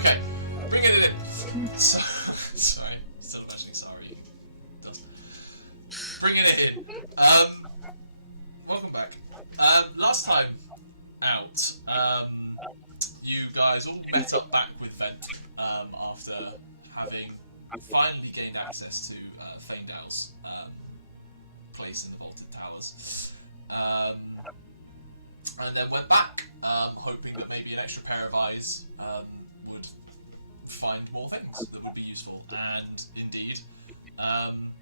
Okay, bringing it in. So, sorry, still imagining Sarah eating dust. Bringing it in. Welcome back. Last time out, you guys all met up back with Vent after having finally gained access to Faendal's place in the Vaulted Towers. And then went back, hoping that maybe an extra pair of eyes would find more things that would be useful. And indeed, Vent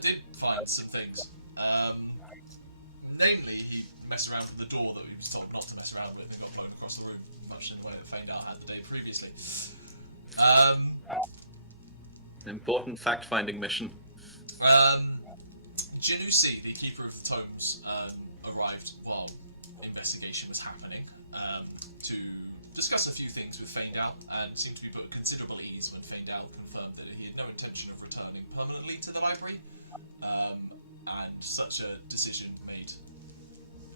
did find some things. Namely, he messed around with the door that he was told not to mess around with and got blown across the room, much in the way that Faendal had the day previously. Important fact-finding mission. Janusi, the Keeper of the Tomes, arrived while investigation was happening to discuss a few things with Faendal, and seemed to be put at considerable ease when Faendal confirmed that he had no intention of returning permanently to the library, and such a decision made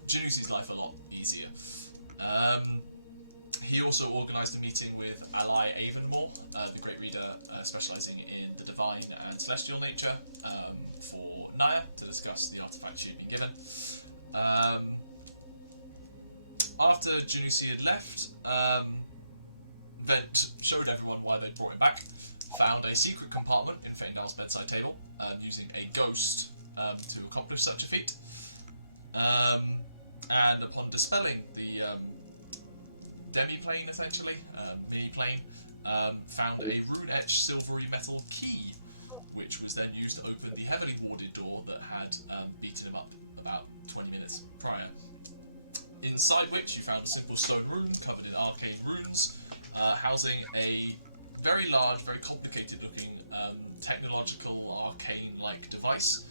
Janusi's life a lot easier. He also organised a meeting with Ally Avonmore, the Great Reader specialising in the Divine and Celestial nature, for Nyah to discuss the artefact she had been given. After Janusi had left, Vent showed everyone why they'd brought him back, found a secret compartment in Faendal's bedside table, using a ghost to accomplish such a feat. And upon dispelling the demi-plane, essentially, mini-plane, found a rune-etched silvery metal key, which was then used to open the heavily warded door that had beaten him up about 20 minutes prior. Inside which you found a simple stone rune covered in arcane runes, housing a very large, very complicated-looking technological arcane-like device,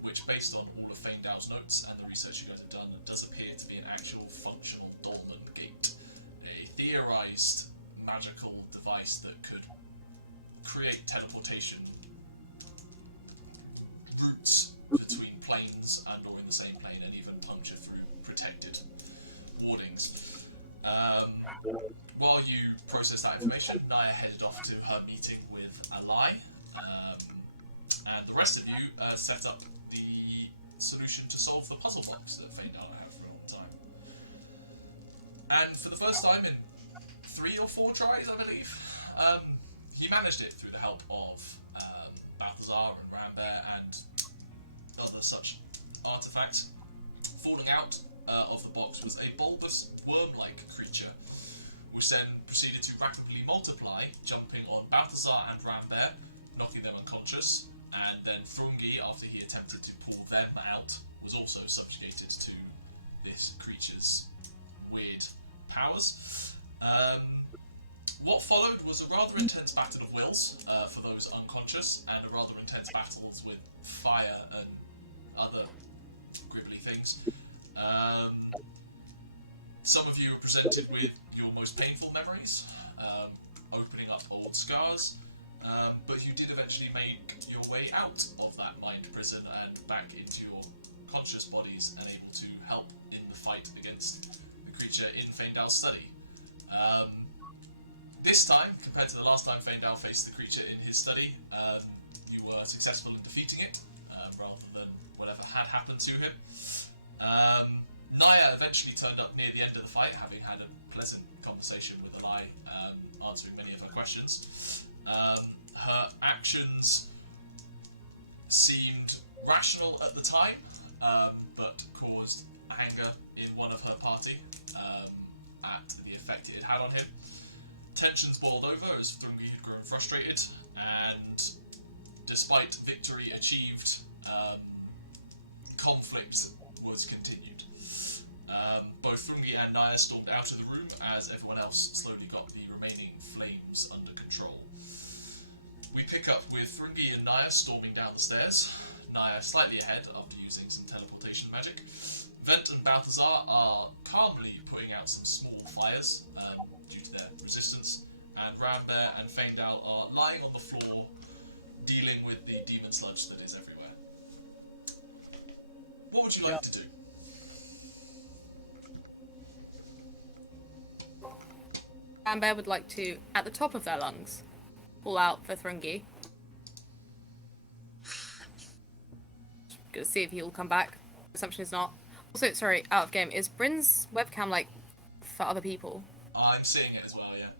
which, based on all of Faendal's notes and the research you guys have done, does appear to be an actual functional dolmen gate. A theorized magical device that could create teleportation routes between planes and or in the same plane, and even puncture through protected wardings. While you process that information, Nyah headed off to her meeting with Ally, and the rest of you set up the solution to solve the puzzle box that Faendal had for a long time. And for the first time in 3 or 4 tries, I believe, he managed it through the help of Balthazar and Rambear and other such artifacts. Falling out of the box was a bulbous worm-like creature, which then proceeded to rapidly multiply, jumping on Balthazar and Rambear, knocking them unconscious, and then Thrungi, after he attempted to pull them out, was also subjugated to this creature's weird powers. What followed was a rather intense battle of wills for those unconscious, and a rather intense battles with fire and other gribbly things. Some of you were presented with your most painful memories, opening up old scars, but you did eventually make your way out of that mind prison and back into your conscious bodies, and able to help in the fight against the creature in Faendal's study. This time, compared to the last time Faendal faced the creature in his study, you were successful in defeating it, rather than whatever had happened to him. Nyah eventually turned up near the end of the fight, having had a pleasant conversation with Ally, answering many of her questions. Her actions seemed rational at the time, but caused anger in one of her party at the effect it had had on him. Tensions boiled over as Thrungi had grown frustrated, and despite victory achieved, conflict was continued. Both Thrungi and Nyah stormed out of the room as everyone else slowly got the remaining flames under control. We pick up with Thrungi and Nyah storming down the stairs, Nyah slightly ahead after using some teleportation magic. Vent and Balthazar are calmly putting out some small fires due to their resistance, and Rambear and Faendal are lying on the floor dealing with the demon sludge that is everywhere. What would you like to do? Rambear would like to, at the top of their lungs, call out for Thrungi. Gonna see if he'll come back. Assumption is not. Also, sorry, out of game. Is Bryn's webcam like for other people? I'm seeing it as well, yeah.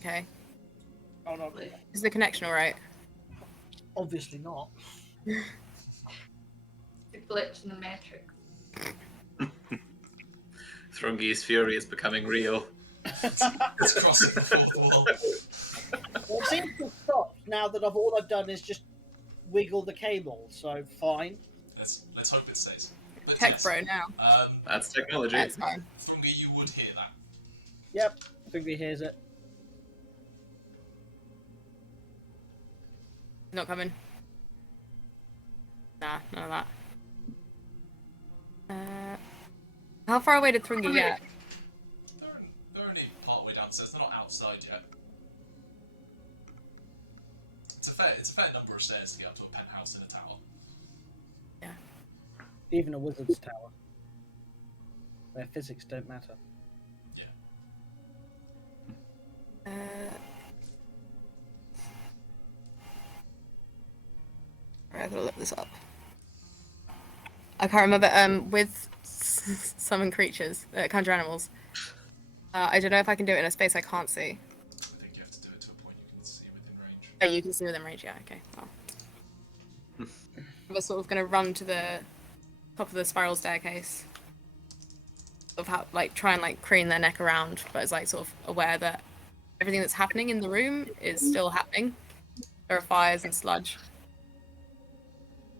Okay. Oh, no. Is the connection alright? Obviously not. The glitch in the matrix. Thrungi's fury is becoming real. It's crossing the fourth wall. Well, it seems to stop now that all I've done is just wiggle the cable, so fine. Let's hope it stays. But Tech yes, bro now. That's technology. That's fine. Thrungi, you would hear that. Yep, I think he hears it. Not coming. Nah, none of that. How far away did Thrungi get? They're only part way down the stairs. They're not outside yet. It's a fair number of stairs to get up to a penthouse in a tower. Yeah. Even a wizard's tower. Their physics don't matter. Yeah. Right, I've got to look this up. I can't remember. With summon creatures, conjure animals. I don't know if I can do it in a space I can't see. I think you have to do it to a point you can see within range. Oh, you can see within range. Yeah. Okay. Well. We're sort of going to run to the top of the spiral staircase. Of how, like, try and like crane their neck around, but it's like sort of aware that everything that's happening in the room is still happening. There are fires and sludge.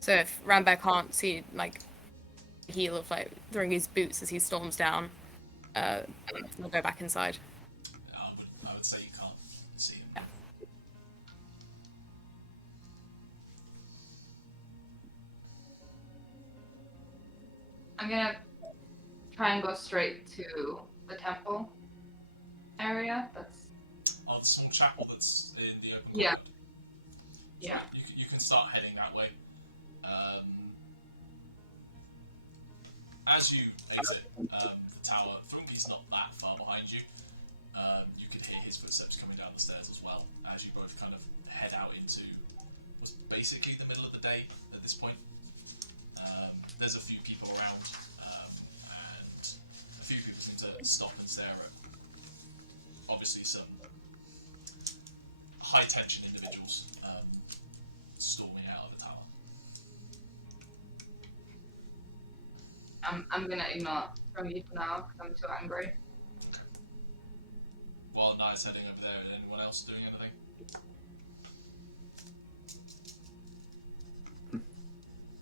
So if Rambear can't see like the heel of like Thrungi's boots as he storms down, we'll go back inside. I would say you can't see him now. I'm gonna try and go straight to the temple area. That's Oh, the small chapel that's in the open courtyard. So yeah. you can start heading that way. As you exit the tower, Thrungi's not that far behind you. You could hear his footsteps coming down the stairs as well as you both kind of head out into what's basically the middle of the day at this point. There's a few people around, and a few people seem to stop and stare at obviously some high tension individuals storming out of a tower. I'm gonna ignore Thrungi for now because I'm too angry. Okay. While Nyah's heading over there, anyone else doing anything?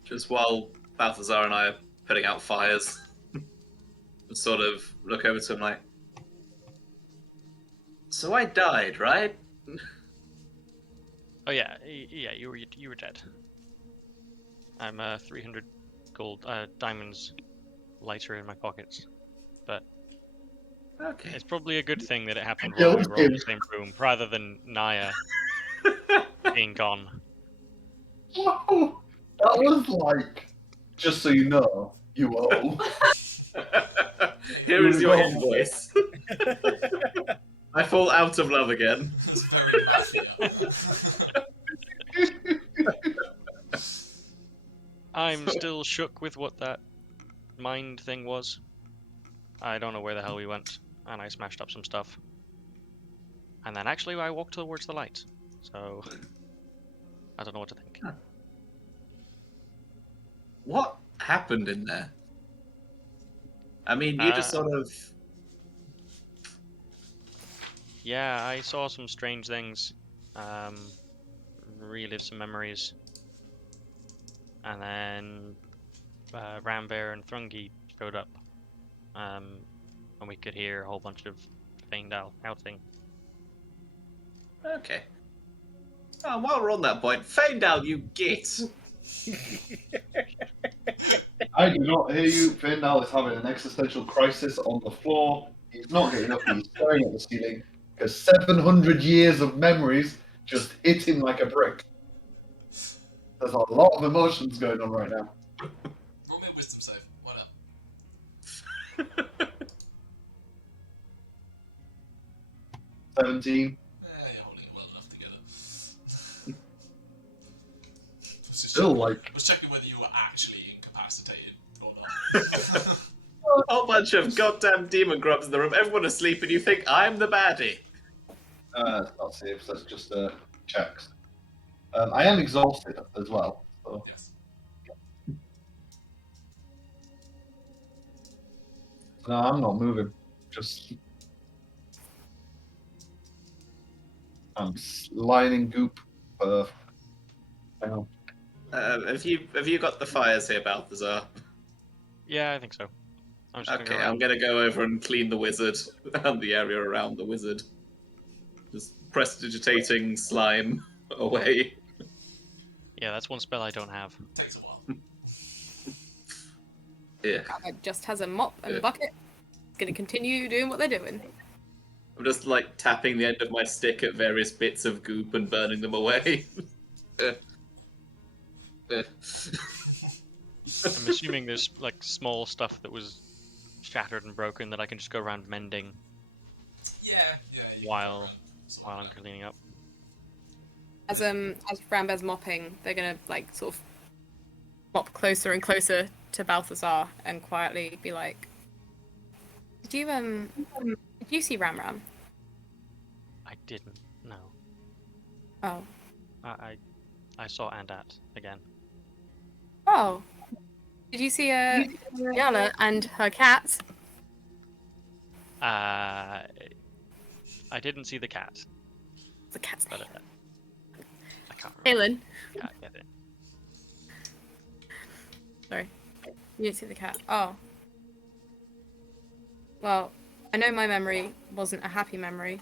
Just while Balthazar and I are putting out fires, sort of look over to him like, so I died, right? Oh yeah, you were dead. I'm 300 gold diamonds lighter in my pockets, but Okay. it's probably a good thing that it happened while we were all in the same room, rather than Nyah being gone. Oh, that was like, just so you know, you owe. Here is your invoice. I fall out of love again. It's very mafia. I'm still shook with what that mind thing was. I don't know where the hell we went, and I smashed up some stuff. And then actually I walked towards the light, so I don't know what to think. What happened in there? I mean, you just sort of... Yeah, I saw some strange things, relived some memories, and then Rambear and Thrungi showed up, and we could hear a whole bunch of Faendal outing. Okay. Oh, while we're on that point, Faendal, you git! I do not hear you. Faendal is having an existential crisis on the floor. He's not getting up, he's staring at the ceiling, because 700 years of memories just hit him like a brick. There's a lot of emotions going on right now. Roll me a wisdom save. Why not? 17. You're holding it well enough together. I was checking whether you were actually incapacitated or not. A whole bunch of goddamn demon grubs in the room, everyone asleep, and you think I'm the baddie. It's not safe, so that's just checks. I am exhausted as well. So. Yes. No, I'm not moving. Just I'm lying in goop. Hang on. Have you got the fires here, Balthazar? Yeah, I think so. I'm just Okay, I'm gonna go over and clean the wizard and the area around the wizard. Just prestidigitating slime away. Yeah, that's one spell I don't have. Takes a while. Yeah. It just has a mop and a bucket. It's gonna continue doing what they're doing. I'm just like tapping the end of my stick at various bits of goop and burning them away. I'm assuming there's like small stuff that was shattered and broken that I can just go around mending. Yeah, you can While- go around sorting While it I'm out. cleaning up. As Rambear's mopping, they're gonna like sort of mop closer and closer to Balthazar and quietly be like, "Did you see Ram? I didn't. No. Oh, I saw Andat again. oh, did you see Yana and her cat? I didn't see the cat. The cat's But name. I can't remember. Halen. Cat, get it. Sorry, you didn't see the cat. Oh, well, I know my memory wasn't a happy memory.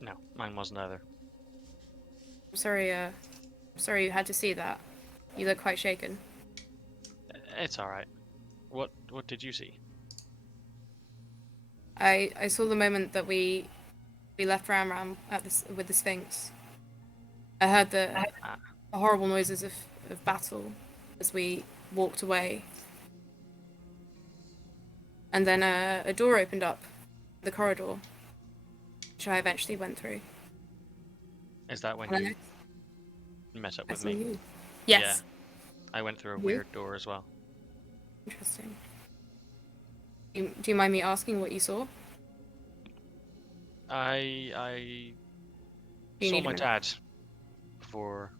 No, mine wasn't either. I'm sorry you had to see that. You look quite shaken. It's alright. What did you see? I saw the moment that we left Ram with the Sphinx. I heard the horrible noises of battle as we walked away. And then a door opened up, the corridor, which I eventually went through. Is that when And you met up I with saw me? you. Yes. I went through a You? weird door as well. Interesting. Do you mind me asking what you saw? I You saw need a my minute. dad before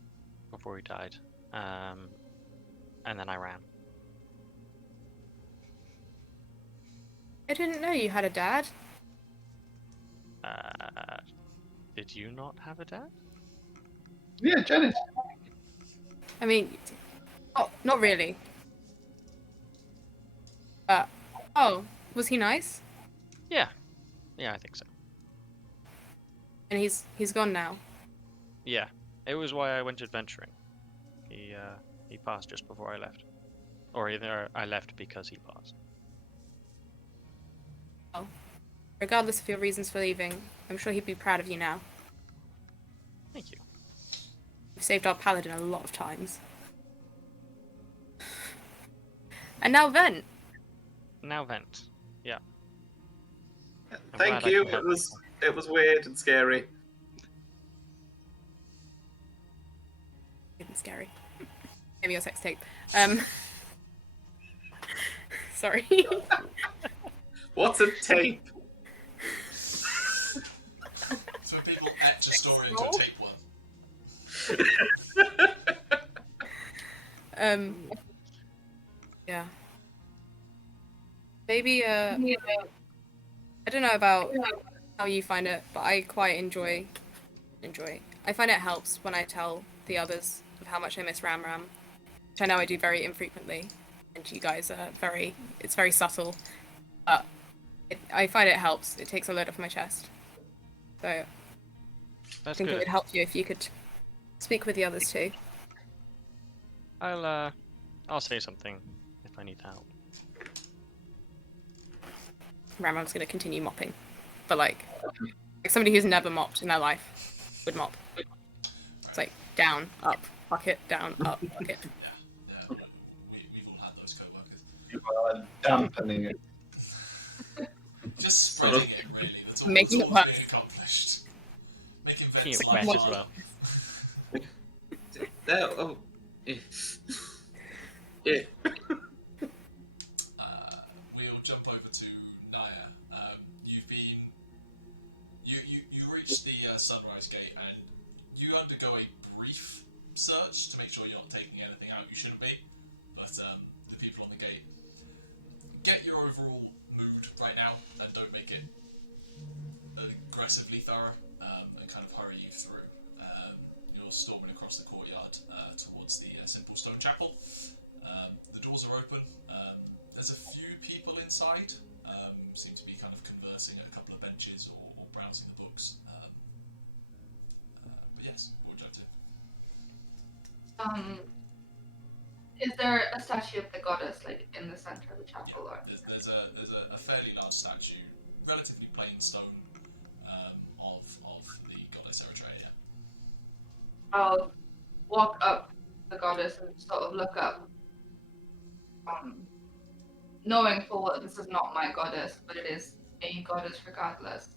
he died, and then I ran. I didn't know you had a dad. Did you not have a dad? Yeah, Janet. I mean, oh, not really. Oh, was he nice? Yeah, I think so. And he's gone now. Yeah, it was why I went adventuring. He passed just before I left, or either I left because he passed. Regardless of your reasons for leaving, I'm sure he'd be proud of you now. Thank you. You've saved our Paladin a lot of times. And now Vent. Now vent. Yeah. I'm Thank glad I you. could help. It was weird and scary. Good and scary. Maybe your sex tape. Sorry. What's a tape? So when people etch a story into a tapeworm. Yeah. Maybe, I don't know about how you find it, but I quite enjoy. I find it helps when I tell the others of how much I miss Ram, which I know I do very infrequently, and you guys are it's very subtle, but I find it helps. It takes a load off my chest. So I That's think it good. would help you if you could speak with the others too. I'll say something if I need help. Ramram's going to continue mopping, but like somebody who's never mopped in their life would mop. It's like down, up, bucket, down, up, bucket. Yeah, we've all had those co-workers. You are dampening it. Just spreading it, really. That's all that's being accomplished. Making Vent's life harder. Oh. Yeah. We'll jump over to Nyah. You've been... You reach the Sunrise Gate, and you undergo a brief search to make sure you're not taking anything out you shouldn't be. But the people on the gate get your overall mood right now, and don't make it aggressively thorough, and kind of hurry you through. You're storming across the courtyard towards the simple stone chapel. The doors are open. There's a few people inside. Seem to be kind of conversing at a couple of benches or browsing the books. But yes, what would you like to do? Is there a statue of the goddess like in the center of the chapel? Yeah, Or... there's a fairly large statue, relatively plain stone, of the goddess Eritrea. Yeah. I'll walk up the goddess and sort of look up, knowing full well this is not my goddess, but it is a goddess regardless.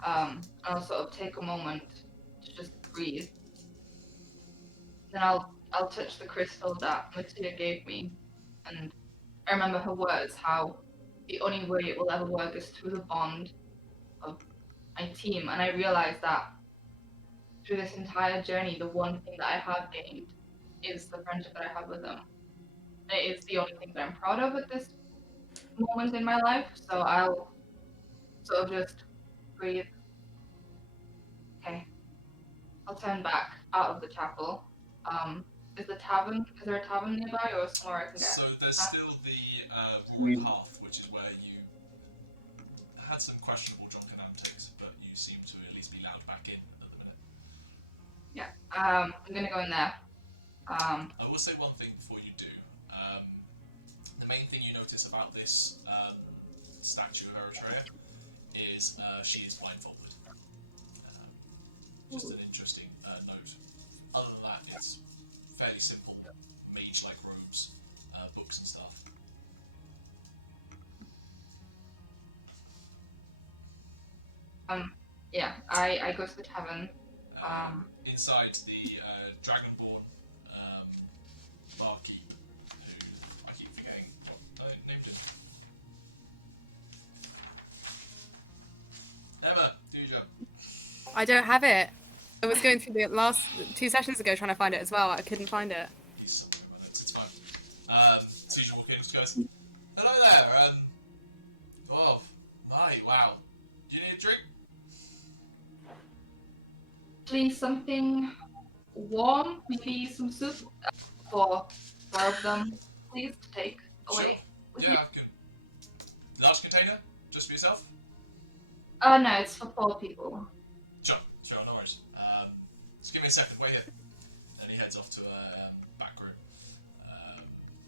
I'll sort of take a moment to just breathe. Then I'll touch the crystal that Mattia gave me, and I remember her words, how the only way it will ever work is through the bond of my team, and I realized that through this entire journey, the one thing that I have gained is the friendship that I have with them. It is the only thing that I'm proud of at this moment in my life, so I'll sort of just breathe. Okay. I'll turn back out of the chapel. Is there a tavern nearby, or somewhere I can get? So there's still the Roaring Hearth, which is where you had some questionable drunken antics, but you seem to at least be allowed back in at the minute. Yeah, I'm gonna go in there. I will say one thing before you do. The main thing you notice about this statue of Eritrea is she is blindfolded. Just an interesting note. Other than that, it's fairly simple mage-like robes, books and stuff. Yeah, I go to the tavern. Inside, the Dragonborn barkeep, who I keep forgetting what I named him. Emma, do your job. I don't have it. I was going through the last 2 sessions ago trying to find it as well. I couldn't find it. He's somewhere in my notes. It's fine. As soon as you walk in, just goes, "Hello there. Oh my, wow. Do you need a drink?" Please, something warm, maybe some soup for 4 of them, please, to take away. Sure. Yeah, I can. Large container, just for yourself. No, it's for 4 people. Sure, no worries. Just give me a second, wait here. And he heads off to a back room.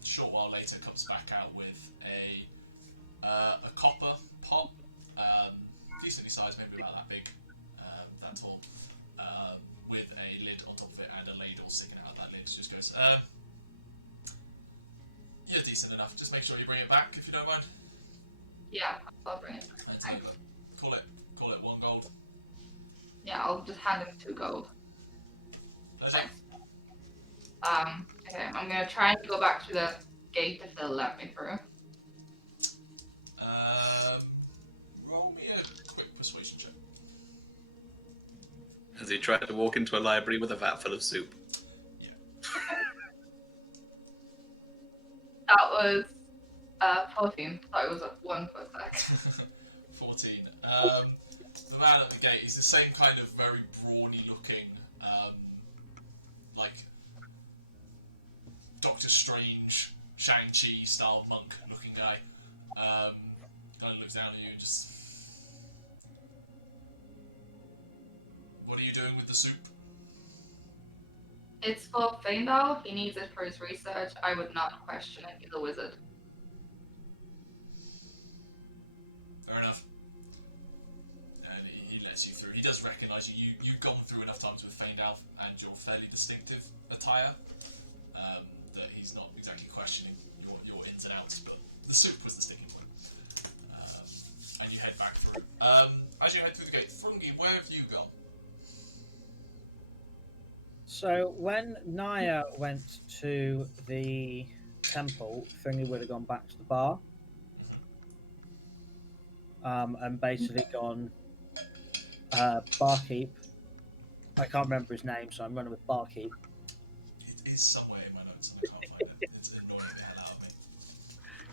Short while later, comes back out with a copper pot, decently sized, maybe about that big, that tall, with a lid on top of it and a ladle sticking out of that lid. Just goes, "You're decent enough. Just make sure you bring it back if you don't mind." Yeah, I'll bring it. Hands it over. Call it 1 gold. Yeah, I'll just hand him 2 gold. Pleasure. Okay, I'm gonna try and go back to the gate if they'll let me through. Roll me a quick persuasion check. As he tried to walk into a library with a vat full of soup. Yeah. That was 14. Thought it was 1 for a sec. 14. The man at the gate, he's the same kind of very brawny looking, like Doctor Strange, Shang-Chi style monk looking guy. Kind of looks down at you and just... "What are you doing with the soup?" It's for Faendal. He needs it for his research. I would not question it. He's a wizard. Fair enough. And he lets you through. He does recognise you. You've gone through enough times with Faendal and your fairly distinctive attire that he's not exactly questioning your ins and outs, but the soup was the sticking point. and you head back through. As you head through the gate, Thrungi, where have you gone? So when Nyah went to the temple, Thrungi would have gone back to the bar. And basically gone, barkeep. I can't remember his name, so I'm running with barkeep. It is somewhere in my notes and I can't find it. It's annoying the hell out of me.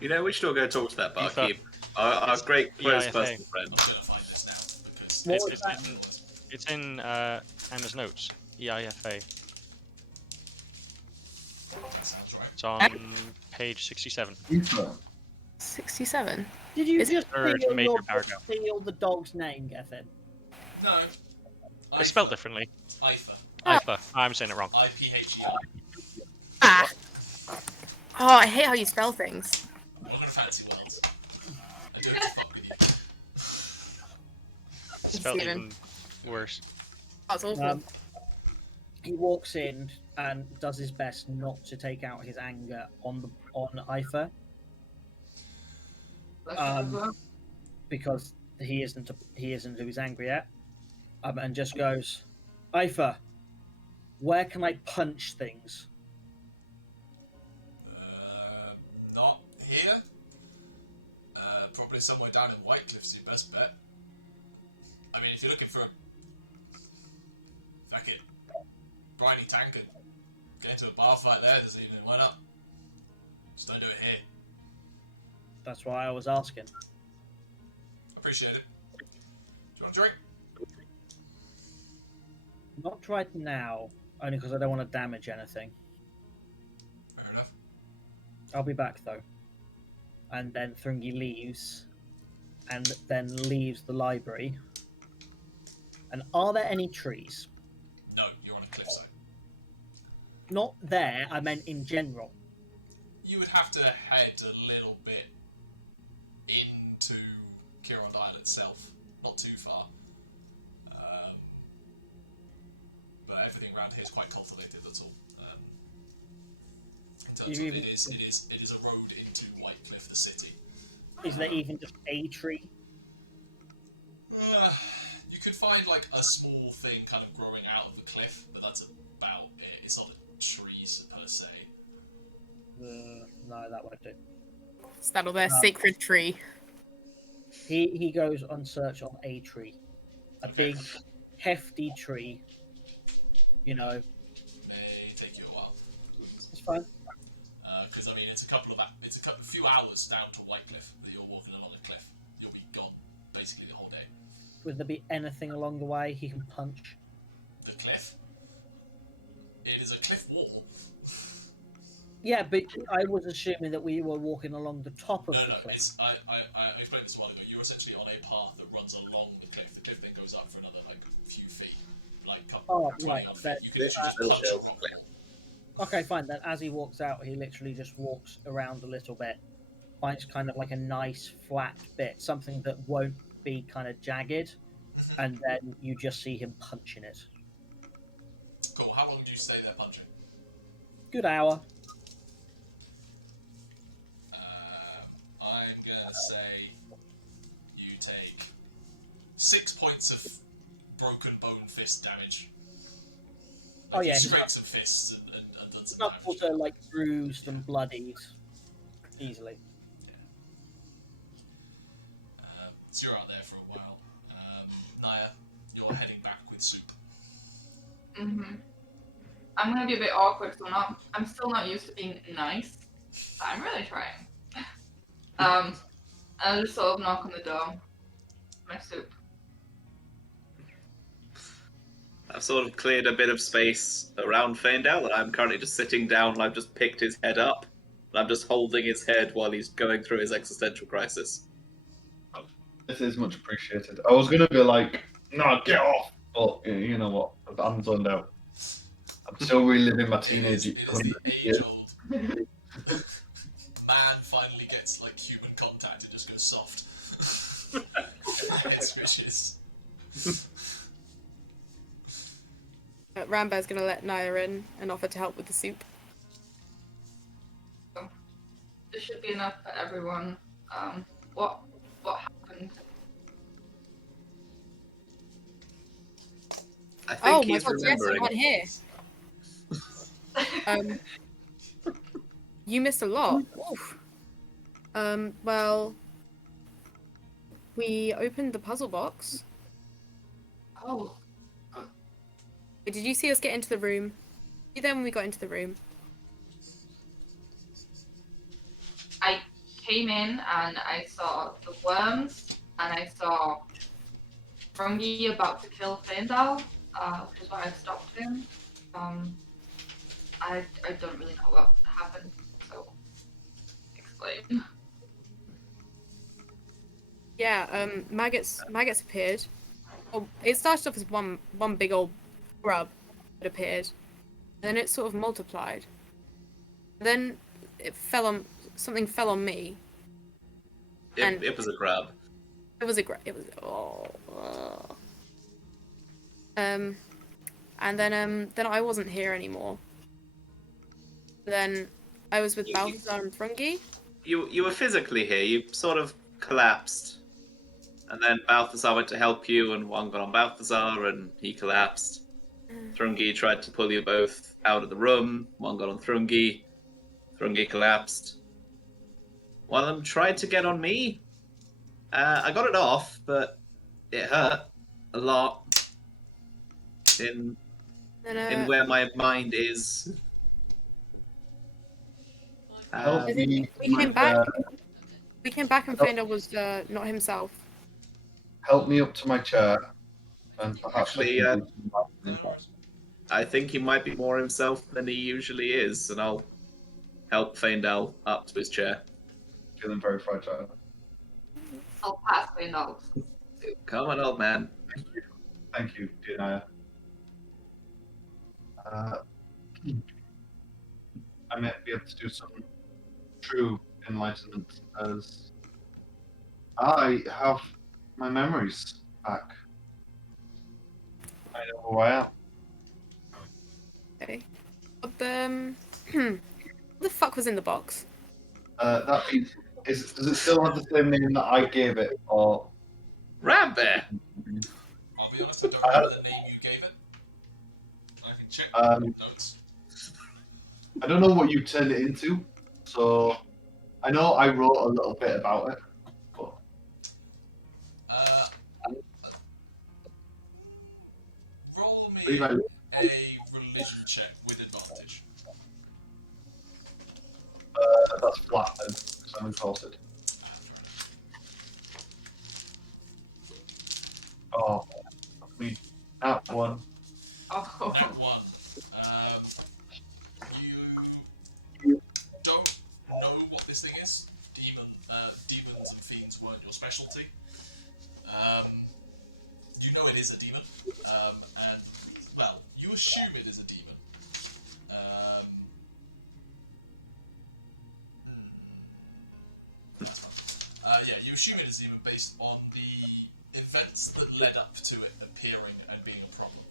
You know, we should all go talk to that barkeep. Our great close Yeah, personal friend. I'm gonna find this now because it's gonna bug me otherwise. It's in Anna's notes. EIFA. That sounds right. It's on page 67. 67. Did you Is it just third steal, major paragraph? steal the dog's name, Gethin? No. I spelled Ifer. differently. Ifer. IPA. I'm saying it wrong. IPHER. Ah! Oh, I hate how you spell things. Welcome to Fantasy Worlds. I do it to fuck with you. It's spelled Steven. even worse. That's awful. He walks in and does his best not to take out his anger on Ifer, because he isn't who he's angry at, and just goes, Ifer, where can I punch things? Not here. Probably somewhere down in Whitecliff's your best bet. I mean, if you're looking for a... Feck it. Briny tankard. Get into a bar fight there this evening, why not? Just don't do it here. That's why I was asking. Appreciate it. Do you want a drink? Not right now, only because I don't want to damage anything. Fair enough. I'll be back though. And then Thrungi leaves, and then leaves the library. And are there any trees? No, you're on a cliffside. Not there, I meant in general. You would have to head a little bit into Kirondile itself. Not too far. But everything around here is quite cultivated, that's all. In terms of it is a road into Whitecliff, the city. Is there even just a tree? You could find like a small thing kind of growing out of the cliff, but that's about it. It's not a tree per se. No, that won't do. Is that all their sacred tree? He goes on search of a tree. A Okay. big, hefty tree. You know. May take you a while. It's fine. Because I mean, it's a few hours down to Whitecliff that you're walking along a cliff. You'll be gone basically the whole day. Would there be anything along the way he can punch? The cliff? It is a cliff wall. Yeah, but I was assuming that we were walking along the top of No, the no. cliff. It's I explained this a while ago. You're essentially on a path that runs along the cliff. The cliff then goes up for another like few feet, like 20 odd feet. You could literally just punch a rock wall. Okay, fine. Then as he walks out, he literally just walks around a little bit, finds kind of like a nice flat bit, something that won't be kind of jagged, and then you just see him punching it. Cool. How long do you stay there punching? Good hour. I'm gonna say you take 6 points of broken bone fist damage. Like you scraped some fists and done some Not damage. also like bruised Yeah. and bloodied Yeah. easily. So you're out there for a while. Nyah, you're heading back with Soup. I'm gonna be a bit awkward, so I'm still not used to being nice. But I'm really trying. I'll just sort of knock on the door. My Soup. I've sort of cleared a bit of space around Faendal, and I'm currently just sitting down and I've just picked his head up. And I'm just holding his head while he's going through his existential crisis. This is much appreciated. I was going to be like, no, get off! But you know what? I'm zoned out. I'm still reliving my teenage. It is the age-old man finally gets like human contact and just goes soft. Head squishes. Rambear's gonna let Nyah in and offer to help with the soup. This should be enough for everyone. What happened? Oh my he's god, yes, remembering. I'm not here. You missed a lot. Oof. Well, we opened the puzzle box. Oh, Did you see us get into the room? You there when we got into the room? I came in and I saw the worms and I saw Thrungi about to kill Faendal, which is why I stopped him. I don't really know what happened, so explain. Yeah, maggots appeared. Well, it started off as one big old grub that appeared. And then it sort of multiplied. Then something fell on me. It was a grab. It was and then I wasn't here anymore. Then I was with Balthazar and Thrungi. You were physically here. You sort of collapsed, and then Balthazar went to help you, and one got on Balthazar, and he collapsed. Thrungi tried to pull you both out of the room. One got on Thrungi. Thrungi collapsed. One of them tried to get on me. I got it off, but it hurt a lot. In where my mind is. We came back. We came back and Faendal was not himself. Help me up to my chair, and perhaps Actually, No, no worries. I think he might be more himself than he usually is, and I'll help Faendal up to his chair. Feeling very fragile. I'll pass Faendal. Come on, old man. Thank you, dear Nyah. I might be able to do some true enlightenment, as I have my memories back. I know who I am. Okay. What the fuck was in the box? That means, does it still have the same name that I gave it, or? Rambear! I'll be honest, I don't remember the name you gave it. I can check notes. I don't know what you turned it into, so I know I wrote a little bit about it. But... roll me a religion check with advantage. That's flat then, because I'm exhausted. Fair enough. Oh, that one. Oh. Nat 1. You don't know what this thing is. Demons and fiends weren't your specialty. You know it is a demon, and well, you assume it is a demon. That's fine. Yeah, you assume it is a demon based on the events that led up to it appearing and being a problem.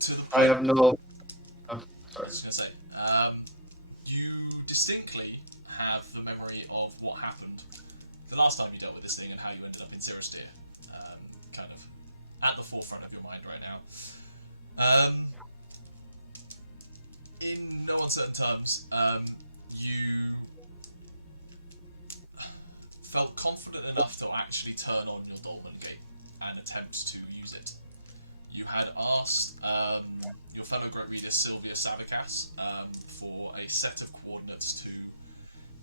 To the point. I have no. I was just gonna say, you distinctly have the memory of what happened the last time you dealt with this thing and how you ended up in Siristir, kind of at the forefront of your mind right now. In no uncertain terms, you felt confident enough to actually turn on your Dolmen Gate and attempt to use it. You had asked your fellow Great Reader Sylvia Savicas for a set of coordinates to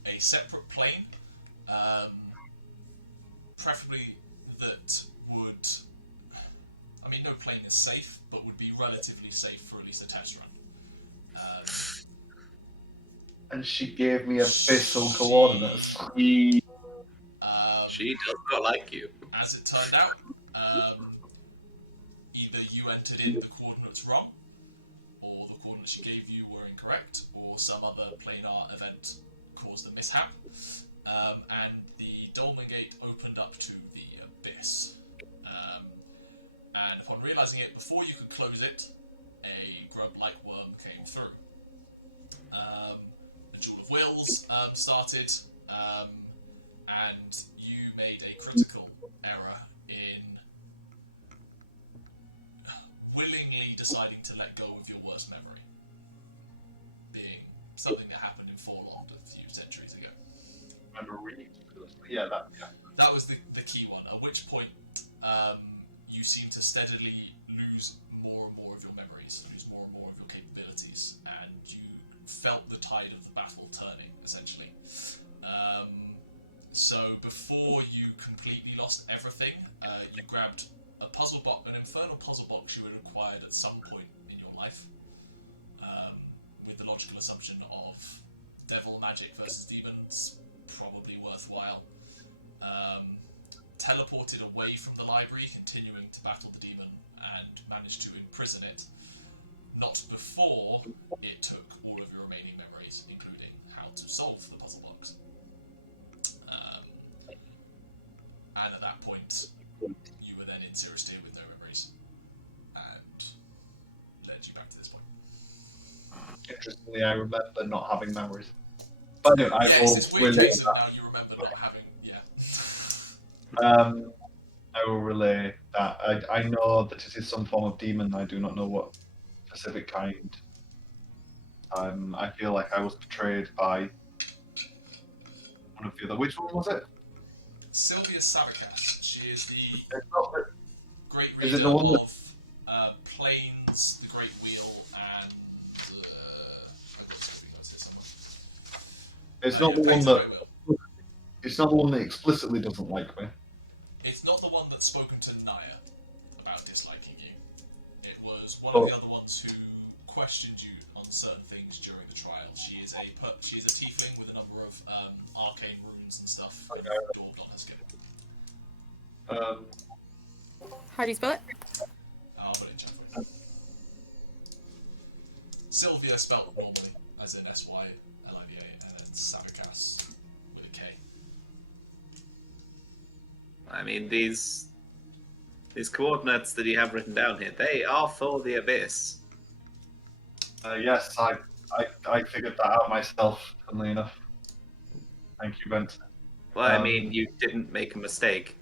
a separate plane, preferably that would... I mean, no plane is safe, but would be relatively safe for at least a test run. And she gave me official coordinates. She does not like you. As it turned out, either you entered in the coordinates wrong, or the coordinates she gave you were incorrect, or some other planar event caused a mishap, and the Dolmen Gate opened up to the abyss. And upon realizing it, before you could close it, a grub-like worm came through. A Jewel of Wills started, and you made a critical error in willingly deciding to let go of your worst memory, being something that happened in Forlond a few centuries ago. Yeah, that was the key one. At which point, you seem to steadily lose more and more of your memories, lose more and more of your capabilities, and you felt the tide of the battle turning, essentially. So before you completely lost everything, you grabbed a puzzle box, an infernal puzzle box you had acquired at some point in your life, with the logical assumption of devil magic versus demons, probably worthwhile. Teleported away from the library, continuing to battle the demon, and managed to imprison it, not before it took all of your remaining memories, including how to solve the puzzle box. And at that point, you were then in Siristir with no memories, and led you back to this point. Interestingly, I remember not having memories. But anyway, yeah, it's this weird case of now you remember not having... Yeah. I will relay that. I know that it is some form of demon. I do not know what specific kind. I feel like I was betrayed by one of the other. Which one was it? Sylvia Savakas. She is the It's not the- great it reader the one that- of Planes, The Great Wheel, and... I've got the scribbling notes here somewhere. It's Yeah, not the Planes, one The that. Great Wheel. It's not the one that explicitly doesn't like me. It's not the one that's spoken to Nyah about disliking you. It was one of the other ones who questioned you on certain things during the trial. She is a tiefling with a number of arcane runes and stuff kind of daubed on her skin. How do you spell it? I'll put it in chat for you. Sylvia spelt normally, as in Syliva, and then Savakas with a K. I mean, these coordinates that you have written down here, they are for the Abyss. Yes, I figured that out myself, funnily enough. Thank you, Bent. Well, I mean, you didn't make a mistake.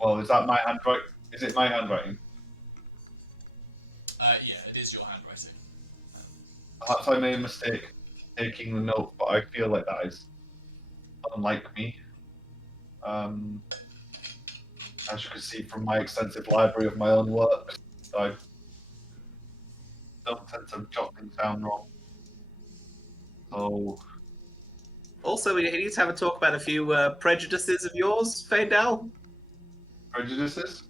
Well, is that my handwriting? Is it my handwriting? Yeah, it is your handwriting. Perhaps I made a mistake taking the note, but I feel like that is unlike me. As you can see from my extensive library of my own work, I don't tend to jot things down wrong. So, Also, we need to have a talk about a few prejudices of yours, Faendal. prejudices?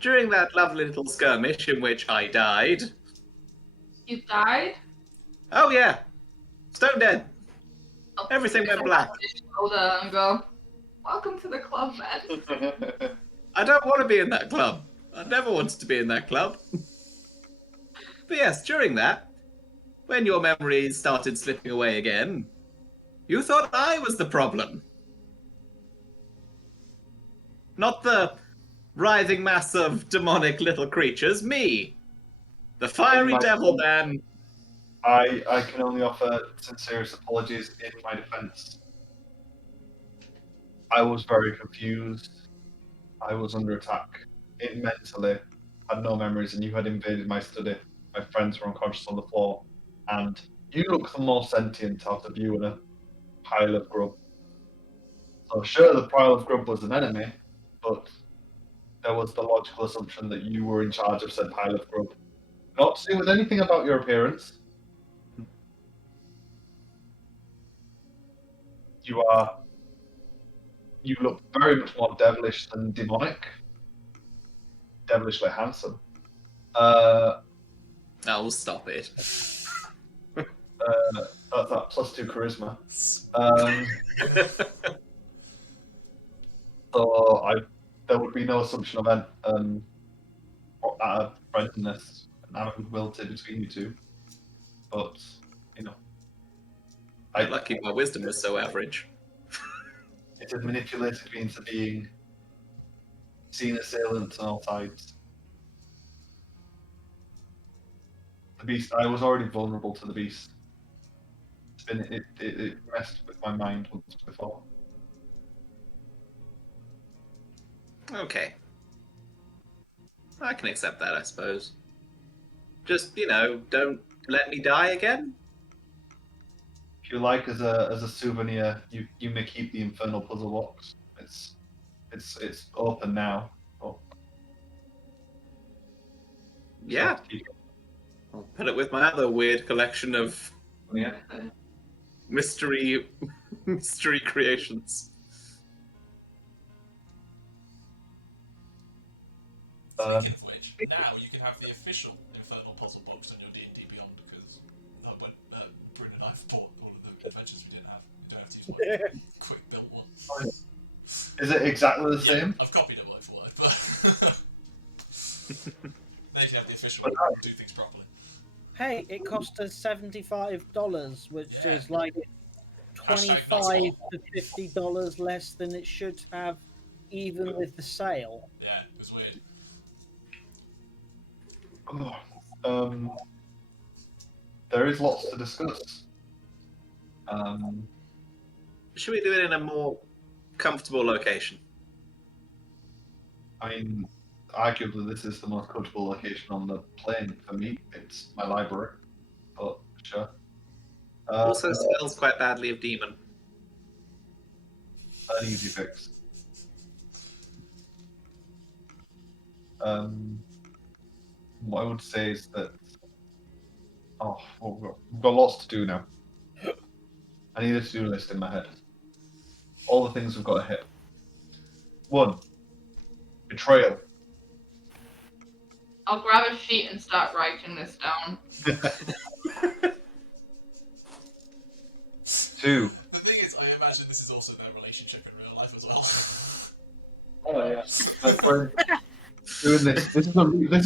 During that lovely little skirmish in which I died. You died? Oh yeah, stone dead. Oh, Everything went black. Shoulder and go, welcome to the club, man. I don't want to be in that club. I never wanted to be in that club. But yes, during that, when your memories started slipping away again, you thought I was the problem. Not the writhing mass of demonic little creatures, me. The fiery devil man. I can only offer sincerest apologies in my defense. I was very confused. I was under attack. It mentally had no memories, and you had invaded my study. My friends were unconscious on the floor, and you look the more sentient out of you and a pile of grub. So sure, the pile of grub was an enemy, but there was the logical assumption that you were in charge of said pile of grub. Not to do with anything about your appearance. You look very much more devilish than demonic. Devilishly handsome. Oh, stop it. That's that +2 charisma. So there would be no assumption of friendliness and amicability between you two. But, you know. I'm lucky my wisdom was so average. It had manipulated me into being seen assailants on all sides. The beast, I was already vulnerable to the beast. It messed with my mind once before. Okay. I can accept that, I suppose. Just, don't let me die again. If you like, as a souvenir, you may keep the infernal puzzle box. It's open now. Oh, Yeah. I'll put it with my other weird collection of Yeah. mystery creations. Speaking of which, now you can have the official Infernal Puzzle box on your D&D Beyond, because Bryn and I have bought all of the adventures we didn't have. You don't have to use my quick built one. Is it exactly the Yeah, same? I've copied it word for word, but now you can have the official one and do things properly. Hey, it cost us $75, which Yeah. is like Hashtag not spawn. $25 to $50 less than it should have, even with the sale. Yeah, it was weird. There is lots to discuss. Should we do it in a more comfortable location? I mean, arguably this is the most comfortable location on the plane for me. It's my library, but sure. Also smells quite badly of demon. An easy fix. What I would say is that we've got lots to do now. I need a to-do list in my head. All the things we've got to hit. 1. Betrayal. I'll grab a sheet and start writing this down. 2. The thing is, I imagine this is also their relationship in real life as well. Oh yeah. My friend doing this. This is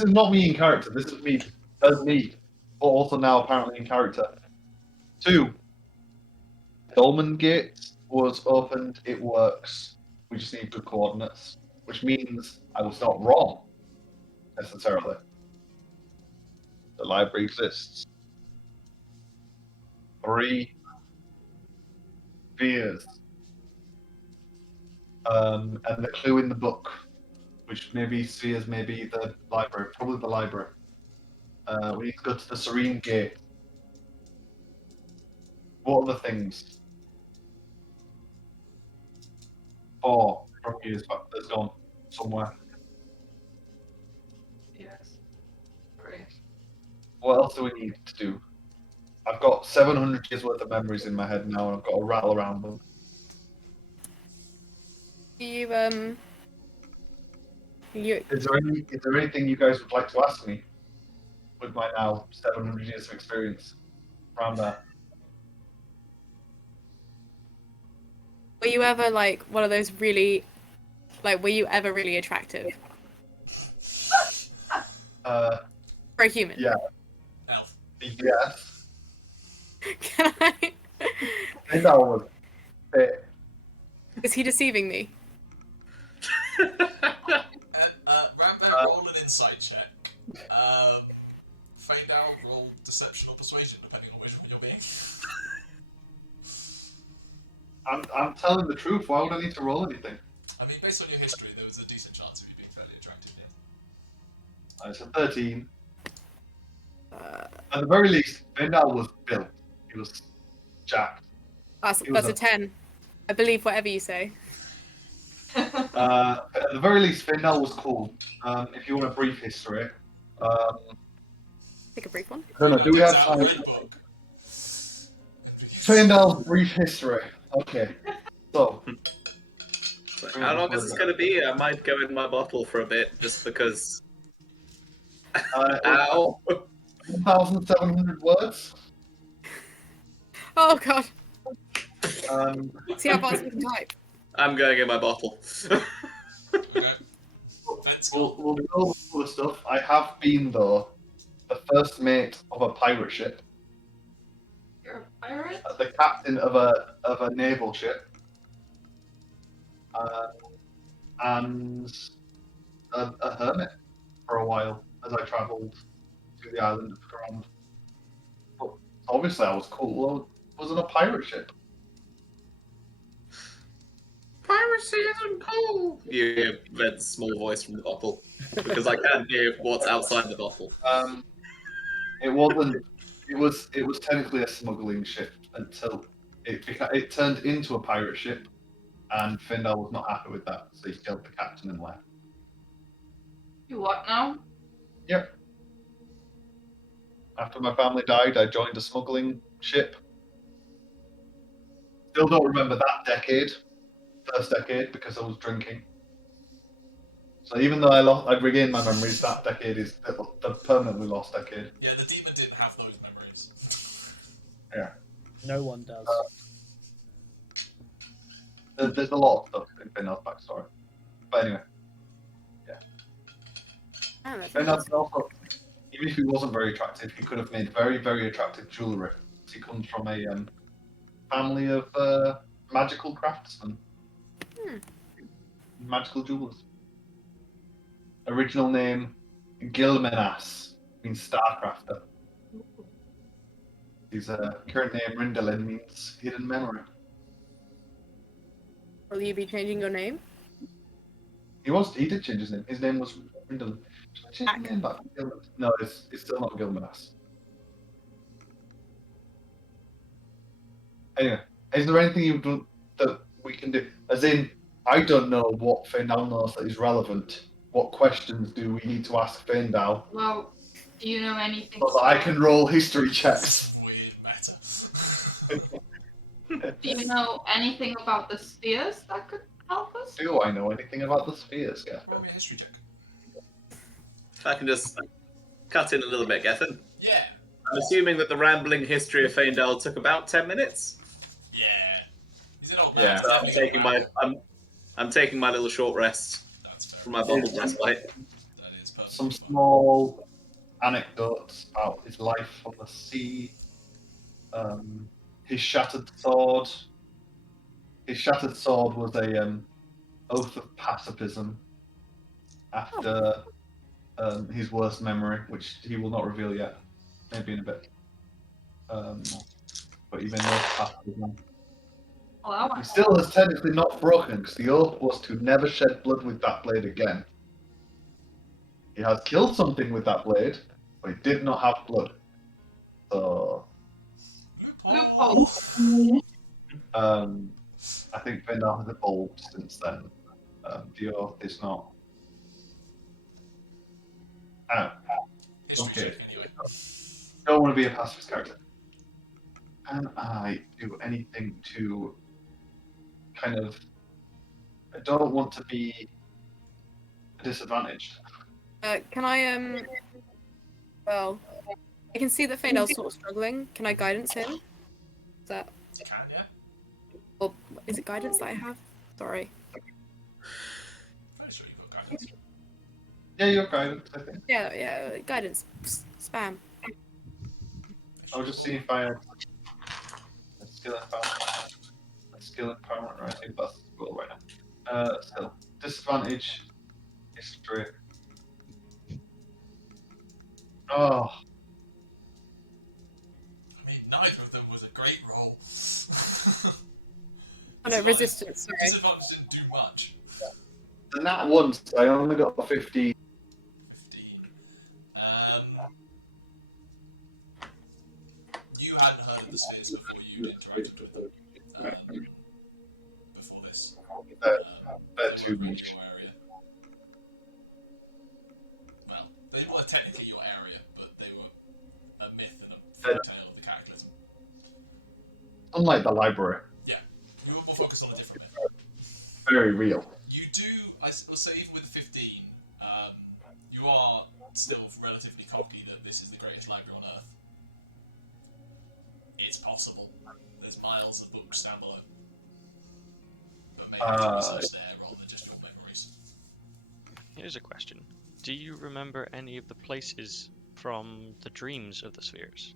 not me in character. This is me as me, but also now apparently in character. 2. Dolmen Gate was opened. It works. We just need good coordinates, which means I was not wrong necessarily. The library exists. 3. Fears. And the clue in the book, which maybe Spheres, maybe the library, probably the library. We need to go to the Serene Gate. What are the things? 4 Thrungi is gone somewhere. Yes. Great. What else do we need to do? I've got 700 years worth of memories in my head now, and I've got to rattle around them. You Is there anything you guys would like to ask me with my now 700 years of experience around that? were you ever like one of those really, like, were you ever really attractive for a human? Yeah. Elf. Yes. Can I? I know was it. Is he deceiving me? Rambear, roll an insight check. Faendal, roll deception or persuasion, depending on which one you're being. I'm telling the truth. Why would I need to roll anything? I mean, based on your history, there was a decent chance of you being fairly attractive, yeah. It's a 13. At the very least, Faendal was built. He was jacked. That's It was a 10. I believe whatever you say. At the very least, Faendal was cool. If you want a brief history. Take a brief one. Faendal do we digs have out a time? red book. And begins... Faendal's brief history. Okay. So. How long is this going to be? I might go in my bottle for a bit, just because. Ow! 1,700 words. Oh god. See how fast we can type. I'm going in my bottle. Okay. Vent's gone. We'll go over all the stuff. I have been, though, the first mate of a pirate ship, You're a pirate? the captain of a naval ship, and a hermit for a while as I travelled to the island of Grand. But obviously I was cool. I was in a pirate ship. Piracy isn't cool. You hear Red's small voice from the bottle because I can't hear what's outside the bottle. It wasn't. It was technically a smuggling ship until it turned into a pirate ship, and Faendal was not happy with that, so he killed the captain and left. You what now? Yep. After my family died, I joined a smuggling ship. Still don't remember that first decade, because I was drinking. So even though I've regained my memories, that decade is the permanently lost decade. Yeah, the demon didn't have those memories. Yeah. No one does. There's a lot of stuff in Faendal's backstory. But anyway, Oh, that's Faendal also, even if he wasn't very attractive, he could have made very, very attractive jewellery. He comes from a family of magical craftsmen. Magical jewelers. Original name, Gilmenas, means Starcrafter. His current name, Rindalin, means hidden memory. Will you be changing your name? He did change his name. His name was Rindalin. Should I change his name back? No, it's still not Gilmenas. Anyway, is there anything you've done that we can do? As in, I don't know what Faendal knows that is relevant. What questions do we need to ask Faendal Well, do you know anything? so that I can roll history checks? This weird meta. Do you know anything about the spheres that could help us? Do I know anything about the spheres, yeah? Roll me a history check. If I can just cut in a little bit, Gethin. Yeah. I'm assuming that the rambling history of Faendal took about 10 minutes. Yeah. He's an old man. Yeah, He's definitely going to taking ramble. I'm taking my little short rest That's fair. from my bottle breastplate. That is perfectly Some fine. small anecdotes about his life on the sea. His shattered sword. His shattered sword was a oath of pacifism after his worst memory, which he will not reveal yet. Maybe in a bit. But even oath of pacifism. Well, He still has technically not broken, because the oath was to never shed blood with that blade again. He has killed something with that blade, but he did not have blood. So, Loophole! I think Faendal has evolved since then. The oath is not. History Okay. check, anyway. Don't want to be a pacifist character. Can I do anything to kind of? I don't want to be disadvantaged. Can I well, I can see that Faendal's sort of struggling. Can I guidance him? Is that, You can, yeah? or is it guidance that I have? Sorry. Very sure you've got guidance. Yeah, you're guidance, I think. Yeah, guidance. Spam. That should I'll be just cool. see if I have a skill empowerment. A skill empowerment, or I think that's the goal right now. Skill. Disadvantage. History. Oh, I mean, neither of them was a great roll. Oh, no, resistance, sorry. Disadvantage didn't do much. and that once I only got a 50. 15. You hadn't heard of the spheres before you'd interacted with them. Before this. They weren't really your area. Well, they were technically your area, but they were a myth and a folk tale of the Cataclysm. Unlike the library, Yeah, you were more focused on a different myth. very real. You do, I will say, even with the 15, you are still relatively cocky that this is the greatest library on Earth. It's possible. There's miles of books down below. But may have to research there rather than just your memories. Here's a question. Do you remember any of the places from the dreams of the spheres?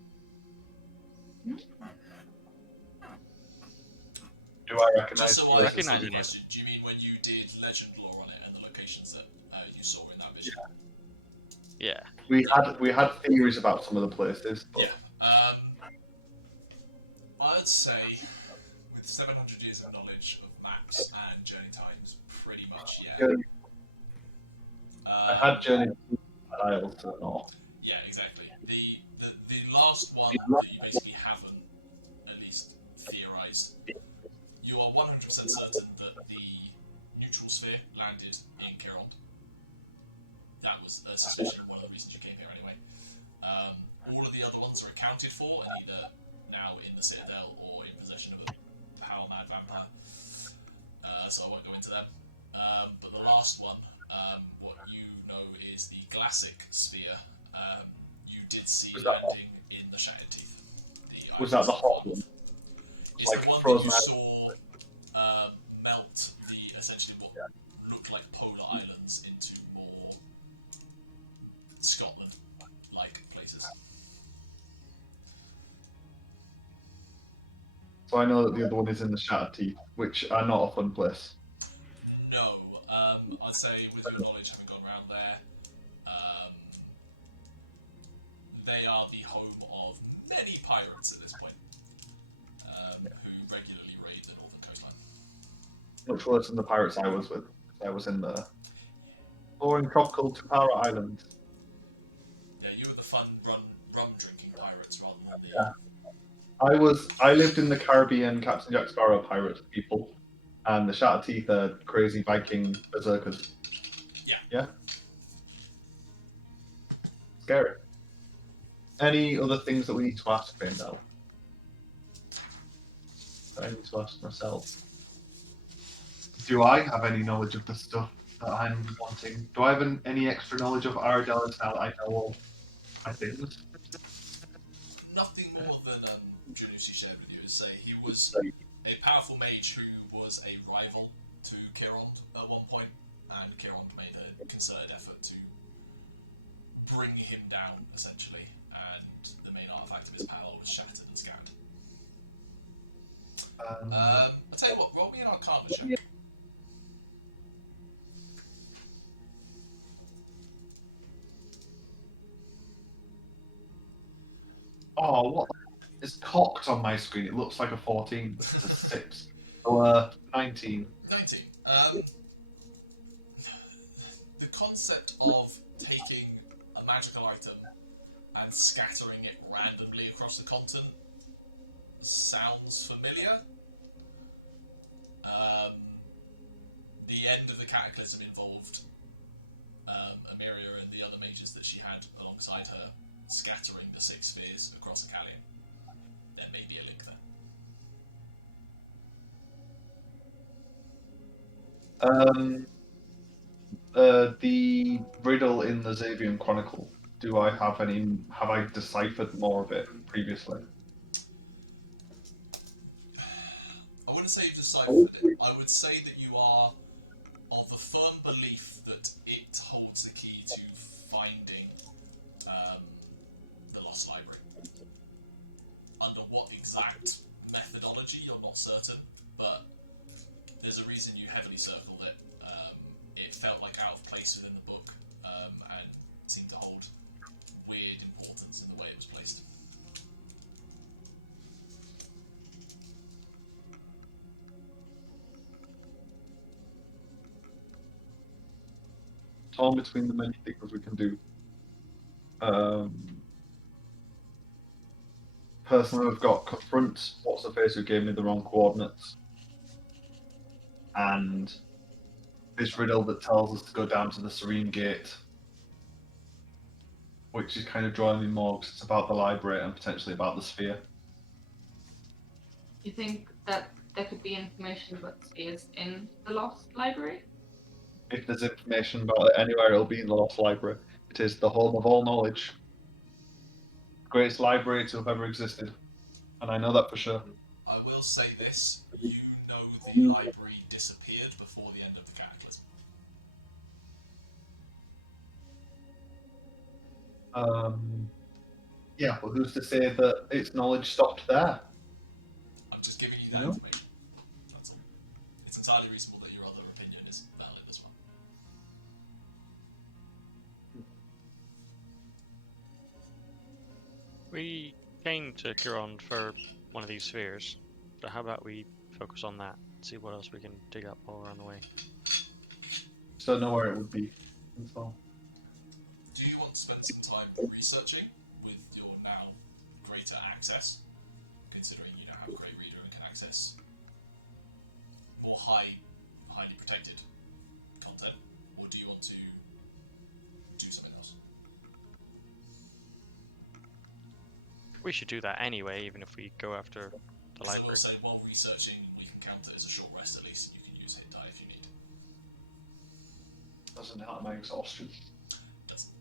Do I recognize? Just so I recognize understand the it. question, do you mean when you did legend lore on it and the locations that you saw in that vision? Yeah. We had theories about some of the places. but Yeah. I'd say with 700 years of knowledge of maps and journey times, pretty much, yeah. I had journeyed Isle to the north. Yeah, exactly. The last one that you basically haven't, at least theorized, you are 100% certain that the neutral sphere landed in Kirond. That was a suspicion and one of the reasons you came here anyway. All of the other ones are accounted for and either now in the Citadel or in possession of a power-mad vampire. So I won't go into them. But the last one, what you know is the Glassic sphere. You did see landing in the Shattered Teeth. The Was that the hot one? It's Like the one that you frozen saw melt the essentially what looked like polar islands into more Scotland-like places. So I know that the other one is in the Shattered Teeth, which are not a fun place. No, I'd say with your knowledge, having gone around there, they are the home of many pirates at this point, who regularly raid the northern coastline. Much worse than the pirates I was with. I was in the exploring tropical Tapara Island. Yeah, you were the fun rum drinking pirates rather than the. I lived in the Caribbean Captain Jack Sparrow pirate people, and the Shattered Teeth are crazy Viking berserkers. Yeah. Yeah. Scary. Any other things that we need to ask Faendal? I need to ask myself. Do I have any knowledge of the stuff that I'm wanting? Do I have any extra knowledge of Aradel now that I know of my things? Nothing more than Janusi shared with you is say he was a powerful mage who was a rival to Kirond at one point, and Kirond made a concerted effort to bring him down, essentially, and the main artifact of his power was shattered and scattered. I'll tell you what, roll me an Arcana check. Oh, what? It's cocked on my screen. It looks like a 14. It's 6. So, 19. 19. The concept of taking a magical item and scattering it randomly across the continent sounds familiar. The end of the Cataclysm involved Amiria and the other mages that she had alongside her scattering the 6 spheres across Acalion. There may be a link there. The riddle in the Xavian Chronicle. Have I deciphered more of it previously? I wouldn't say you've deciphered it. I would say that you are of the firm belief that it holds the key to finding the Lost Library. Under what exact methodology, you're not certain, but there's a reason you heavily circled it. It felt like out of place within the book, and seemed to hold weird importance in the way it was placed. Torn between the many things we can do. Personally, we've got confront what's the face who gave me the wrong coordinates, and this riddle that tells us to go down to the Serene Gate, which is kind of drawing me more because it's about the library and potentially about the sphere. Do you think that there could be information about spheres in the Lost Library? If there's information about it anywhere, it'll be in the Lost Library. It is the home of all knowledge. Greatest library to have ever existed. And I know that for sure. I will say this, you know the library disappeared before the end of the Cataclysm. Yeah, but who's to say that its knowledge stopped there? I'm just giving you that information. That's all. It's entirely reasonable that your other opinion is valid as well. We came to Kirond for one of these spheres, so how about we focus on that. See what else we can dig up while we're on the way. So know where it would be. As well. Do you want to spend some time researching with your now greater access, considering you now have a great reader and can access more highly protected content, or do you want to do something else? We should do that anyway, even if we go after the Because I will library. say, while researching, we can count it as a short rest at least, and you can use hit die if you need. Doesn't help my exhaustion. Doesn't.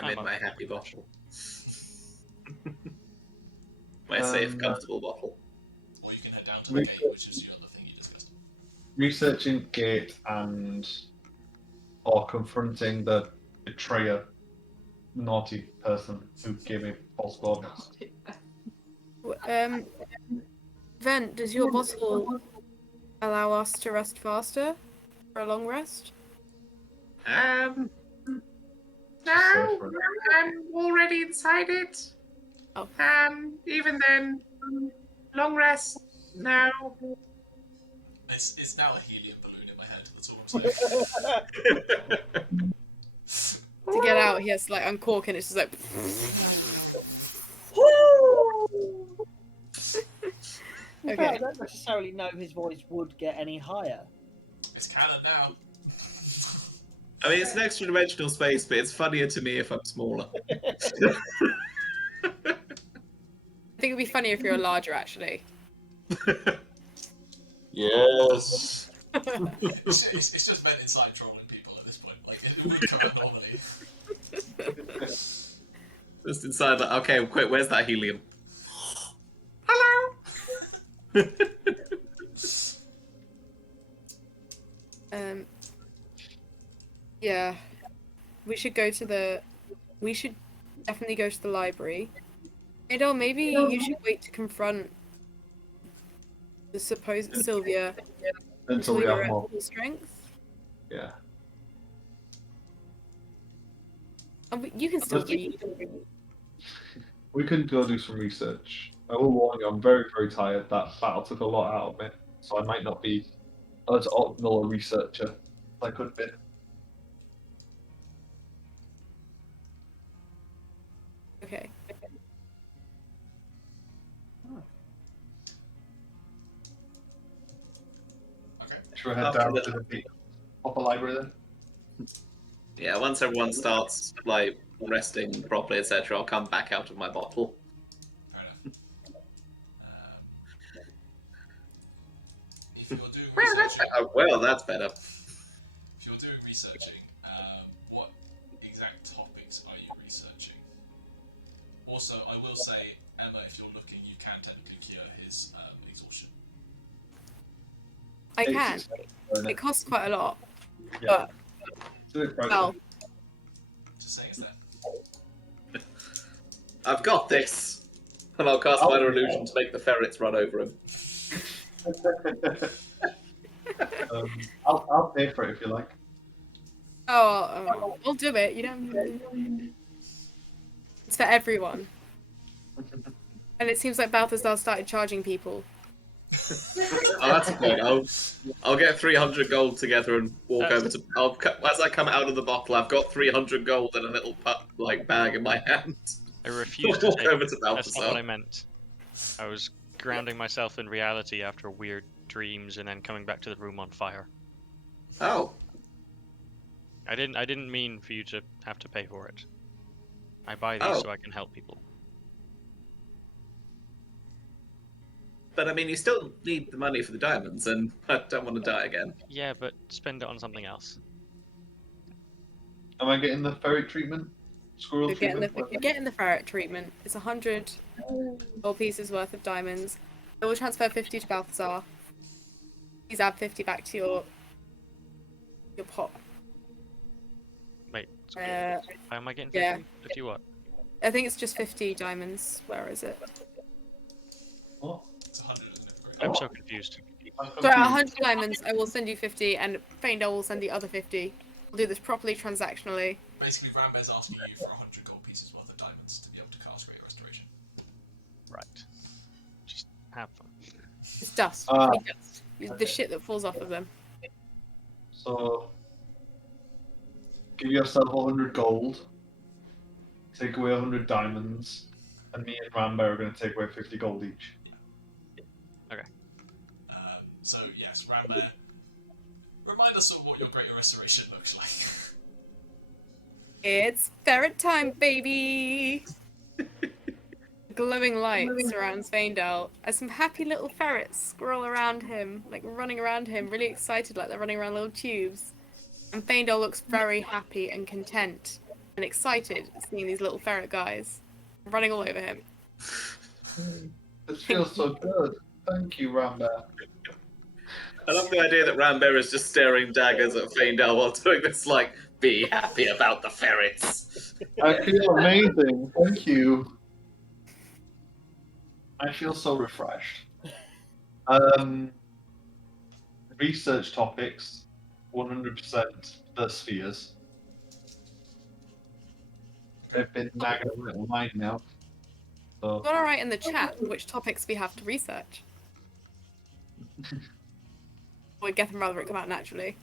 I'm in my happy bottle. My Um, safe, comfortable bottle. Or you can head down to the gate, which is the other thing you discussed. Researching gate or confronting the betrayer, naughty person who gave me false coordinates. Vent, does your bottle allow us to rest faster for a long rest? No, I'm already inside it. Oh. Even then, long rest, no. It's now a helium balloon in my head, that's all I'm saying. To get out, he has to like uncork and it's just like. I Okay. don't necessarily know his voice would get any higher. It's canon now. I mean, it's an extra dimensional space, but it's funnier to me if I'm smaller. I think it'd be funny if you're larger, actually. Yes. It's just meant inside trolling people at this point. Like, it would come out normally. Just inside, like, okay, quick, where's that helium? Hello! Yeah. We should definitely go to the library. Faendal, maybe you should wait to confront the supposed Sylvia Until we you're have at more. full strength. Yeah. You can still read. We can go do some research. I will warn you, I'm very, very tired. That battle took a lot out of me, so I might not be as optimal a researcher as I could be. Okay. Okay. Should we head down to the upper library then? Yeah, once everyone starts, like, resting properly, etc., I'll come back out of my bottle. Fair enough. If you're doing researching, Well, that's better. if you're doing researching, what exact topics are you researching? Also, I will say, Emma, if you're looking, you can technically cure his exhaustion. I can. It costs quite a lot. Yeah. But, well, Just saying it's there. I've got this! And I'll cast Minor Illusion to make the ferrets run over him. I'll pay for it if you like. I'll do it. You don't. It's for everyone. And it seems like Balthazar started charging people. Oh, that's good. I'll get 300 gold together and walk over to. As I come out of the bottle, I've got 300 gold in a little bag in my hand. I refuse to Walk take over it. to That's not what I Balthazar. meant. I was grounding myself in reality after weird dreams and then coming back to the room on fire. Oh, I didn't mean for you to have to pay for it. I buy these Oh. so I can help people. but I mean, you still need the money for the diamonds, and I don't want to die again. Yeah, but spend it on something else. Am I getting the ferret treatment? Squirrel You're getting treatment? the ferret treatment. It's 100 gold pieces worth of diamonds. I will transfer 50 to Balthazar. Please add 50 back to your pot. Wait, how am I getting 50? yeah. 50 what? I think it's just 50 diamonds. Where is it? What? It's 100, isn't it? Great. I'm so confused. I'm So at confused. 100 diamonds, I will send you 50, and Faendal will send the other 50. We'll do this properly transactionally. Basically, Rambear's asking you for 100 gold pieces worth of diamonds to be able to cast Greater Restoration. Right. Just have fun. It's dust. Dust. The shit that falls off of them. So, give yourself 100 gold, take away 100 diamonds, and me and Rambear are going to take away 50 gold each. Yeah. Okay. So, yes, Rambear, remind us of what your Greater Restoration looks like. It's ferret time, baby! Glowing light surrounds Faendal as some happy little ferrets scroll around him, like running around him, really excited, like they're running around little tubes. And Faendal looks very happy and content and excited seeing these little ferret guys running all over him. This feels so good. Thank you, Rambear. I love the idea that Rambear is just staring daggers at Faendal while doing this, like, be happy about the ferrets. I feel amazing. Thank you. I feel so refreshed. Research topics, 100% the spheres. Okay. I've been nagging a little mind now. So, Got to write in the chat which topics we have to research. Or get them rather it come out naturally.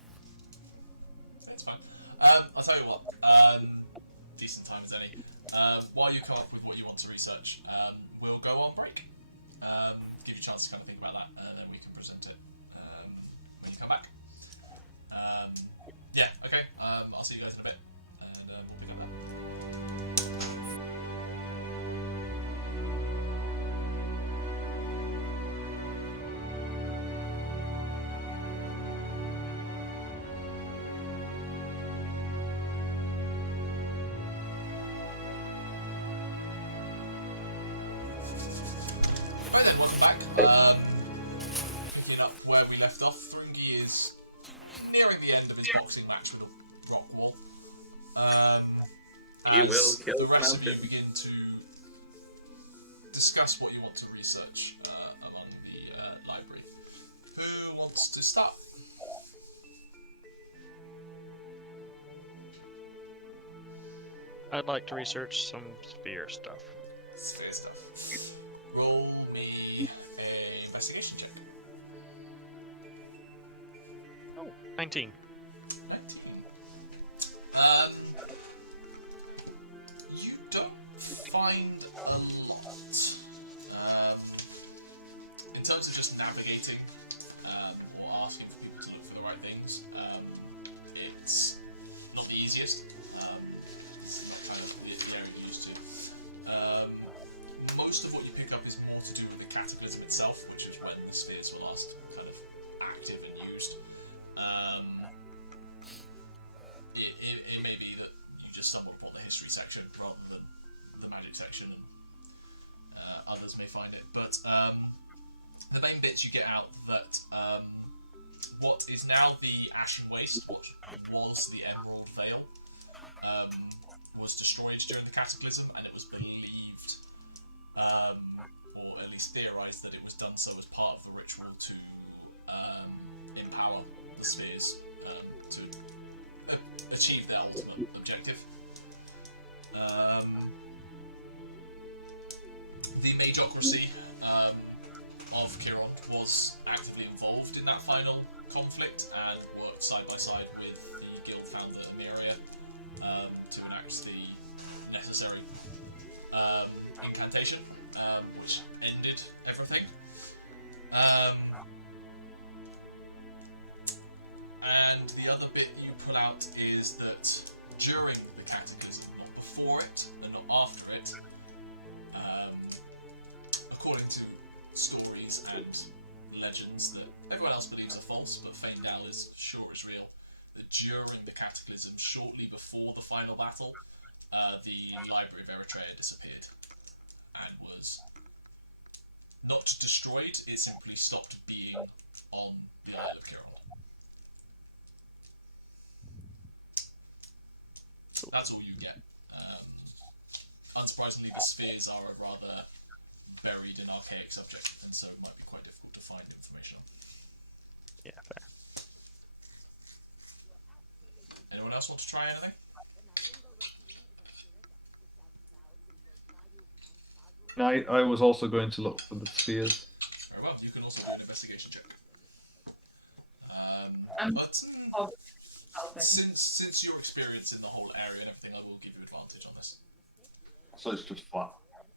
It's fine. I'll tell you what. Decent time as any. While you come up with what you want to research, we'll go on break. Give you a chance to kind of think about that, and then we can present it when you come back. Yeah, okay. I'll see you guys in a bit, and we'll pick up that. Right then, welcome back. Picking up where we left off, Thrungi is nearing the end of his boxing match with a rock wall. As the rest of you begin to discuss what you want to research among the library. Who wants to start? I'd like to research some sphere stuff. Sphere stuff. Roll me a investigation check. Oh, 19. 19. You don't find a lot. In terms of just navigating or asking for people to look for the right things, it's not the easiest. It's not kind of the area you're used to. Most of what you pick up is more to do with the cataclysm itself, which is when the spheres were last kind of active and used. It may be that you just stumbled upon the history section rather than the magic section, and others may find it. But the main bits you get out that what is now the Ashen Waste, what was the Emerald Vale, was destroyed during the Cataclysm, and it was believed, or at least theorized, that it was done so as part of the ritual to empower the spheres to achieve their ultimate objective. The Magocracy of Kiron was actively involved in that final conflict and worked side by side with the guild founder Emiria to enact the necessary incantation, which ended everything. And the other bit you pull out is that during the Cataclysm, not before it and not after it, according to stories and legends that everyone else believes are false, but Faendal is sure is real, that during the Cataclysm, shortly before the final battle, the Library of Eritrea disappeared and was not destroyed, it simply stopped being on the Isle of Kiron. That's all you get. Unsurprisingly, the spheres are a rather buried and archaic subject, and so it might be quite difficult to find information on. Yeah, fair. Anyone else want to try anything? I was also going to look for the spheres. Very well. You can also do an investigation check. Since your experience in the whole area and everything, I will give you advantage on this. So it's just flat.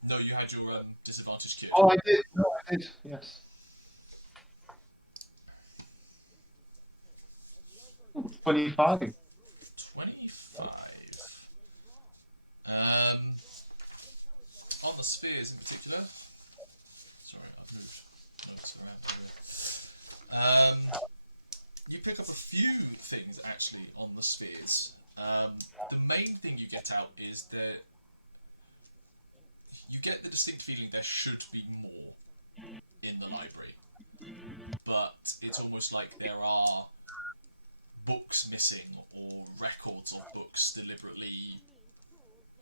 No, you had your disadvantage cured. Oh, I did. No, I did. Yes. 25. 25. On the spheres in particular. Sorry, I've moved notes around here. You pick up a few things actually on the spheres. The main thing you get out is that you get the distinct feeling there should be more in the library, but it's almost like there are books missing or records of books deliberately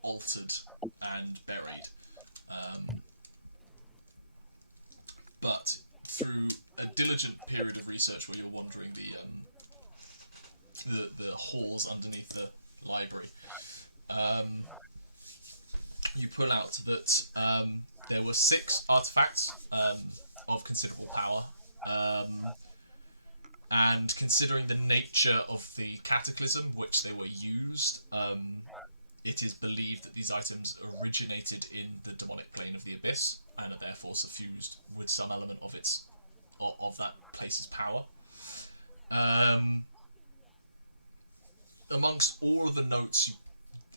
altered and buried. But through a diligent period of research where you're wandering the halls underneath the library, you pull out that there were 6 artifacts of considerable power, and considering the nature of the cataclysm which they were used, it is believed that these items originated in the demonic plane of the abyss and are therefore suffused with some element of that place's power. Amongst all of the notes,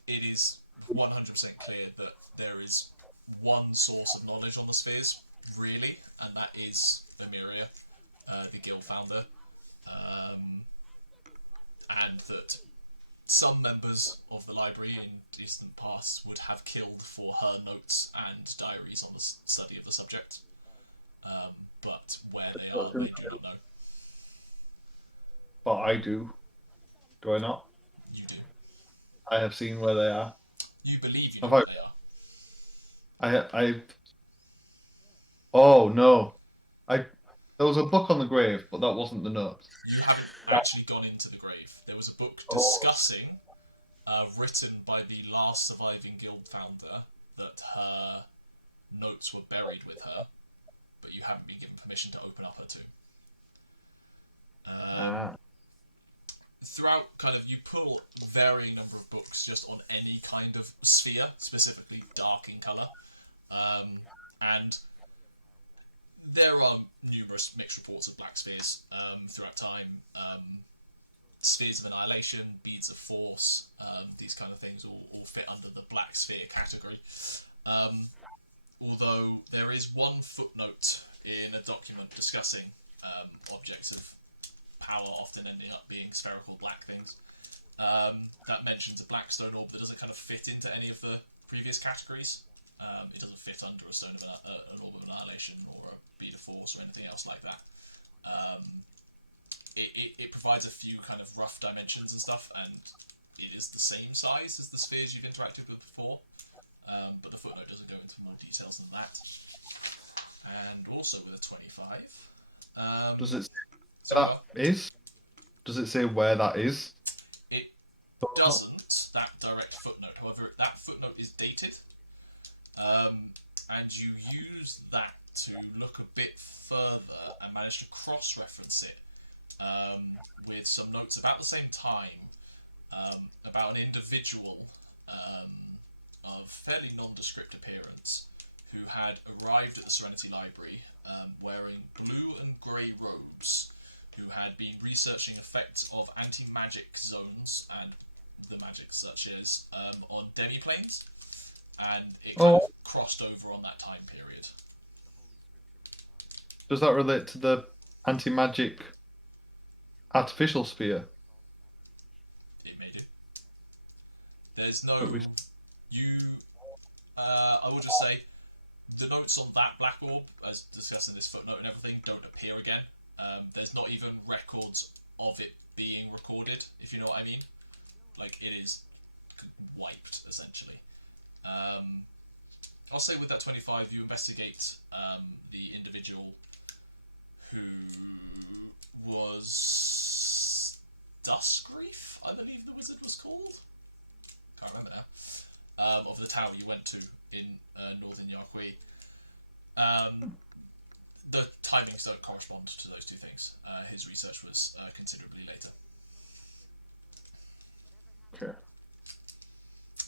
it is 100% clear that there is one source of knowledge on the spheres, really, and that is Emiria, the guild founder, and that some members of the library in distant past would have killed for her notes and diaries on the study of the subject, but where they are, they do not know. But I do. Do I not? You do. I have seen where they are. You believe you know where they are. Oh no, there was a book on the grave, but that wasn't the notes. You haven't actually gone into the grave. There was a book discussing, written by the last surviving guild founder, that her notes were buried with her, but you haven't been given permission to open up her tomb. Throughout, you pull varying number of books just on any kind of sphere, specifically dark in colour, and there are numerous mixed reports of black spheres throughout time. Spheres of annihilation, beads of force, these kind of things all fit under the black sphere category. Although there is one footnote in a document discussing objects of power often ending up being spherical black things, that mentions a black stone orb that doesn't fit into any of the previous categories. It doesn't fit under a stone of an orb of annihilation or a bead of force or anything else like that. It provides a few rough dimensions and stuff, and it is the same size as the spheres you've interacted with before, but the footnote doesn't go into more details than that. And also with a 25, Does it sorry, Does it say where that is? it doesn't, that direct footnote. However, that footnote is dated, and you use that to look a bit further and manage to cross-reference it with some notes about the same time, about an individual of fairly nondescript appearance who had arrived at the Serenity Library wearing blue and grey robes, who had been researching effects of anti-magic zones and the magic such as on demi-planes, and it crossed over on that time period. Does that relate to the anti-magic artificial sphere? It may do. There's no... I will just say, the notes on that black orb, as discussed in this footnote and everything, don't appear again. There's not even records of it being recorded, if you know what I mean. It is wiped, essentially. I'll say with that 25, you investigate the individual who was Duskreef, I believe the wizard was called. Can't remember now. Of the tower you went to in northern Yarqui. The timings don't correspond to those two things. His research was considerably later. Okay.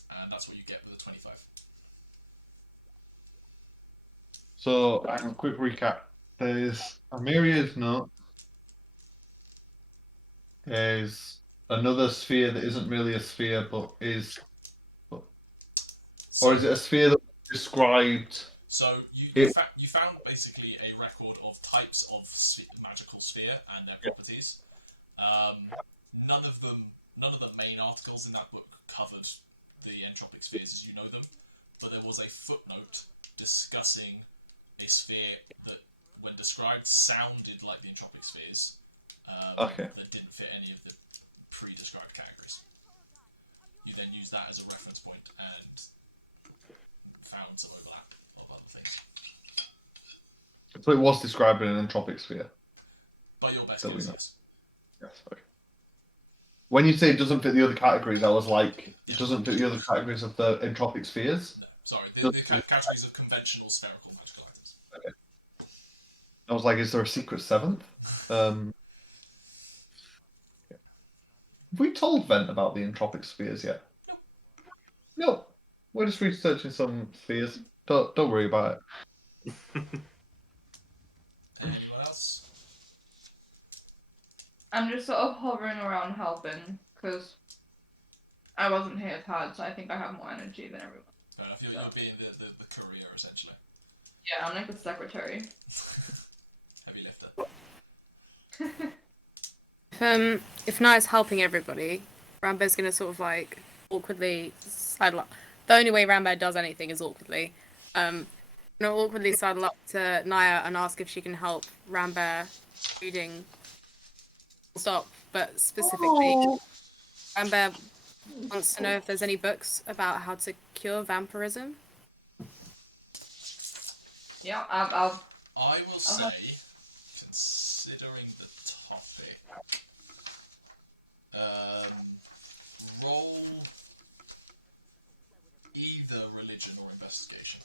And that's what you get with a 25. So, a quick recap. There's a myriad note. There's another sphere that isn't really a sphere, but is... So, or is it a sphere that was described... So you found basically a record of types of magical sphere and their properties. None of the main articles in that book covered the entropic spheres as you know them, but there was a footnote discussing a sphere that, when described, sounded like the entropic spheres, that didn't fit any of the pre-described categories. You then used that as a reference point and found some overlap of other things. So it was described in an entropic sphere? By your best guess, yes. Yes, okay. When you say it doesn't fit the other categories, I was like, Yeah. it doesn't fit the other categories of the entropic spheres? No, sorry, the categories of conventional spherical magical items. Okay. I was like, is there a secret seventh? Have we told Vent about the entropic spheres yet? No. No. We're just researching some spheres. Don't worry about it. Anyone else? I'm just sort of hovering around helping, because I wasn't hit as hard, so I think I have more energy than everyone. Fair enough, you're being the courier, essentially. Yeah, I'm like the secretary. Heavy lifter. If Nyah's helping everybody, Rambear's gonna sort of like awkwardly sidle up. The only way Rambear does anything is awkwardly. Awkwardly sidle up to Nyah and ask if she can help Rambear reading. Stop, but specifically, Rambear wants to know if there's any books about how to cure vampirism. Yeah, I will say, considering the topic, roll either religion or investigation.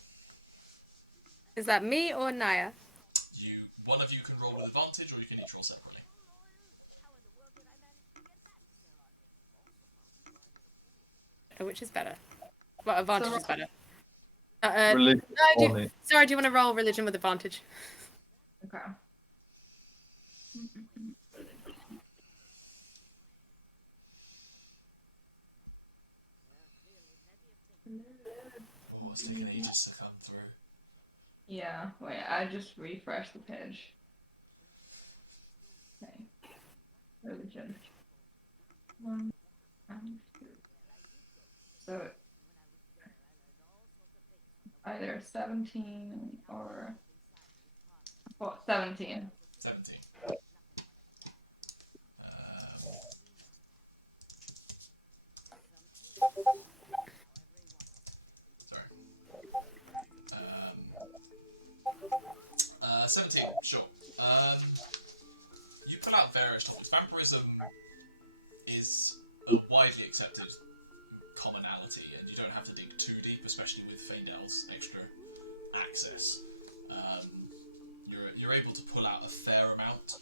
Is that me or Nyah? One of you can roll with advantage, or you can each roll separately. Which is better? Well, advantage is better. Religion only. Sorry, do you want to roll religion with advantage? okay. Oh, it's taken ages to come through. Yeah, wait, I just refreshed the page. Okay. Religion. 1 and 2. So, either 17 or... Well, 17. 17. Sorry. 17, sure. You pull out various topics. Vampirism is a widely accepted commonality, and you don't have to dig too deep, especially with Faendal's extra access. You're able to pull out a fair amount.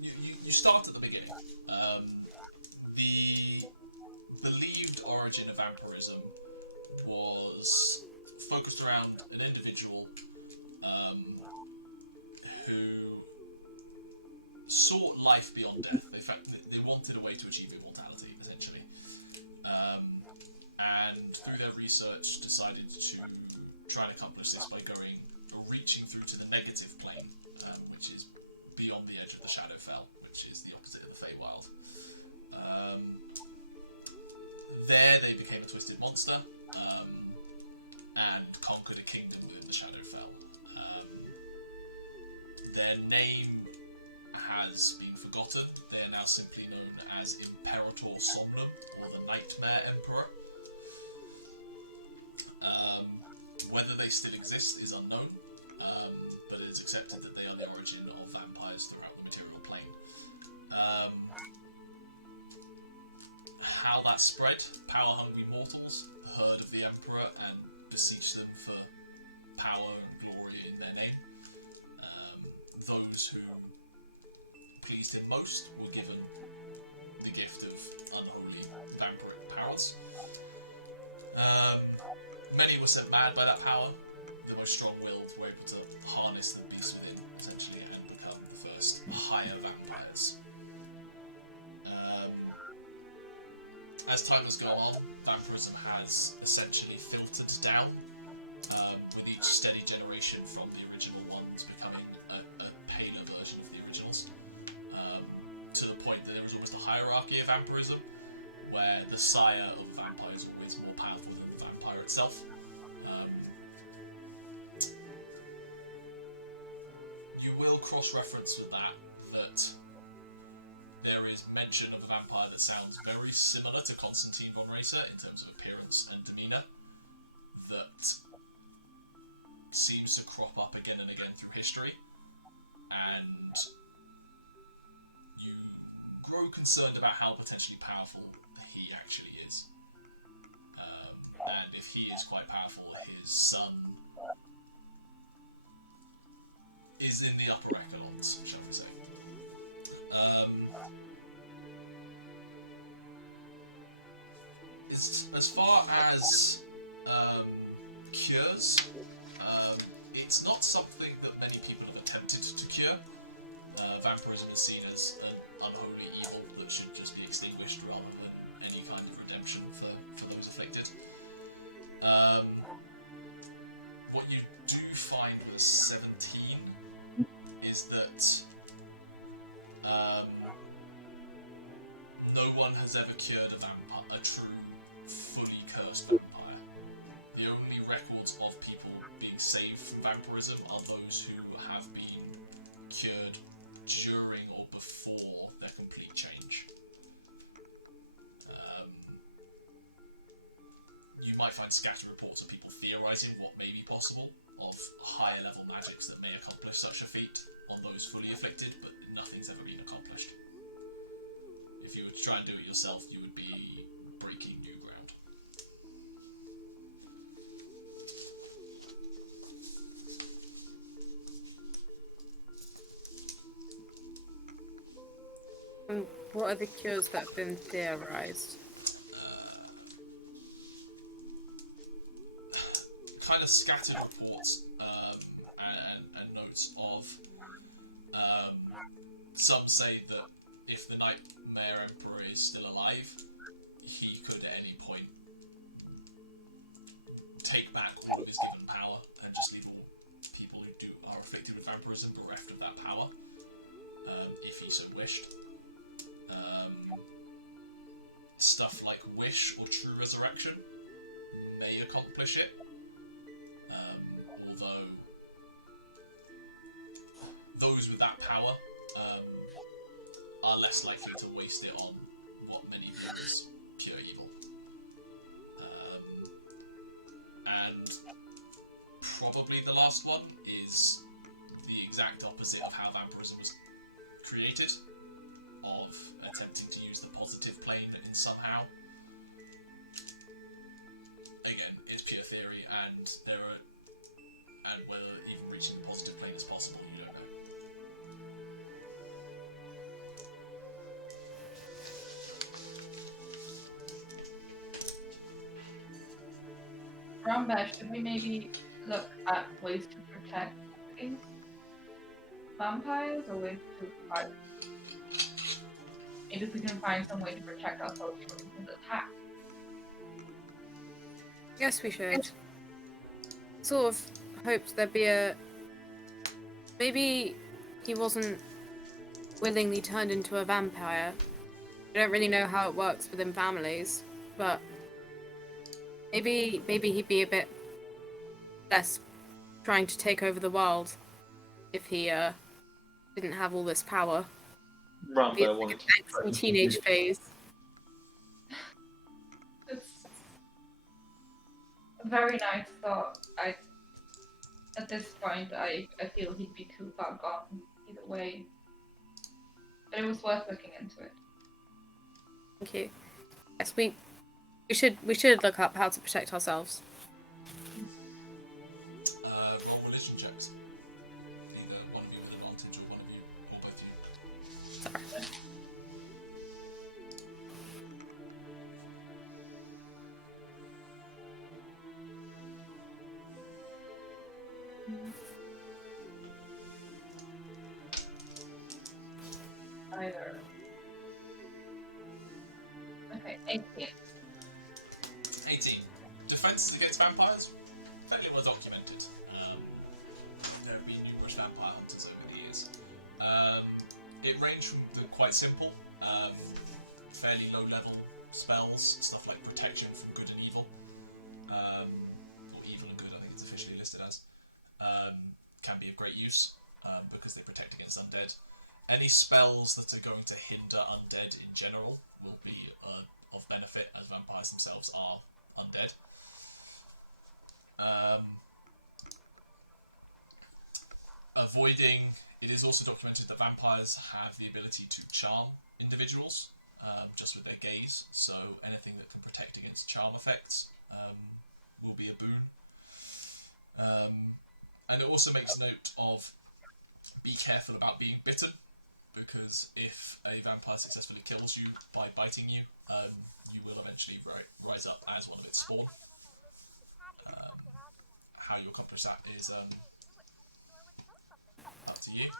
You start at the beginning. The believed origin of vampirism was focused around an individual who sought life beyond death. They wanted a way to achieve immortality, essentially. And through their research decided to try and accomplish this by reaching through to the negative plane, which is beyond the edge of the Shadowfell, which is the opposite of the Feywild. There they became a twisted monster, and conquered a kingdom within the Shadowfell. Their name has been forgotten. They are now simply known as Imperator Somnum, or the Nightmare Emperor. Whether they still exist is unknown. but it is accepted that they are the origin of vampires throughout the material plane. How that spread, power-hungry mortals heard of the Emperor and beseeched them for power and glory in their name. Those who pleased him most were given the gift of unholy vampiric powers. Many were sent mad by that power. The most strong-willed were able to harness the beast within, essentially, and become the first higher vampires. As time has gone on, vampirism has essentially filtered down, with each steady generation from the original ones becoming a paler version of the originals, to the point that there is almost a hierarchy of vampirism, where the sire of a vampire is always more powerful than the vampire itself. You will cross-reference with that there is mention of a vampire that sounds very similar to Constantine von Racer in terms of appearance and demeanour, that seems to crop up again and again through history, and you grow concerned about how potentially powerful he actually is. And if he is quite powerful, his son is in the upper echelons, shall we say. As far as cures, it's not something that many people have attempted to cure. Vampirism is seen as an unholy evil that should just be extinguished rather than any kind of redemption for those afflicted. What you do find with a 17 is that no one has ever cured a true, fully cursed vampire. The only records of people being saved from vampirism are those who have been cured during or before their complete change. You might find scattered reports of people theorizing what may be possible of higher level magics that may accomplish such a feat on those fully afflicted, but nothing's ever been accomplished. If you were to try and do it yourself, you would be breaking new ground. What are the cures that have been theorized? Kind of scattered reports and notes of some say that if the Nightmare Emperor is still alive, he could at any point take back all of his given power and just leave all people who are afflicted with vampirism bereft of that power, if he so wished. Stuff like Wish or True Resurrection may accomplish it, although those with that power are less likely to waste it on what many view as pure evil. And probably the last one is the exact opposite of how vampirism was created, of attempting to use the positive plane in somehow. Again, it's pure theory, and whether even reaching the positive plane is possible, you don't know. Rambear, should we maybe look at ways to protect against vampires, or ways to fight? Maybe if we can find some way to protect ourselves from his attack. Yes, we should. Sort of hoped there'd be maybe he wasn't willingly turned into a vampire. I don't really know how it works within families, but maybe he'd be a bit less trying to take over the world if he didn't have all this power. Rambear wanted Some teenage phase. It's a very nice thought. At this point, I feel he'd be too far gone either way. But it was worth looking into it. Thank you. Yes, we should look up how to protect ourselves. Roll religion checks. Either one of you with advantage, or one of you, or both of you. Sorry. Either. Okay, 18. 18. Defenses against vampires, fairly well documented. There have been numerous vampire hunters over the years. It ranged from the quite simple, fairly low-level spells, stuff like protection from good and evil, or evil and good, I think it's officially listed as, can be of great use because they protect against undead. Any spells that are going to hinder undead in general will be of benefit, as vampires themselves are undead. Avoiding... It is also documented that vampires have the ability to charm individuals just with their gaze, so anything that can protect against charm effects will be a boon. And it also makes note of be careful about being bitten, because if a vampire successfully kills you by biting you, you will eventually rise up as one of its spawn. How you accomplish that is up to you.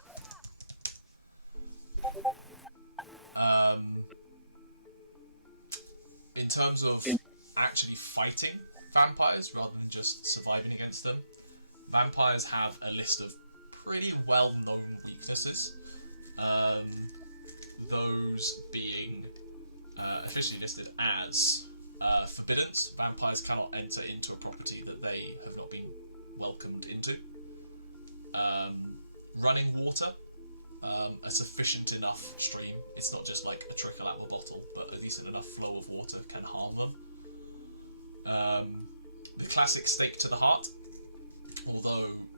In terms of actually fighting vampires rather than just surviving against them, vampires have a list of pretty well-known weaknesses. Those being officially listed as forbiddance. Vampires cannot enter into a property that they have not been welcomed into. Running water, a sufficient enough stream, it's not just like a trickle out of a bottle, but a decent enough flow of water can harm them. The classic stake to the heart, although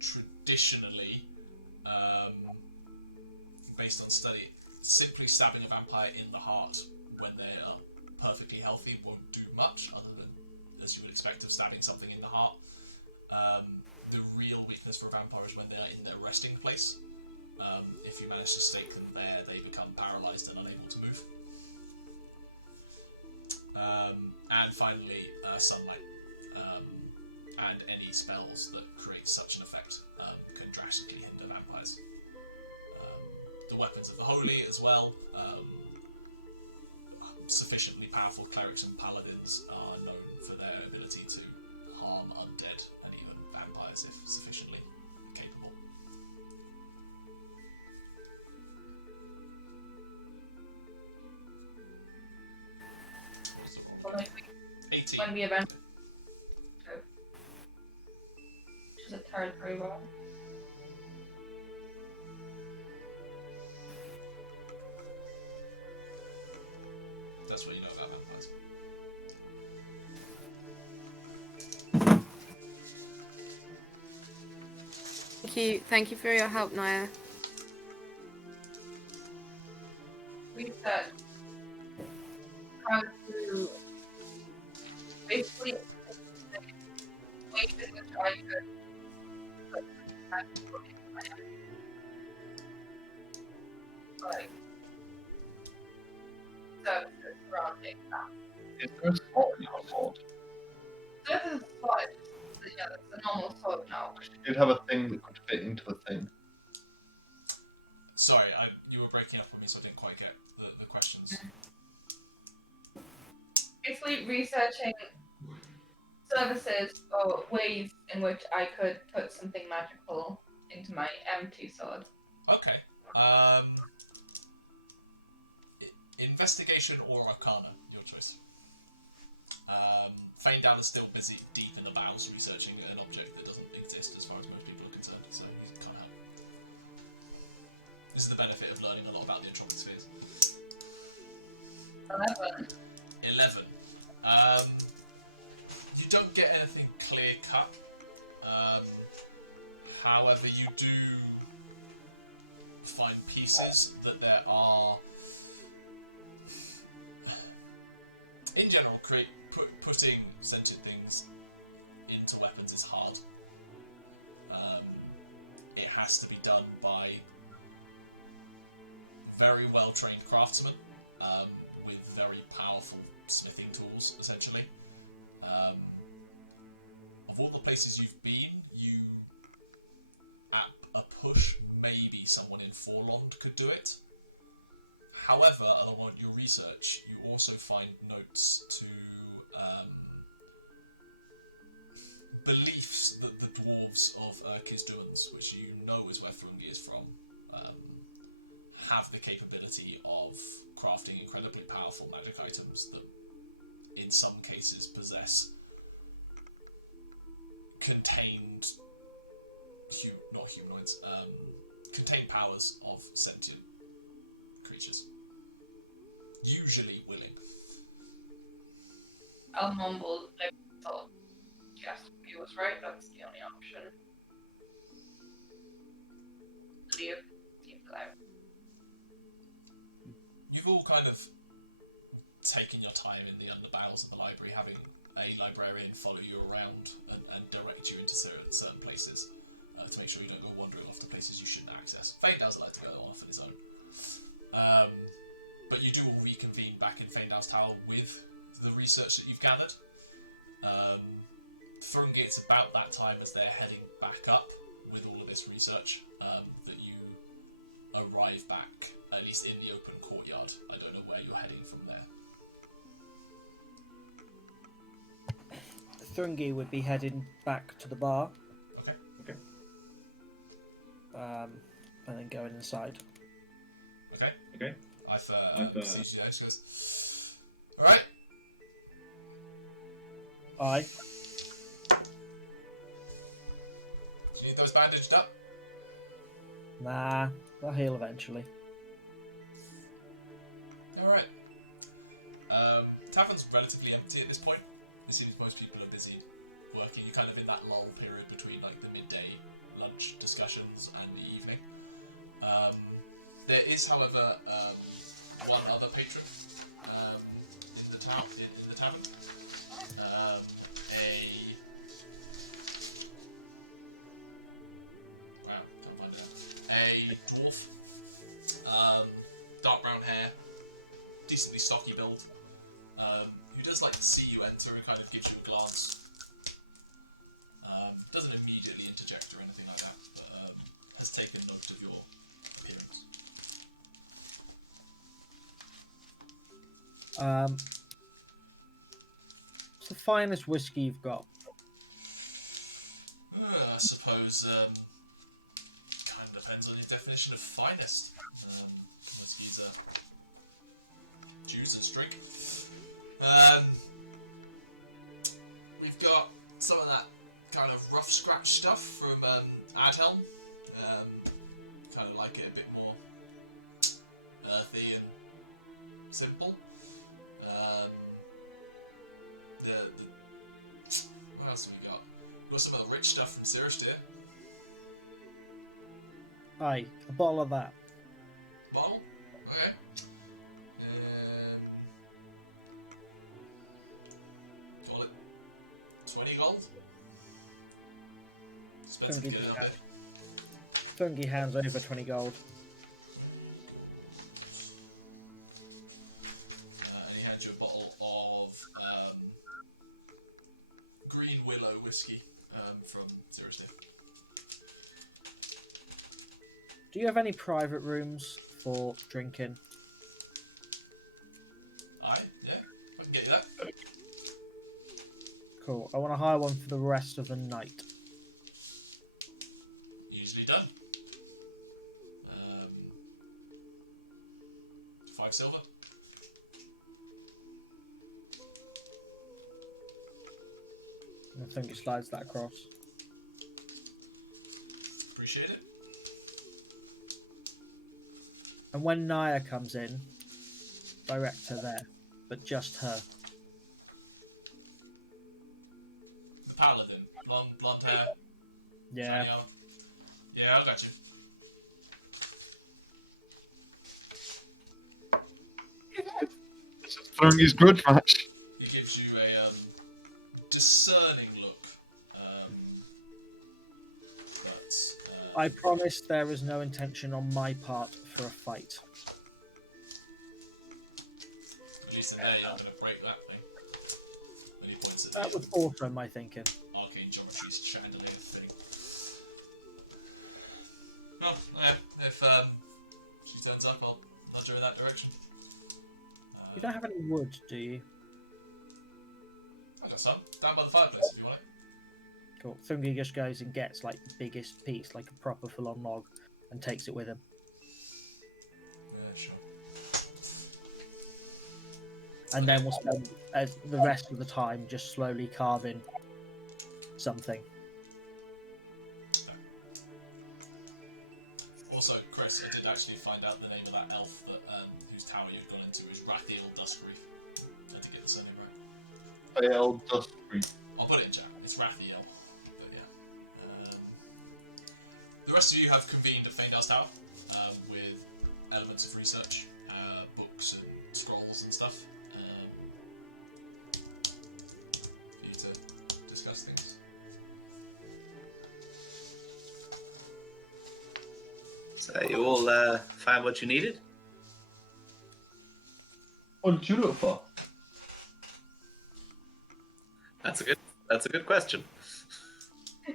traditionally, based on study, simply stabbing a vampire in the heart when they are perfectly healthy won't do much, other than, as you would expect of stabbing something in the heart. The real weakness for a vampire is when they are in their resting place. If you manage to stake them there, they become paralyzed and unable to move. And finally, sunlight. And any spells that create such an effect can drastically hinder vampires. The weapons of the holy as well. Sufficiently powerful clerics and paladins are known for their ability to harm undead and even vampires if sufficiently capable. What was the roll again? 18. When we eventually... Which is a territory roll. That's what you know about vampires. Thank you for your help, Nyah. Research how to basically ways in which I could put like services surrounding that. Is there a spot in your sword? This is fine. Yeah, it's a normal sword now. You'd have a thing that could fit into a thing. Sorry, you were breaking up on me, so I didn't quite get the questions. Basically researching services or ways in which I could put something magical into my empty sword. Okay. Investigation or Arcana, your choice. Faendal is still busy deep in the bowels researching an object that doesn't exist as far as most people are concerned, so he can't help. This is the benefit of learning a lot about the entropic spheres. 11. 11. You don't get anything clear cut. However, you do find pieces that there are... In general, putting sentient things into weapons is hard. It has to be done by very well-trained craftsmen with very powerful smithing tools, essentially. Of all the places you've been, you, at a push, maybe someone in Forlond could do it. However, along your research, you also find notes to beliefs that the dwarves of Kisdumans, which you know is where Thrungi is from, have the capability of crafting incredibly powerful magic items that, in some cases, possess contained, not humanoids, contained powers of sentient creatures. Usually willing. I'll mumble, I'll guess he was right, that's the only option. Leave, keep going. You've all kind of taken your time in the underbowels of the library, having a librarian follow you around and direct you into certain places to make sure you don't go wandering off to places you shouldn't access. Faendal's allowed to go off on his own. But you do all reconvene back in Faendal's Tower with the research that you've gathered. Thrungi, it's about that time as they're heading back up with all of this research that you arrive back, at least in the open courtyard. I don't know where you're heading from there. Thrungi would be heading back to the bar. Okay. And then going inside. Okay. I've sees you there. She goes, all right. Aye. Do you need those bandaged up? Nah, they'll heal eventually. All right. Tavern's relatively empty at this point. It seems most people are busy working. You're kind of in that lull period between like the midday lunch discussions and the evening. There is, however, one other patron in the tavern. Can't find it now. A dwarf, dark brown hair, decently stocky build, who does like see you enter and kind of gives you a glance. Doesn't immediately interject or anything like that, but has taken note of your appearance. What's the finest whiskey you've got? I suppose kind of depends on your definition of finest. Whiskey's a chooser's drink. We've got some of that kind of rough scratch stuff from Adhelm. Kind of like it a bit more earthy and simple. What else have we got? We've got some of the rich stuff from Serenity. Aye, a bottle of that. Bottle? Okay. Call it 20 gold. Expensive to get it up here. Thrungi hands over 20 gold. 20 gold. And he hands you a bottle of Green Willow whiskey from Serenity. Do you have any private rooms for drinking? Aye, yeah, I can get you that. Cool. I want to hire one for the rest of the night. Usually done. 5 silver. I think it slides that across. Appreciate it. And when Nyah comes in, direct her there, but just her. The Paladin, blonde hair, Yeah. Shiny armor. Yeah, I got you. Thrungi's good match. He gives you a discerning look. But I promise there is no intention on my part for a fight. at least in there, you're not going to break that thing. When he points at That the was also my thinking. arcane geometry's chandelier thing. Well, yeah, if she turns up, I'll nudge her in that direction. You don't have any wood, do you? I got some down by the fireplace if you want it. Cool. Thrungi just goes and gets like the biggest piece, like a proper full-on log, and takes it with him. Yeah, sure. And Okay. then we'll spend the rest of the time just slowly carving something. Also, Chris, I did actually find out the name of that elf that whose tower you'd gone into is Rathiel Duskreef. I did get the surname right. I'll put it in chat. It's Rathiel, but yeah. The rest of you have convened at Faendal's Tower with elements of research, books and scrolls and stuff for you to discuss things. So you all found what you needed? What did you look for? That's a good question.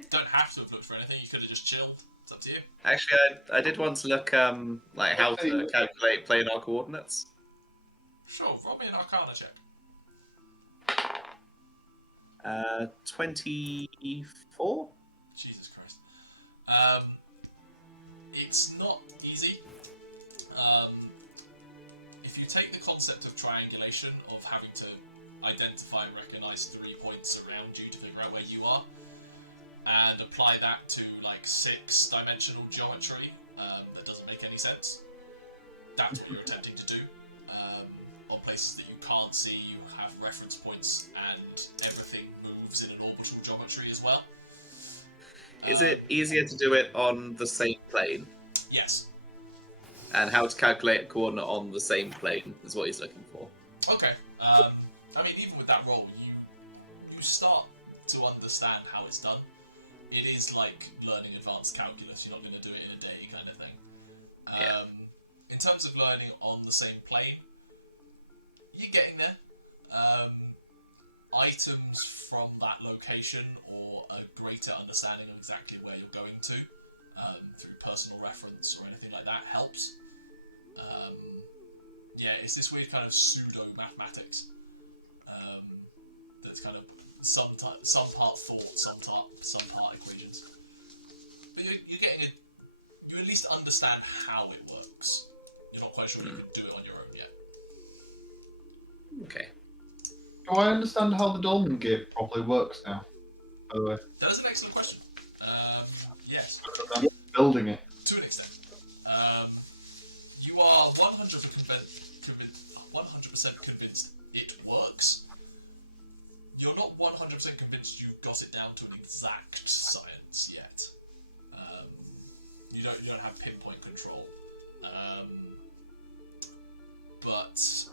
Don't have to have looked for anything. You could have just chilled. It's up to you. Actually, I did want to look like how to calculate planar coordinates. Sure, roll me an Arcana check. 24. Jesus Christ. It's not easy. If you take the concept of triangulation, of having to identify and recognize 3 points around you to figure out where you are, and apply that to like 6-dimensional geometry that doesn't make any sense, that's what you're attempting to do. On places that you can't see, you have reference points, and everything moves in an orbital geometry as well. Is it easier to do it on the same plane? Yes. And how to calculate a coordinate on the same plane is what he's looking for. Okay. I mean, even with that roll, you start to understand how it's done. It is like learning advanced calculus. You're not going to do it in a day, kind of thing. In terms of learning on the same plane, you're getting there. Items from that location or a greater understanding of exactly where you're going to through personal reference or anything like that helps. Yeah, it's this weird kind of pseudo mathematics that's kind of some part thought, some part equations. But you're getting you at least understand how it works. You're not quite sure you could do it on your own yet. Okay. Do I understand how the Dolmen Gate properly works now? By the way, That is an excellent question. Yes, I'm building it. to an extent. You are 100% convinced it works. You're not 100% convinced you've got it down to an exact science yet. You don't have pinpoint control. But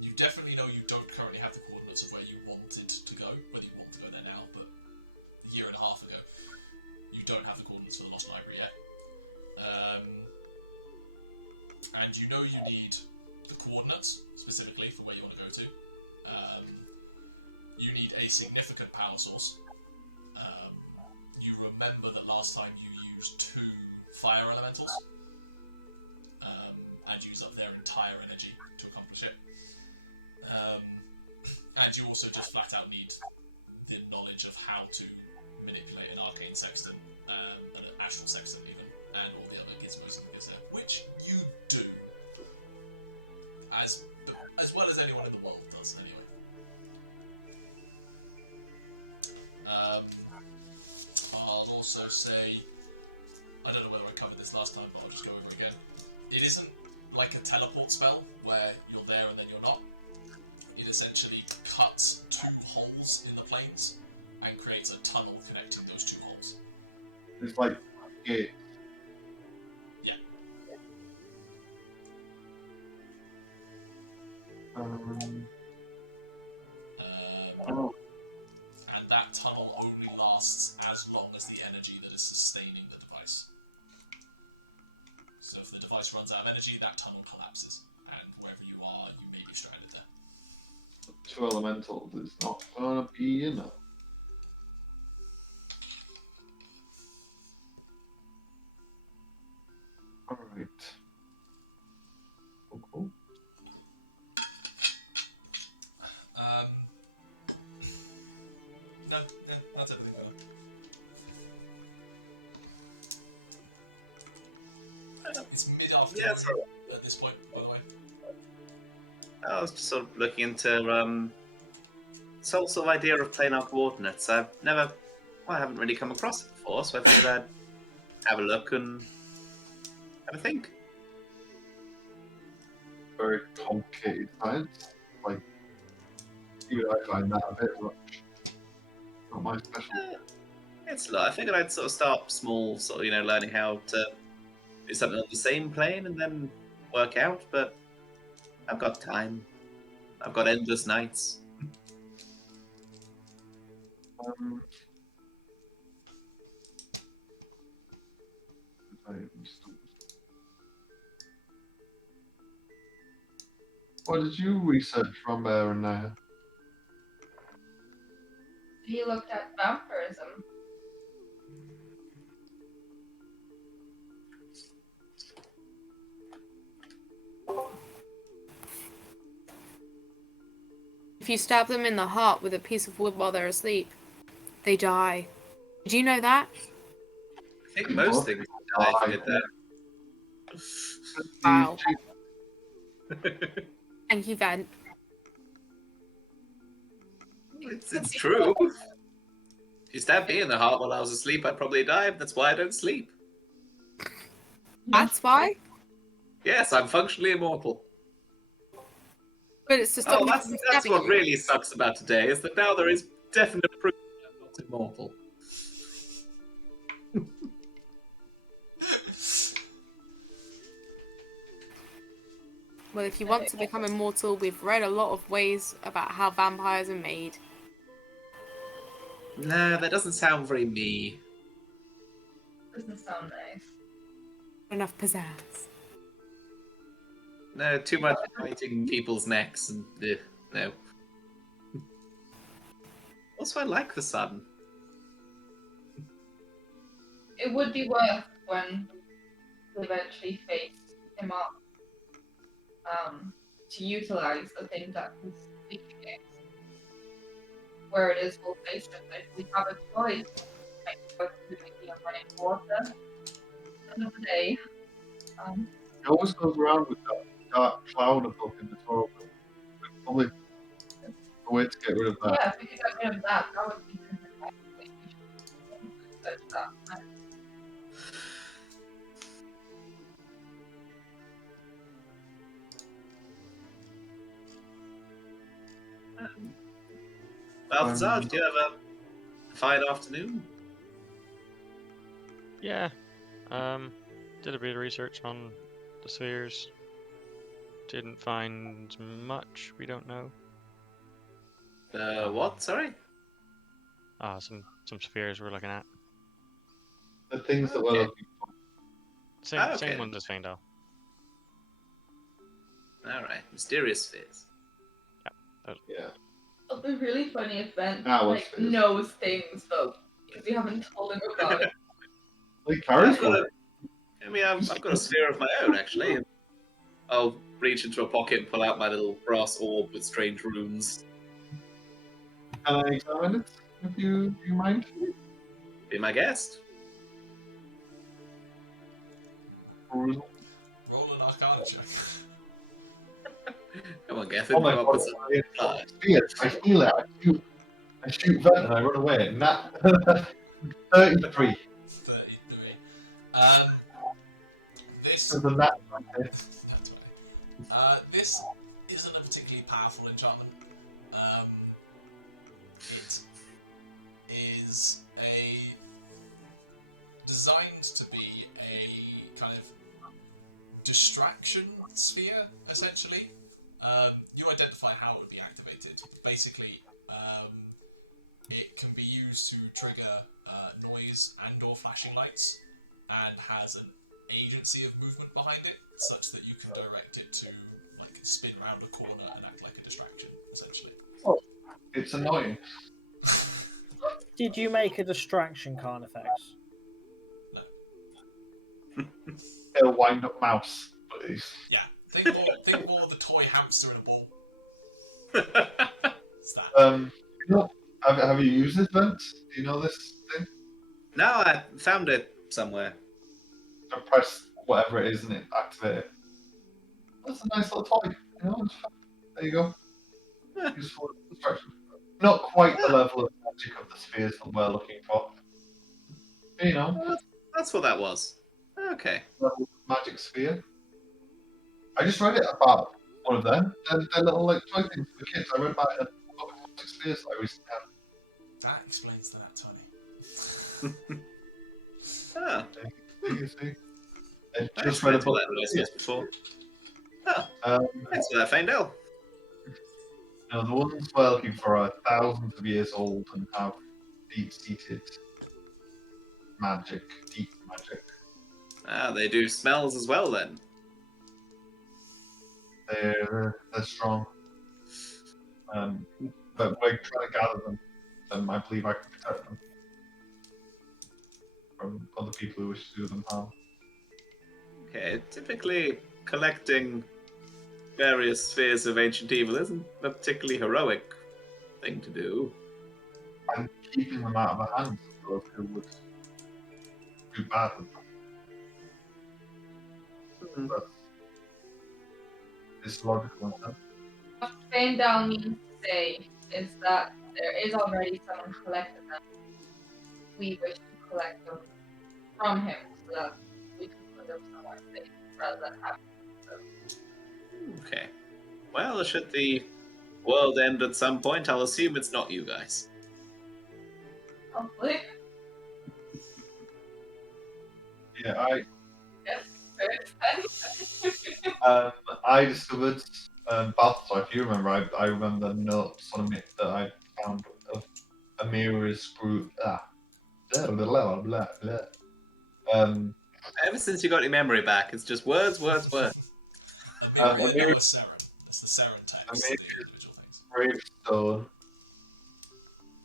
you definitely know you don't currently have the coordinates of where you wanted to go, whether you want to go there now, but a year and a half ago, you don't have the coordinates for the Lost Library yet. And you know you need the coordinates, specifically, for where you want to go to. You need a significant power source. You remember that last time you used 2 fire elementals, and used up their entire energy to accomplish it. And you also just flat out need the knowledge of how to manipulate an arcane sextant, an astral sextant even, and all the other gizmos in the gizmo, which you do as well as anyone in the world does anyway. I'll also say, I don't know whether I covered this last time, but I'll just go over it again. It isn't like a teleport spell where you're there and then you're not. It essentially cuts 2 holes in the planes and creates a tunnel connecting those two holes. It's like gate. Yeah. And that tunnel only lasts as long as the energy that is sustaining the device. So if the device runs out of energy, that tunnel collapses, and wherever you are, you may be stranded there. 2 elementals is not gonna be enough. Alright. Cool. No, that's everything for now. It's mid-afternoon at this point, by the way. I was just sort of looking into this whole sort of idea of planar coordinates. I haven't really come across it before, so I thought I'd have a look and have a think. Very complicated science. Like, even I find that a bit much. Not my specialty. It's a lot. I figured I'd sort of start small, sort of, learning how to do something on the same plane and then work out, but I've got time. I've got endless nights. What did you research from Rambear and Nyah? He looked at vampirism. If you stab them in the heart with a piece of wood while they're asleep, they die. Did you know that? I think most things die if you did that. Wow. Thank you, Ven. It's true. If you stabbed me in the heart while I was asleep, I'd probably die. That's why I don't sleep. That's why? Yes, I'm functionally immortal. But it's just Oh, that's what really sucks about today, is that now there is definite proof that I'm not immortal. Well, if you want to become immortal, we've read a lot of ways about how vampires are made. No, that doesn't sound very me. Doesn't sound nice. Enough pizzazz. No, too much biting people's necks and no. Also, I like the sun. It would be worth when we eventually face him up to utilize the thing that he's speaking against. Where it is full face if we have a choice, like whether we're thinking of running water. At the end of the day, It always goes around with that dark cloud above in the top. Probably a way to get rid of that. yeah, if we could get rid of that, that would be that. Balthazar, do you have a fine afternoon? Yeah. Did a bit of research on the spheres. Didn't find much. We don't know. What? Sorry? Some spheres we're looking at. The things that we're Okay. looking for. Same okay. ones as Faendal. Alright, mysterious spheres. Yeah. It'll be really funny if Ben what's this? knows things though, because we haven't told him about it. Like carries I've got one. I've got a sphere of my own, actually. And I'll reach into a pocket and pull out my little brass orb with strange runes. Can I examine it? If you mind? Be my guest. Roll an Arcana check. Come on, Gethin. Oh my come up god, with some reply. I feel it. I shoot vent and I run away. And that 33. 33. This So that That's funny. This isn't a particularly powerful enchantment. It is designed to be a kind of distraction sphere, essentially. You identify how it would be activated. Basically, it can be used to trigger noise and/or flashing lights, and has an agency of movement behind it, such that you can direct it to like spin around a corner and act like a distraction, essentially. Oh, it's annoying. Did you make a distraction Carnifex? No. A wind-up mouse, please. Yeah. Think more the toy hamster in a ball. It's that. Have you used this, Vent? Do you know this thing? No, I found it somewhere. I press whatever it is and it activates it. That's a nice little toy. You know, it's fun. There you go. Yeah. Useful distraction. Not quite the level of magic of the spheres that we're looking for. You know, Well, that's what that was. Okay. level of magic sphere. I just read it about one of them. They're little like toy things for kids. I read about it in a book of magic spheres that I recently had. That explains the nat 20. Ah, You see? I I just read a experienced book. that noise before. Oh, Um, thanks for that, Faendal. No, the ones we're looking for are thousands of years old and have deep-seated magic, deep magic. Ah, they do smells as well then. They're strong. But we're trying to gather them, and I believe I can protect them from other people who wish to do them harm. Okay, typically collecting various spheres of ancient evil isn't a particularly heroic thing to do. And keeping them out of the hands of those who would do bad with them. But it's logical, isn't it? What Faendal means to say is that there is already someone who collected them. We wish to collect them from him so that we can put them somewhere safe rather than having them. Okay. Well, should the world end at some point, I'll assume it's not you guys. Hopefully. Yeah, Very I discovered Balthazar. If you remember, I remember the notes on it that I found of Amira's group. Blah, blah, blah, blah. Ever since you got your memory back, it's just words, words, words. Amiria Amira- Noah Seren. That's the Seren text to the Amira- individual things. Gravestone.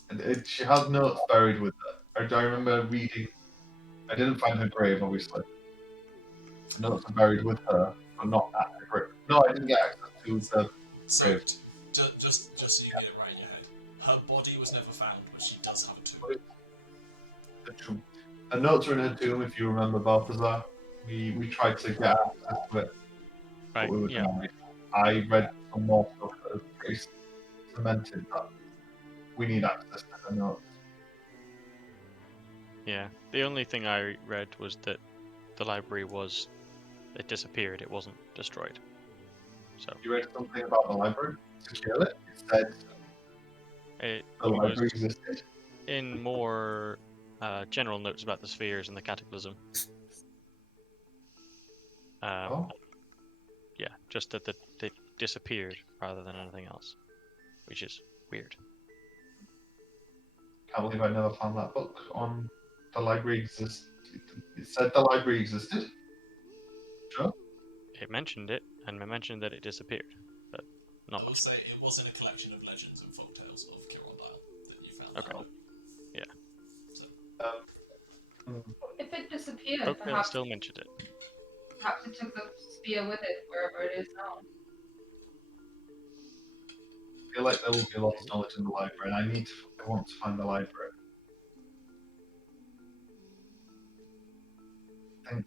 And she has notes buried with her. I remember reading. I didn't find her grave, obviously. Notes are buried with her, but not at her grave. No, I didn't get access to the. So, just so you can get it right in your head, her body was never found, but she does have a tomb. tomb. Her notes are in her tomb, if you remember Balthazar. We tried to get access to it, Right, but we were yeah. denied. I read some more stuff that is pretty cemented that we need access to her notes. Yeah. The only thing I read was that the library it disappeared, it wasn't destroyed. So You read something about the library to kill it? It said it the library was existed. in more general notes about the spheres and the cataclysm. Oh. Yeah, just that they disappeared rather than anything else, which is weird. Can't believe I never found that book on the library existed. It said the library existed. Sure. It mentioned it, and it mentioned that it disappeared, but not I will much. say it was in a collection of legends and folktales of Kirondile that you found that Okay. note. Yeah. So If it disappeared, Folktale perhaps still mentioned it. it took the spear with it wherever it is now. I feel like there will be a lot of knowledge in the library, and I want to find the library. I think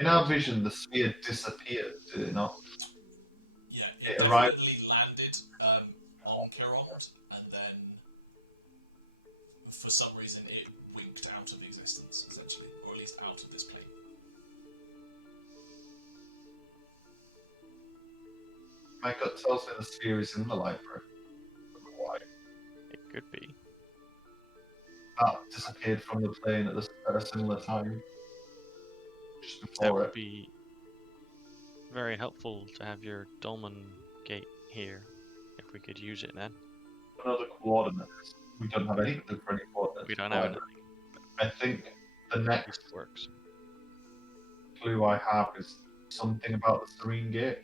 in our vision, the sphere disappeared, did it not? yeah, it It arrived- definitely landed on Kirond, and then for some reason it winked out of existence, essentially, or at least out of this plane. My gut tells me the sphere is in the library. Why? It could be. that disappeared from the plane at a similar time. Just That before would it. be very helpful to have your dolmen gate here, if we could use it then. Another coordinates. We don't have any clue for any coordinates. We don't have anything. I think the next This works. clue I have is something about the Serene Gate.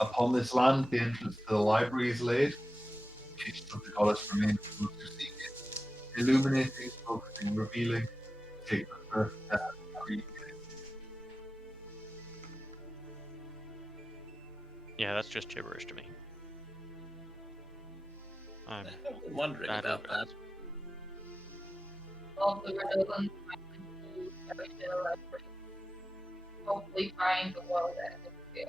Upon this land, the entrance to the library is laid. Each of the goddess remains to seek it, illuminating, focusing, revealing. Take the first step. Yeah, that's just gibberish to me. I'm I've been wondering bad about at that. Solve the riddle and every little library. Hopefully find the world that is here.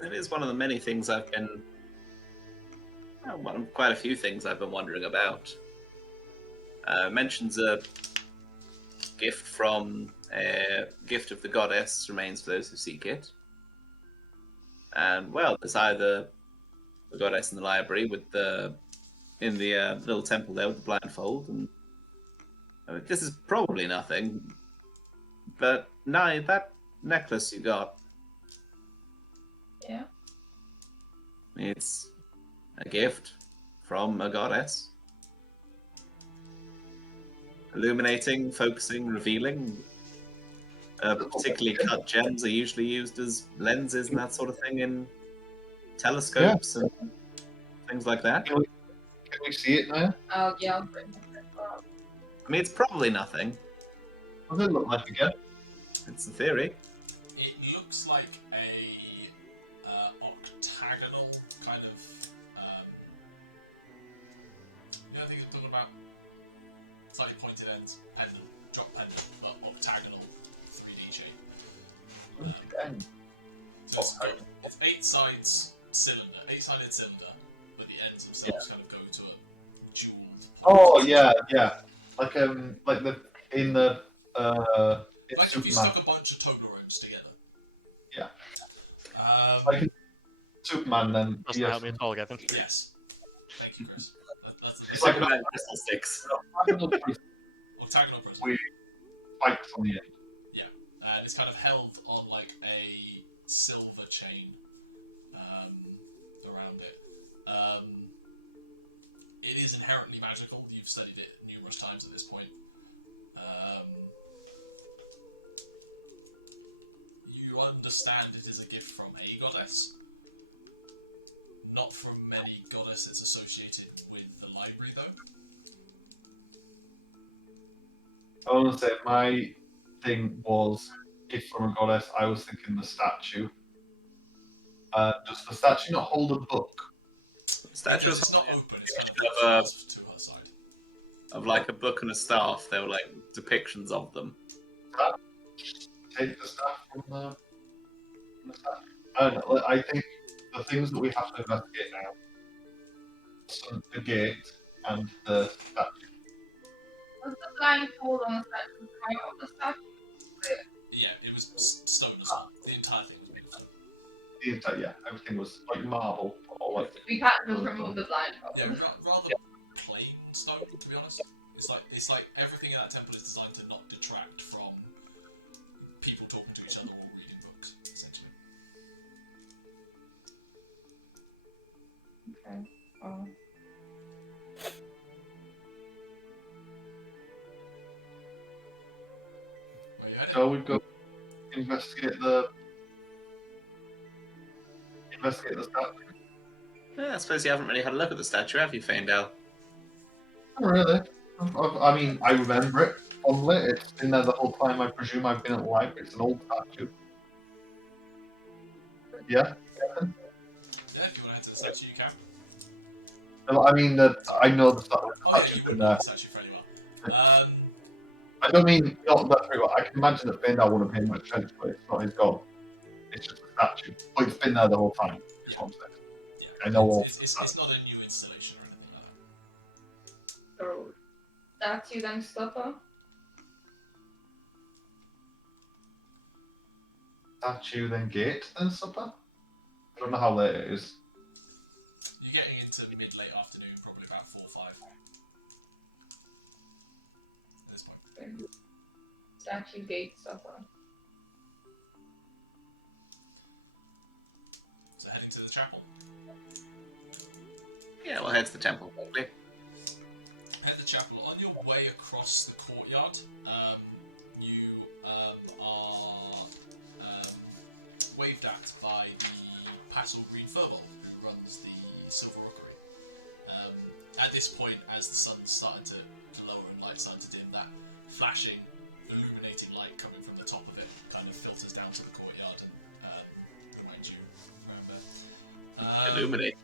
It is one of the many things I've been. Well, quite a few things I've been wondering about. Mentions a gift from gift of the goddess remains for those who seek it. And well, there's either the goddess in the library with the little temple there with the blindfold, and I mean, this is probably nothing. But Nyah, that necklace you got, Yeah. it's a gift from a goddess. Illuminating, focusing, revealing. Particularly cut gems are usually used as lenses and that sort of thing in telescopes and things like that. Can we see it now? Oh, yeah, I'll bring it up. I mean, it's probably nothing. What does it look like again? It's a theory. It looks like a octagonal kind of. You know the things I'm talking about? Slightly pointed ends, pendant, drop pendant, but octagonal 3D shape. So it's 8-sided cylinder, but the ends themselves kind of go to a jeweled point. Oh yeah. Like Like if you stuck a bunch of Toblerones together. Yeah. Like in Superman, then. Doesn't help me at all, Gavin. Yes. Thank you, Chris. That's the best. It's like Like crystal sticks. Octagonal prism. With spikes on the end. Yeah, and it's kind of held on like a silver chain around it. It is inherently magical. You've studied it numerous times at this point. You understand it is a gift from a goddess. Not from many goddess it's associated with the library, though. I want to say my thing was gift from a goddess. I was thinking the statue. Does the statue not hold a book? Because it's not open, it's kind of like clasped to her side. Of like a book and a staff, there were like depictions of them. Take the staff from the staff. I don't know. I think the things that we have to investigate now, the gate and the statue. Was the blindfold on the statue part of the statue? Yeah, it was stone as well. The entire thing was made of stone. The entire, yeah, everything was like marble or like. We can't just remove the blindfold. Yeah, rather plain stone, to be honest. It's like everything in that temple is designed to not detract from people talking to each other or reading books, essentially. Okay. Oh. Where are you heading? So we've got investigate the statue. Yeah, I suppose you haven't really had a look at the statue, have you, Faendal? Not really. I mean, I remember it fondly. It's been there the whole time. I presume I've been at the library. It's an old statue. Yeah. Yeah, if you want to head to the statue, you can. I mean, I know the statue. Oh yeah, you would know the statue fairly well. I don't mean not that very well. I can imagine that Faendal wouldn't pay much attention to it. It's not his god. It's just a statue. But it's been there the whole time. Yeah. Yeah, I know it's not a new installation or anything like that. So, statue then stopper? statue, then gate, then supper? I don't know how late it is. You're getting into mid-late afternoon, probably about 4 or 5 at this point. Statue gate supper. So heading to the chapel. Yeah, we'll head to the temple, probably. Head to the chapel. On your way across the courtyard, you are waved at by the Passel Green Furbolg, who runs the Silver Rookery. At this point, as the sun's starting to lower and light's starting to dim, that flashing, illuminating light coming from the top of it kind of filters down to the courtyard and reminds you, Rambear. Illuminate.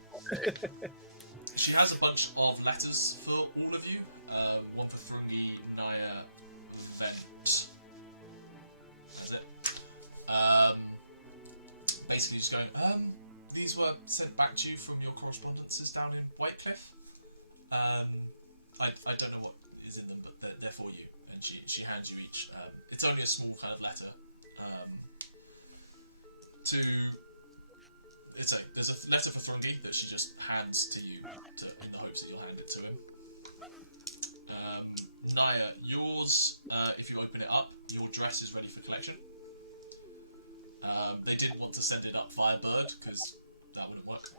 She has a bunch of letters for all of you. One for Thrungi, Nyah, Vent. That's it. Basically just going, these were sent back to you from your correspondences down in Whitecliff. I don't know what is in them, but they're for you. And she hands you each. It's only a small kind of letter. There's a letter for Thrungi that she just hands to you in the hopes that you'll hand it to him. Nyah, yours, if you open it up, your dress is ready for collection. They didn't want to send it up via bird because that wouldn't work.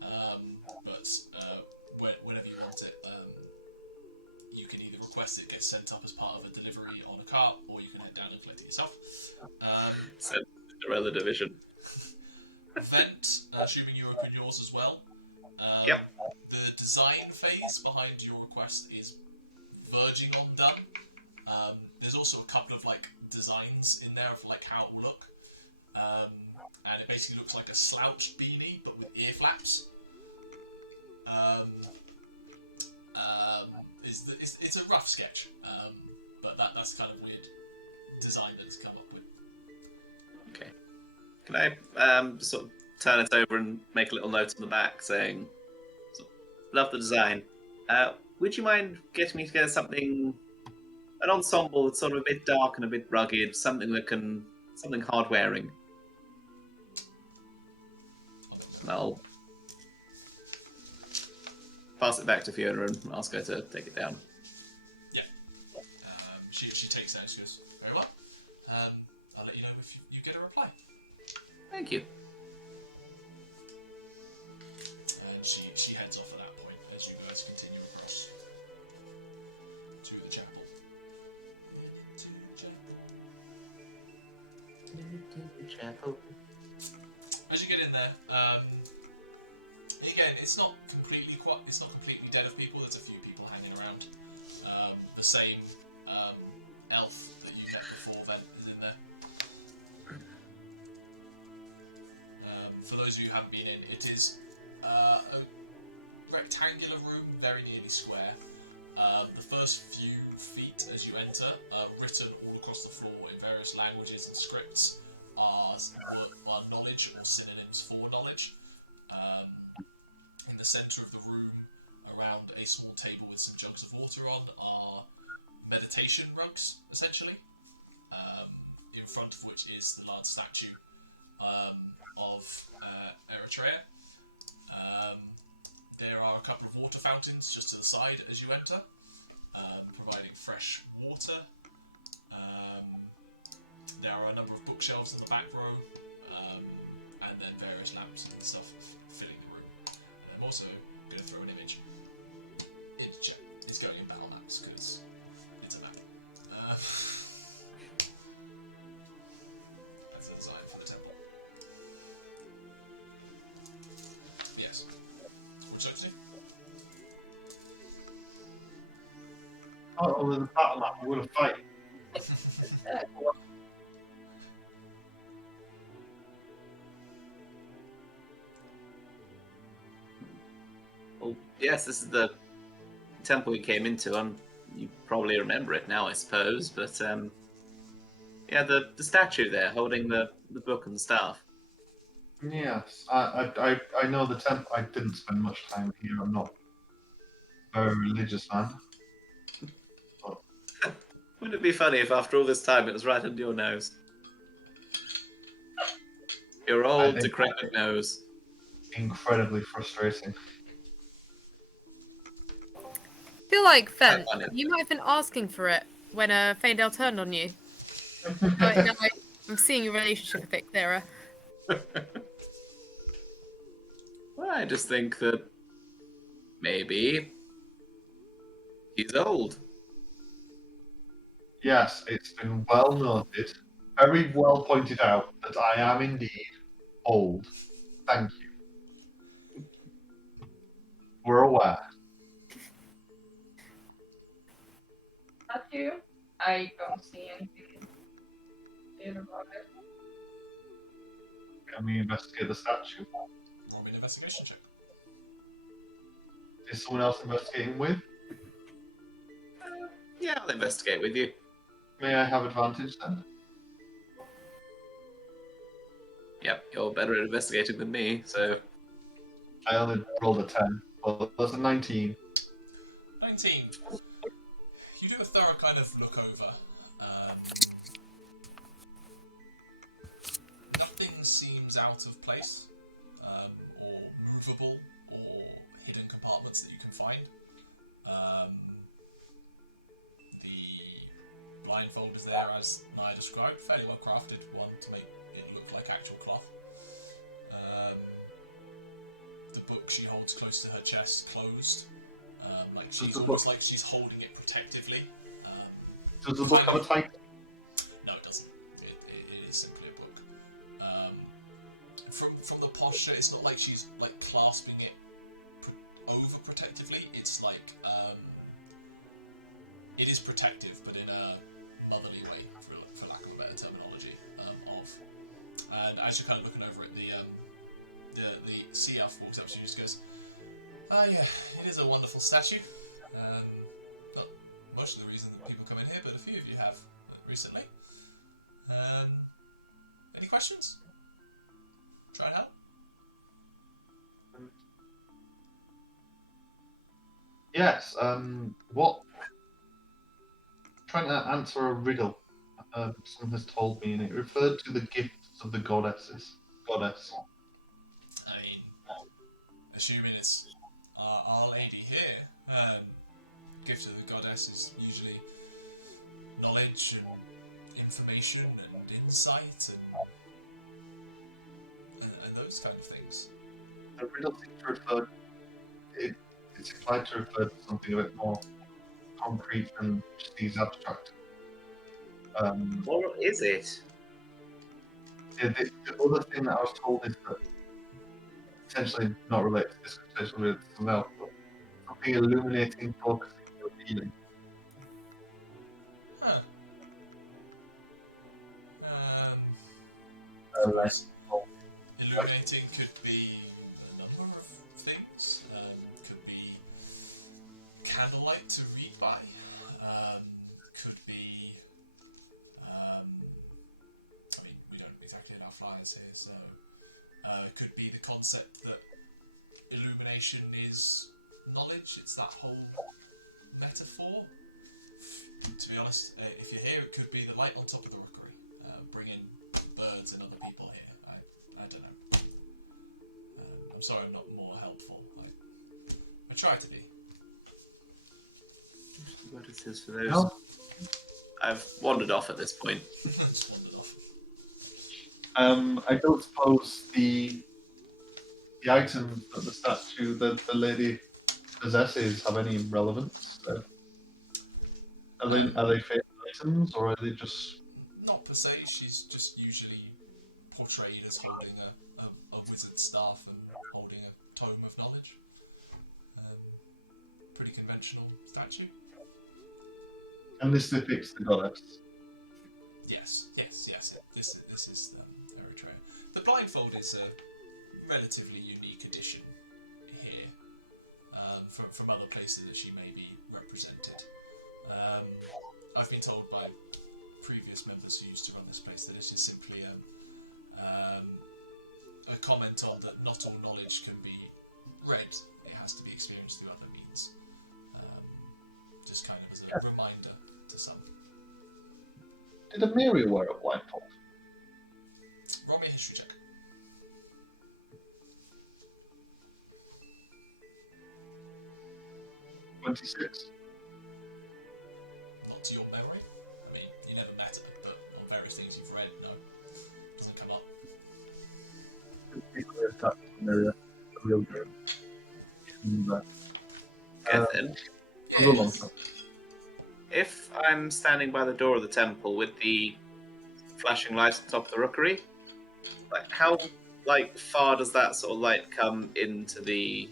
But whenever you want it, you can either request it gets sent up as part of a delivery on a cart, or you can head down and collect it yourself. Cinderella division. Vent, assuming you open yours as well. Yep. The design phase behind your request is verging on done. There's also a couple of like designs in there of like how it will look. And it basically looks like a slouched beanie but with ear flaps. It's a rough sketch, but that's the kind of weird design that it's come up with. Okay. Can I sort of turn it over and make a little note on the back saying, love the design. Would you mind getting me together an ensemble that's sort of a bit dark and a bit rugged, something hard wearing? I'll make note. I'll pass it back to Fiona and ask her to take it down. Yeah. She takes that and she goes, very well. I'll let you know if you get a reply. Thank you. And she heads off at that point as you guys continue across to the chapel. Head into the chapel. As you get in there, again, it's not completely dead of people. There's a few people hanging around. The same elf that you met before, Vent, is in there. For those of you who haven't been in, it is a rectangular room, very nearly square. The first few feet as you enter, written all across the floor in various languages and scripts, are knowledge or synonyms for knowledge. In the centre of the room, around a small table with some jugs of water on, are meditation rugs, essentially. In front of which is the large statue of Eritrea. There are a couple of water fountains just to the side as you enter, providing fresh water. There are a number of bookshelves in the back row, and then various lamps and stuff filling the room. And I'm also going to throw an image into chat. It's going in battle maps because it's a map. That's the design for the temple. But yes. What would you like to do? Oh, there's a battle map. We're going to fight. Well, yes, this is the temple we came into. You probably remember it now, I suppose. But yeah, the statue there holding the book and staff. Yes, I know the temple. I didn't spend much time here. I'm not a very religious man. Wouldn't it be funny if after all this time it was right under your nose? Your I old think- decrepit nose. Incredibly frustrating. I feel like, Fen, I know. you might have been asking for it when Faendal turned on you. I'm seeing your relationship a bit clearer. Well, I just think that maybe he's old. Yes, it's been well noted, very well pointed out that I am indeed old. Thank you. We're aware. Statue? I don't see anything weird about it. Can we investigate the statue? Roll me an investigation check. Is someone else investigating with? Yeah, I'll investigate with you. May I have advantage then? Yep, you're better at investigating than me, so... Okay. I only rolled a 10. Well, that's a 19. 19. You do a thorough kind of look over. Nothing seems out of place, or movable, or hidden compartments that you can find. The blindfold is there as Nyah described, fairly well crafted one to make it look like actual cloth. The book she holds close to her chest closed, like she's almost like she's holding it protectively. Does the book Kind have of- a title? No, it doesn't. It is simply a book. From the posture, it's not like she's like clasping it over protectively. It's like it is protective, but in a motherly way, for lack of a better terminology. And as you're kind of looking over it, the sea elf walks up to you and just goes, "Ah, yeah, it is a wonderful statue. Not most of the reason that people come in here, but a few of you have recently. Any questions? Try and help?" Yes, what? Trying to answer a riddle. Someone has told me, and it referred to the gifts of the goddess. I mean, assuming it's our lady here, gift of the goddess is usually knowledge and information and insight and those kind of things. The riddle seems to refer. It's implied to refer to something a bit more concrete than just these abstract. What is it? The other thing that I was told is that essentially not related to this, potentially related to something else, but something illuminating, focusing, revealing. Huh. I suppose illuminating could be a number of things. Could be candlelight to read by. Could be. I mean, we don't exactly allow flyers here, so could be the concept that illumination is knowledge. It's that whole metaphor. To be honest, if you're here, it could be the light on top of the rookery, bringing birds and other people here. I don't know. I'm sorry I'm not more helpful. I try to be. What is this for those? No. I've wandered off at this point. Just wandered off. I don't suppose the items that the statue that the lady possesses have any relevance. Are they fake items, or are they just? Not per se. She's just usually portrayed as holding a wizard's staff and holding a tome of knowledge. Pretty conventional statue. And this depicts the goddess. Yes. This is Eritrea. The blindfold is a relatively unique addition here, from other places that she may be represented. I've been told by previous members who used to run this place that it is simply a comment on that not all knowledge can be read. It has to be experienced through other means. Just kind of as a reminder to some. Did Amelia wear a blindfold? Roll me a history check. 26. Not to your memory. I mean, you never met her, but on various things you've read, no. Doesn't come up. Gethin, Yes. if I'm standing by the door of the temple with the flashing lights on top of the rookery, like how far does that sort of light come into the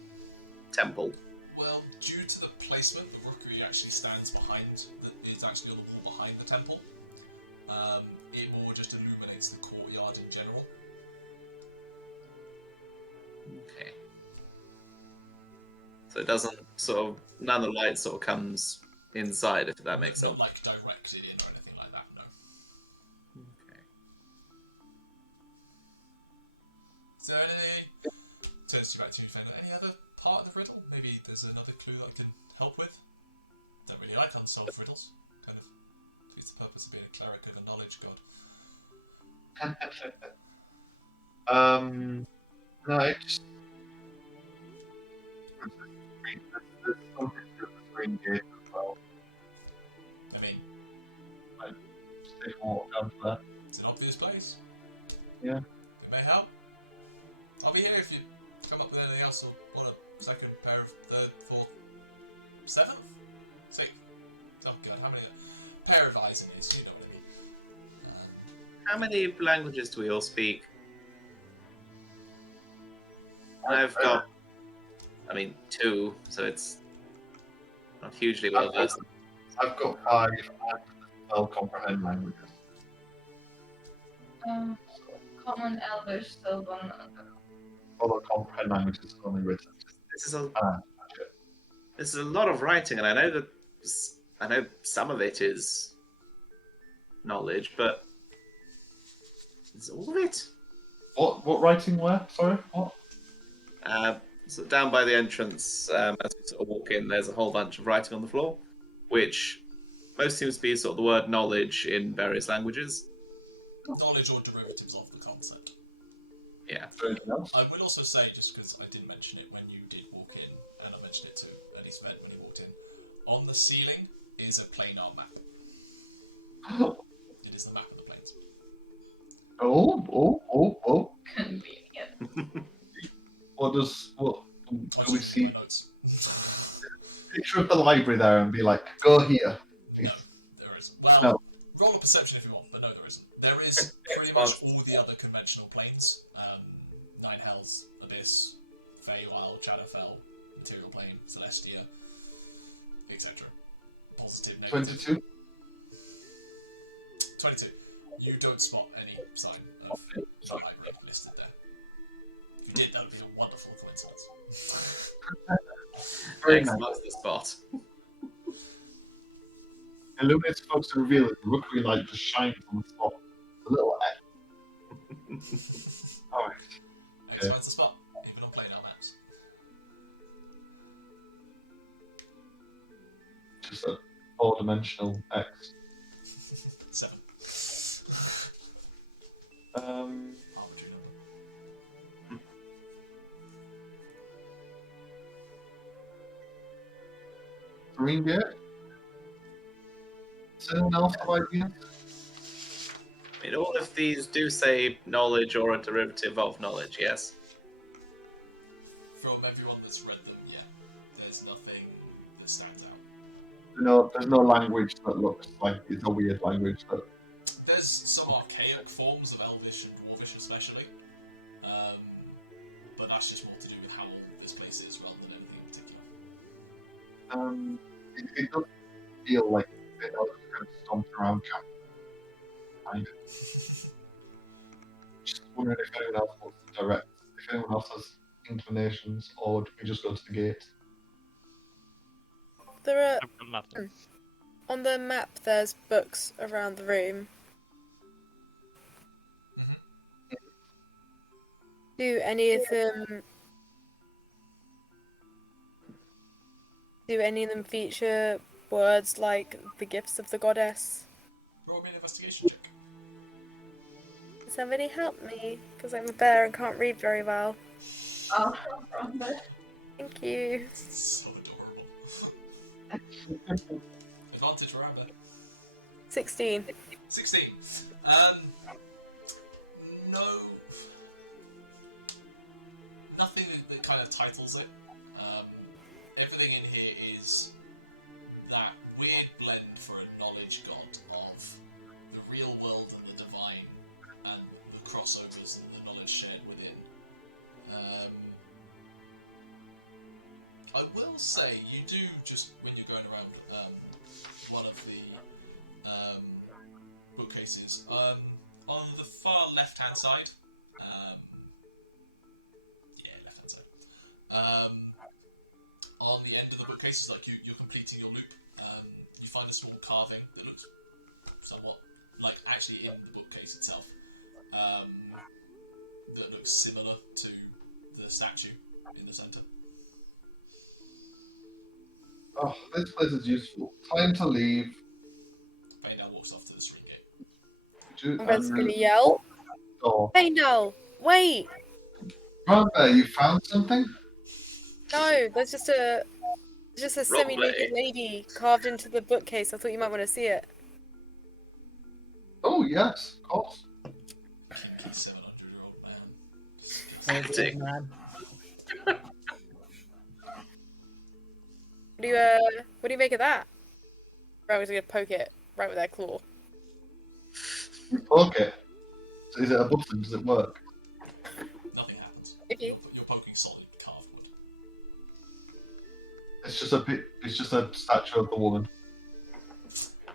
temple? Well, due to the placement, the rookery actually stands behind, is actually on the wall behind the temple. It more just illuminates the courtyard in general. Okay. So it doesn't none of the light sort of comes inside, if that makes sense. Not like directed in or anything like that, no. Okay. Is there anything? Turns you back to you, Faendal. Any other part of the riddle? Maybe there's another clue that I can help with? Don't really like unsolved riddles. Kind of defeats the purpose of being a cleric of a knowledge god. No, it just. There's something to do with the green gate as well. I mean, Just take a walk down to there. it's an obvious place. Yeah. It may help. I'll be here if you come up with anything else or want a second pair of third, fourth, seventh? Sixth. Oh god, how many? Pair of eyes and ears, you know what I mean. How many languages do we all speak? I've got, 2, so it's not hugely well versed. I've got 5 and well comprehend languages. Common, Elvish, Sylvan. Although comprehend languages is only written. This is a lot of writing, and I know some of it is knowledge, but is all of it? What writing where? Sorry, what? So down by the entrance, as we sort of walk in, there's a whole bunch of writing on the floor, which most seems to be sort of the word knowledge in various languages. Knowledge or derivatives of the concept. Yeah. Anything else? I will also say, just because I didn't mention it when you did walk in, and I mentioned it to at least Vent when he walked in, on the ceiling is a planar map. It is the map of the planes. Oh. Convenient. What? I'll do we just see? read my notes. Picture of the library there and be like, go here. No, there isn't. Well, No. roll a perception if you want, but no, there isn't. There is pretty much all the other conventional planes. Nine Hells, Abyss, Feywild, Shadowfell, Material Plane, Celestia, etc. Positive, negative. 22. 22. You don't spot any sign of the library listed there. If you did, that would be a wonderful coincidence. Very X nice. marks the spot. Illuminates folks to reveal that the rookery light just shines on the spot. A little X. Alright. X Yeah. finds the spot, even on planar maps. Just a 4-dimensional X. 7. Um, Arbitrary number. Green Gate? Does anyone else have ideas? All of these do say knowledge or a derivative of knowledge, yes? From everyone that's read them, yeah. There's nothing that stands out. No, there's no language that looks like it's a weird language. There's some archaic forms of Elvish and Dwarvish especially. But that's just more to do with how old this place is rather than anything in particular. It does feel like it was kind of stomped around camp. Kind of. Just wondering if anyone else wants to direct, if anyone else has inclinations, or do we just go to the gate? There are I've got nothing. on the map. There's books around the room. Mm-hmm. Do any of them feature words like the gifts of the goddess? Roll me an investigation check. Somebody help me, because I'm a bear and can't read very well. Oh, wrong there. Thank you. So adorable. Advantage for Rambear. 16. 16. No. Nothing that kind of titles it. Everything in here is that weird blend for a knowledge god of the real world and the divine, and the crossovers and the knowledge shared within. I will say, you do just, when you're going around one of the bookcases, on the far left-hand side, left-hand side, on the end of the bookcases, like you're completing your loop, you find a small carving that looks somewhat like actually in the bookcase itself, that looks similar to the statue in the centre. Oh, this place is useful. Time to leave. Faendal walks off to the serene gate. I'm just gonna yell. Oh. Faendal, wait! Rambear, you found something? No, there's just a semi-naked Lovely. lady carved into the bookcase. I thought you might want to see it. Oh, yes, of course. Kinky 700-year-old man. Disgusting. Hectic. Man. What do you make of that? Right, we're gonna poke it right with their claw. You poke it. So is it a button? Does it work? Nothing happens. If you- You're poking solid carved wood. It's just a bit. It's just a statue of the woman.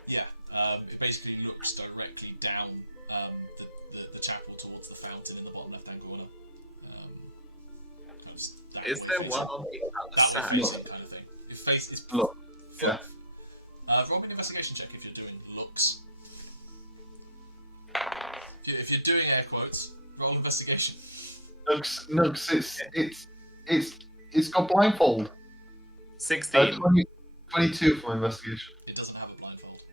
Yeah, it basically looks directly down the chapel towards the fountain in the bottom left-hand corner. Kind of that Is way there facing. one on the other That way side? facing kind of thing. It's Look. foot. Roll me an investigation check if you're doing looks. If you're doing air quotes, roll investigation. Nooks, it's got blindfold. 16. 22 for investigation. It doesn't have a blindfold.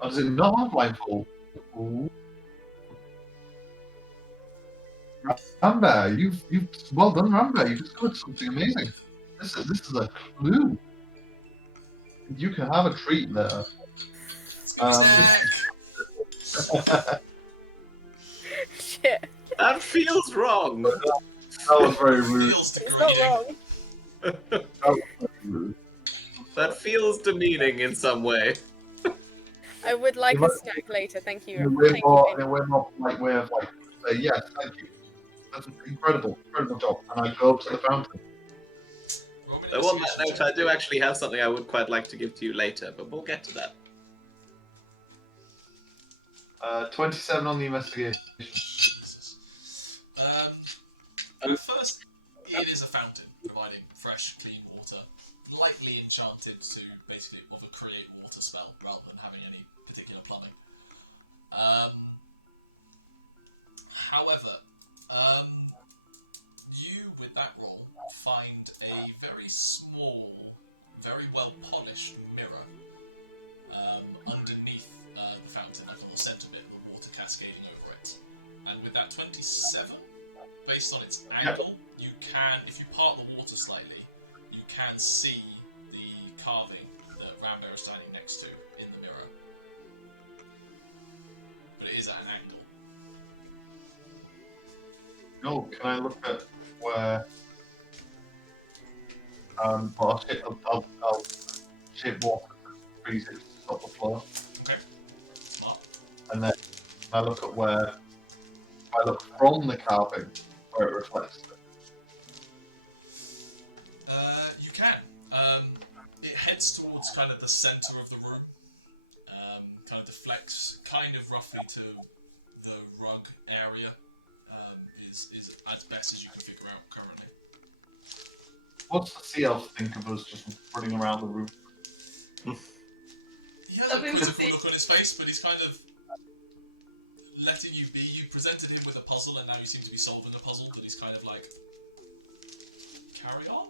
Oh, does it not have blindfold? Ooh. Rambear, you've well done, Rambear. You've discovered something amazing. This is a clue. You can have a treat there. Scooby snack. Shit. That feels wrong. That was very rude. Feels It's degrading. not wrong. That was very rude. That feels demeaning in some way. I would like You a might- snack later. Thank you. In a way Thank more, you. in a way more polite way of like, say yes, thank you. That's an incredible job. And I go up to the fountain. Roll me an On that investigation note, check. I do actually have something I would quite like to give to you later, but we'll get to that. 27 on the investigation. Jesus. At first, it is a fountain providing fresh, clean water, lightly enchanted to basically create water spell rather than having any particular plumbing. However, you with that roll find a very small, very well polished mirror underneath the fountain, like on the centre bit, the water cascading over it. And with that 27, based on its angle, you can, if you part the water slightly, you can see the carving that Rambear is standing next to in the mirror. But it is at an angle. Oh, can I look at where? Well, I'll shape walk freeze it off the floor, Okay. Smart. and then I look at where. I look from the carving where it reflects. You can. It heads towards kind of the centre of the room. Kind of deflects kind of roughly to the rug area. Is as best as you can figure out currently. What's the sea elf think of us just running around the room? He has a That'd be quizzical lovely. look on his face, but he's kind of letting you be. You presented him with a puzzle, and now you seem to be solving a puzzle that he's kind of like, carry on?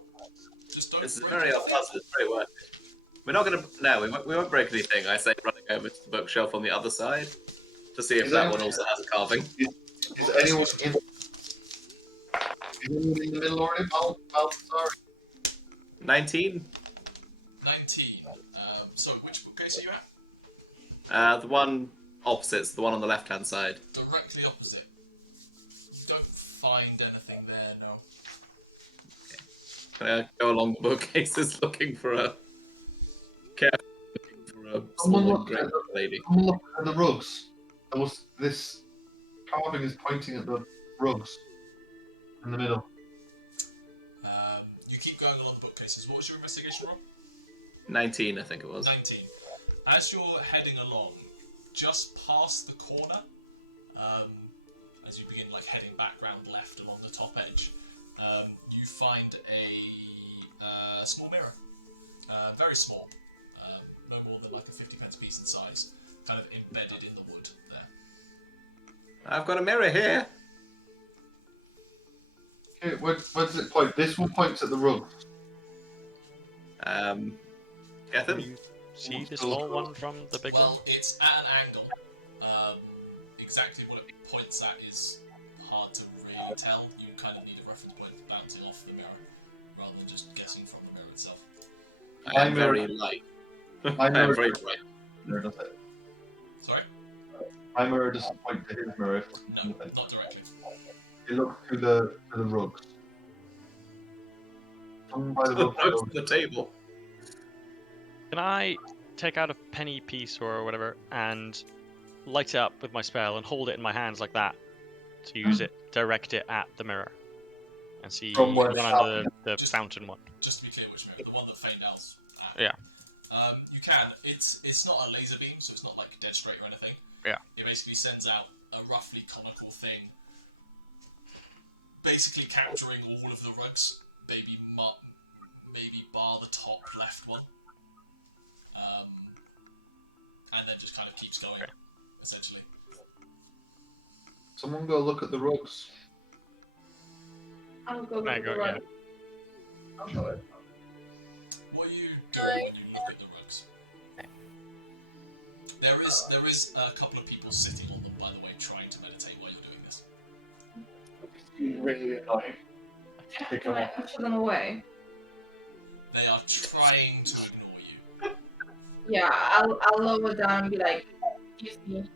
Just don't This is break very anything? unpleasant. It's very worth it. We're not gonna. No, we won't break anything. I say running over to the bookshelf on the other side to see if Is that there- one also has a carving. Roll Is an anyone investigation check. in the middle already? Balthazar? 19. 19. So, which bookcase are you at? The one opposite's the one on the left-hand side. Directly opposite. You don't find anything there, no. Go along the bookcases looking for a Someone small look drink lady. Someone look at the rugs. There was this carving is pointing at the rugs in the middle. You keep going along the bookcases. What was your investigation roll? 19, I think it was. 19. As you're heading along, just past the corner, as you begin like heading back round left along the top edge, you find a small mirror. Very small. No more than like a 50 pence piece in size. Kind of embedded in the wood there. I've got a mirror here. Okay, where does it point? This one points at the rug. Get them. You see the small one from the big Well, one? it's at an angle. Exactly what it points at is hard to really tell. You kind of need a reference point bouncing off the mirror, rather than just guessing from the mirror itself. I am very light. I am very bright. Mirror, does it? Sorry? My mirror doesn't point to his mirror. No, not directly. You look through the rugs. Come by the The rug. rugs on the table. Can I take out a penny piece or whatever and light it up with my spell and hold it in my hands like that to use it, direct it at the mirror and see From the where one it's under the Just- fountain one? Just to be clear, which mirror? The one that Faendal's at. Yeah. You can. It's not a laser beam, so it's not like dead straight or anything. Yeah. It basically sends out a roughly conical thing, basically capturing all of the rugs, maybe bar the top left one. And then just kind of keeps going, essentially. Someone go look at the rugs. I'll go There you with go, the yeah. rug. I'll go with What are you doing when you look at the rugs? There is a couple of people sitting on them, by the way, trying to meditate while you're doing this. Really annoying. Pick Can them I up. push them away? They are trying to ignore you. Yeah, I'll lower down and be like, excuse me,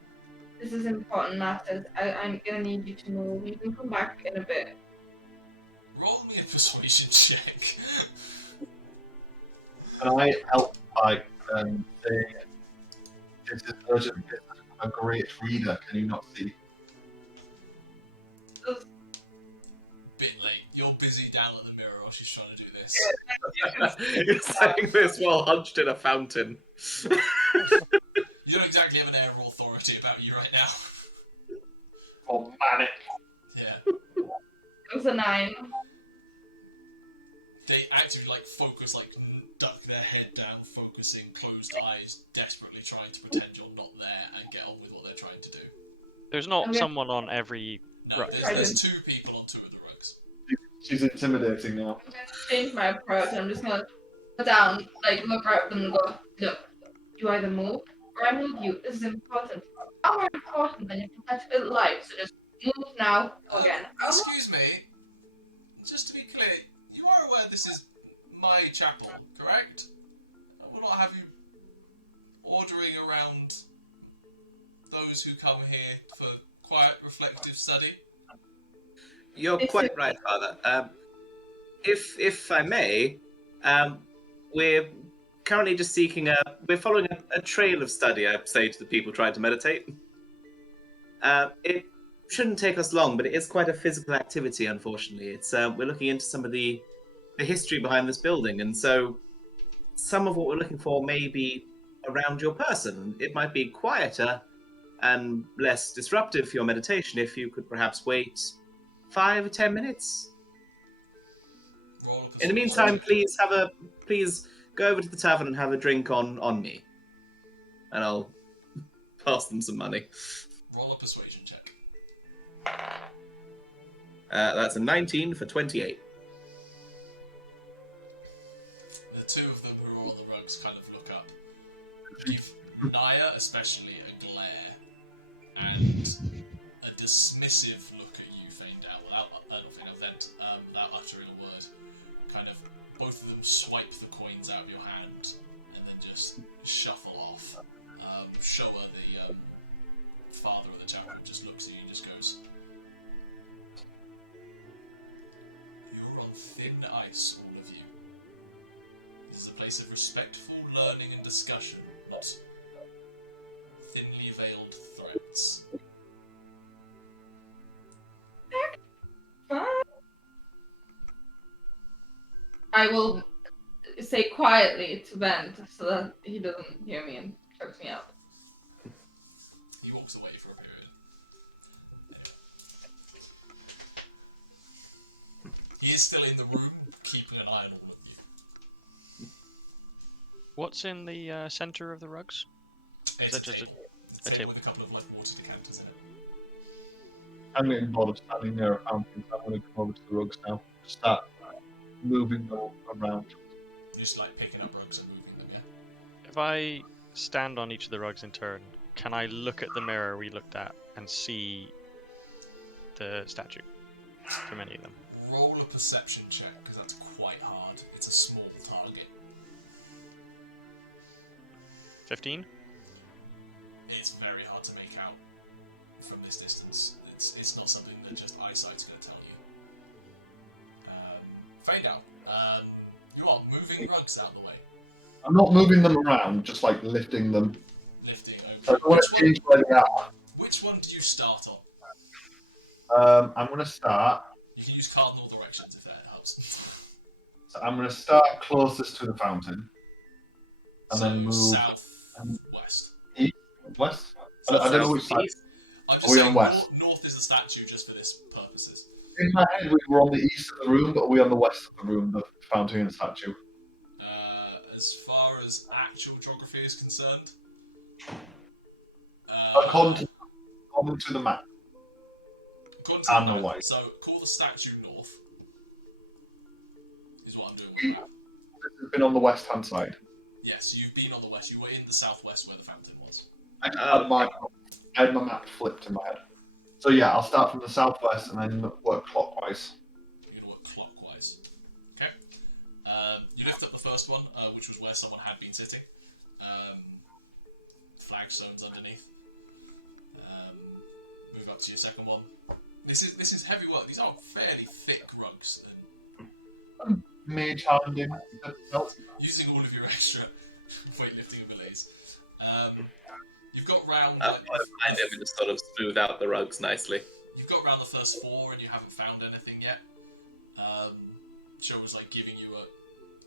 this is important matters. I'm gonna need you to move. You can come back in a bit. Roll me a persuasion check. Can I help by saying this is urgent business? I'm a great reader. Can you not see? Bit late. You're busy down at the mirror while she's trying to do this. You're saying this while hunched in a fountain. You don't exactly have an air of authority about you right now. Oh, manic. Yeah. It was a 9. They actively like focus, like duck their head down, focusing, closed eyes, desperately trying to pretend you're not there and get on with what they're trying to do. There's not Okay. someone on every. No, Right. there's 2 people on 2 of the rugs. She's intimidating now. I'm gonna change my approach. I'm just gonna put down, like, look right at them and go, look, you either move or I move you. This is important. Far more important than your competitive life. So just move now. Again. Excuse me. Just to be clear, you are aware this is my chapel, correct? I will not have you ordering around those who come here for quiet, reflective study. You're quite right, Father. If I may, we're currently just we're following a trail of study, I say to the people trying to meditate. It shouldn't take us long, but it is quite a physical activity, unfortunately. It's we're looking into some of the history behind this building, and so some of what we're looking for may be around your person. It might be quieter and less disruptive for your meditation if you could perhaps wait 5 or 10 minutes. Roll up a In the persuasion meantime, check. please go over to the tavern and have a drink on me, and I'll pass them some money. Roll a persuasion check. That's a 19 for 28. The 2 of them who are on the rugs kind of look up, give Nyah especially a glare and a dismissive look at you, Faendal, without not Faendal, Vent, without uttering a word. Kind of both of them swipe the coins out of your hand and then just shuffle off. Showa, the father of the chapel, just looks at you and just goes, "You're on thin ice, all of you. This is a place of respectful learning and discussion, not thinly veiled threats." I will say quietly to Vent so that he doesn't hear me and chokes me out. He walks away for a period. Anyway. He is still in the room, keeping an eye on all of you. What's in the center of the rugs? It's a Is that just table. It's a table with a couple of like water decanters in it. I'm getting bored of standing near a fountain, so I'm going to come over to the rugs now. Start moving them around. You're just like picking up rugs and moving them, yeah? If I stand on each of the rugs in turn, can I look at the mirror we looked at and see the statue from any of them? Roll a perception check, because that's quite hard. It's a small target. 15? It's very hard to make out from this distance. It's not something that just eyesight's going to tell you. Faendal, you are moving rugs out the way. I'm not moving them around, just like lifting them. Lifting, okay. So Which one did you start on? I'm going to start. You can use cardinal directions if that helps. So I'm going to start closest to the fountain. And So then move south, west. east, west. So I don't know which side. I'm just Are we saying on west? north is the statue just for this purposes. In my head, we were on the east of the room, but are we on the west of the room, the fountain and statue? As far as actual geography is concerned, According to the map. according to the and the map, light. so call the statue north, is what I'm doing with the map. It's been on the west-hand side. Yes, you've been on the west. You were in the southwest where the fountain was. I had my map flipped in my head. So yeah, I'll start from the southwest and then work clockwise. You're going to work clockwise. Okay. You lift up the first one, which was where someone had been sitting. Flagstones underneath. Move up to your second one. This is heavy work. These are fairly thick rugs, and Mage handing. Nope. using all of your extra weightlifting abilities. You've got round like Behind him and just sort of smooth out the rugs nicely. you've got round the first four, and you haven't found anything yet. Joe was like giving you a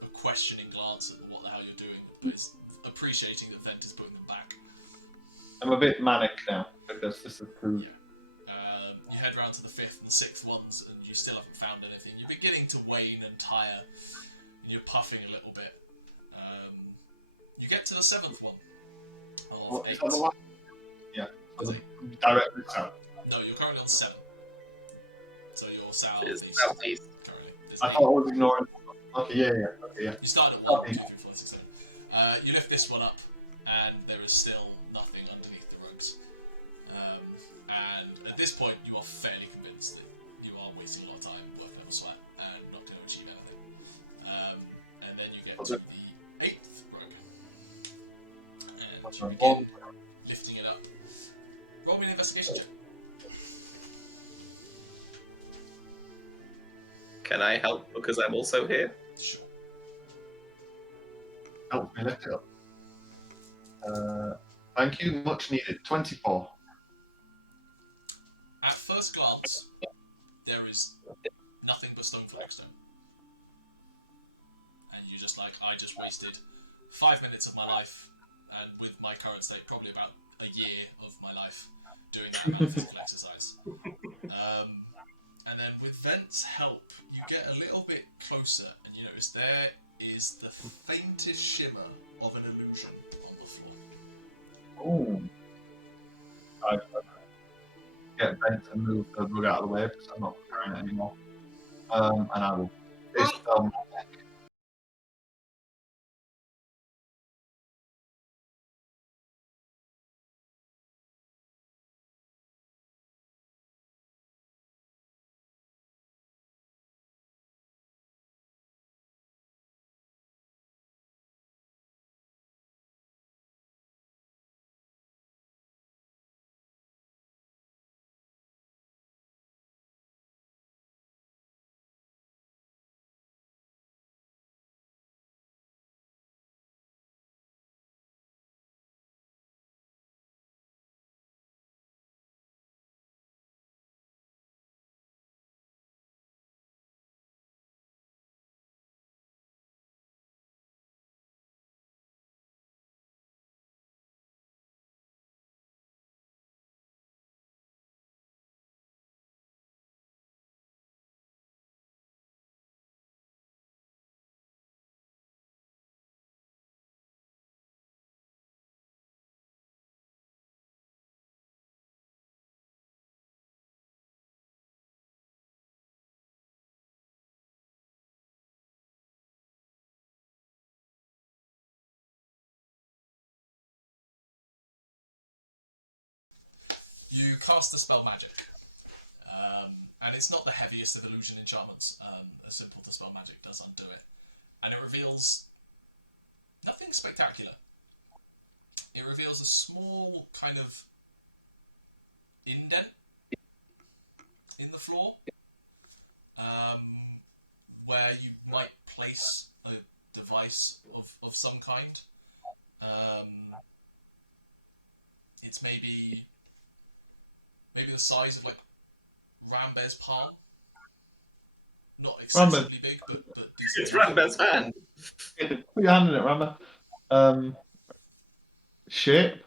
questioning glance at what the hell you're doing, but is appreciating that Vent is putting them back. I'm a bit manic now because this is true. Yeah. You head round to the fifth and sixth ones, and you still haven't found anything. You're beginning to wane and tire, and you're puffing a little bit. You get to the seventh one of 8. Yeah. There's 8. Directly south. No, you're currently on 7. So you're southeast Southeast. currently. There's I 8. thought I was ignoring. Okay, yeah. Okay, yeah. You start at 1, Okay. 2, 3, 4, 5, 6, 7. You lift this one up, and there is still nothing underneath the rugs. And at this point, you are fairly convinced that you are wasting a lot of time working up a sweat and not going to achieve anything. And then you get to the 8th rug, and you begin lifting it up. Roll me an investigation check. Can I help because I'm also here? Sure. Help me lift it up. Thank you, much needed. 24. At first glance, there is nothing but stone flagstone. And you're just like, I just wasted 5 minutes of my life, and with my current state, probably about a year of my life, doing that amount of physical exercise. And then with Vent's help, you get a little bit closer, and you notice there is the faintest shimmer of an illusion on the floor. Ooh. I get Ben to move the rug out of the way because I'm not carrying it anymore. And I will You cast the spell magic. And it's not the heaviest of illusion enchantments. A simple dispel magic does undo it. And it reveals nothing spectacular. It reveals a small kind of indent in the floor, where you might place a device of some kind. It's maybe the size of like Rambear's palm. Not excessively big, but decent. It's Rambear's hand. Put your hand in it, Rambear. Shape.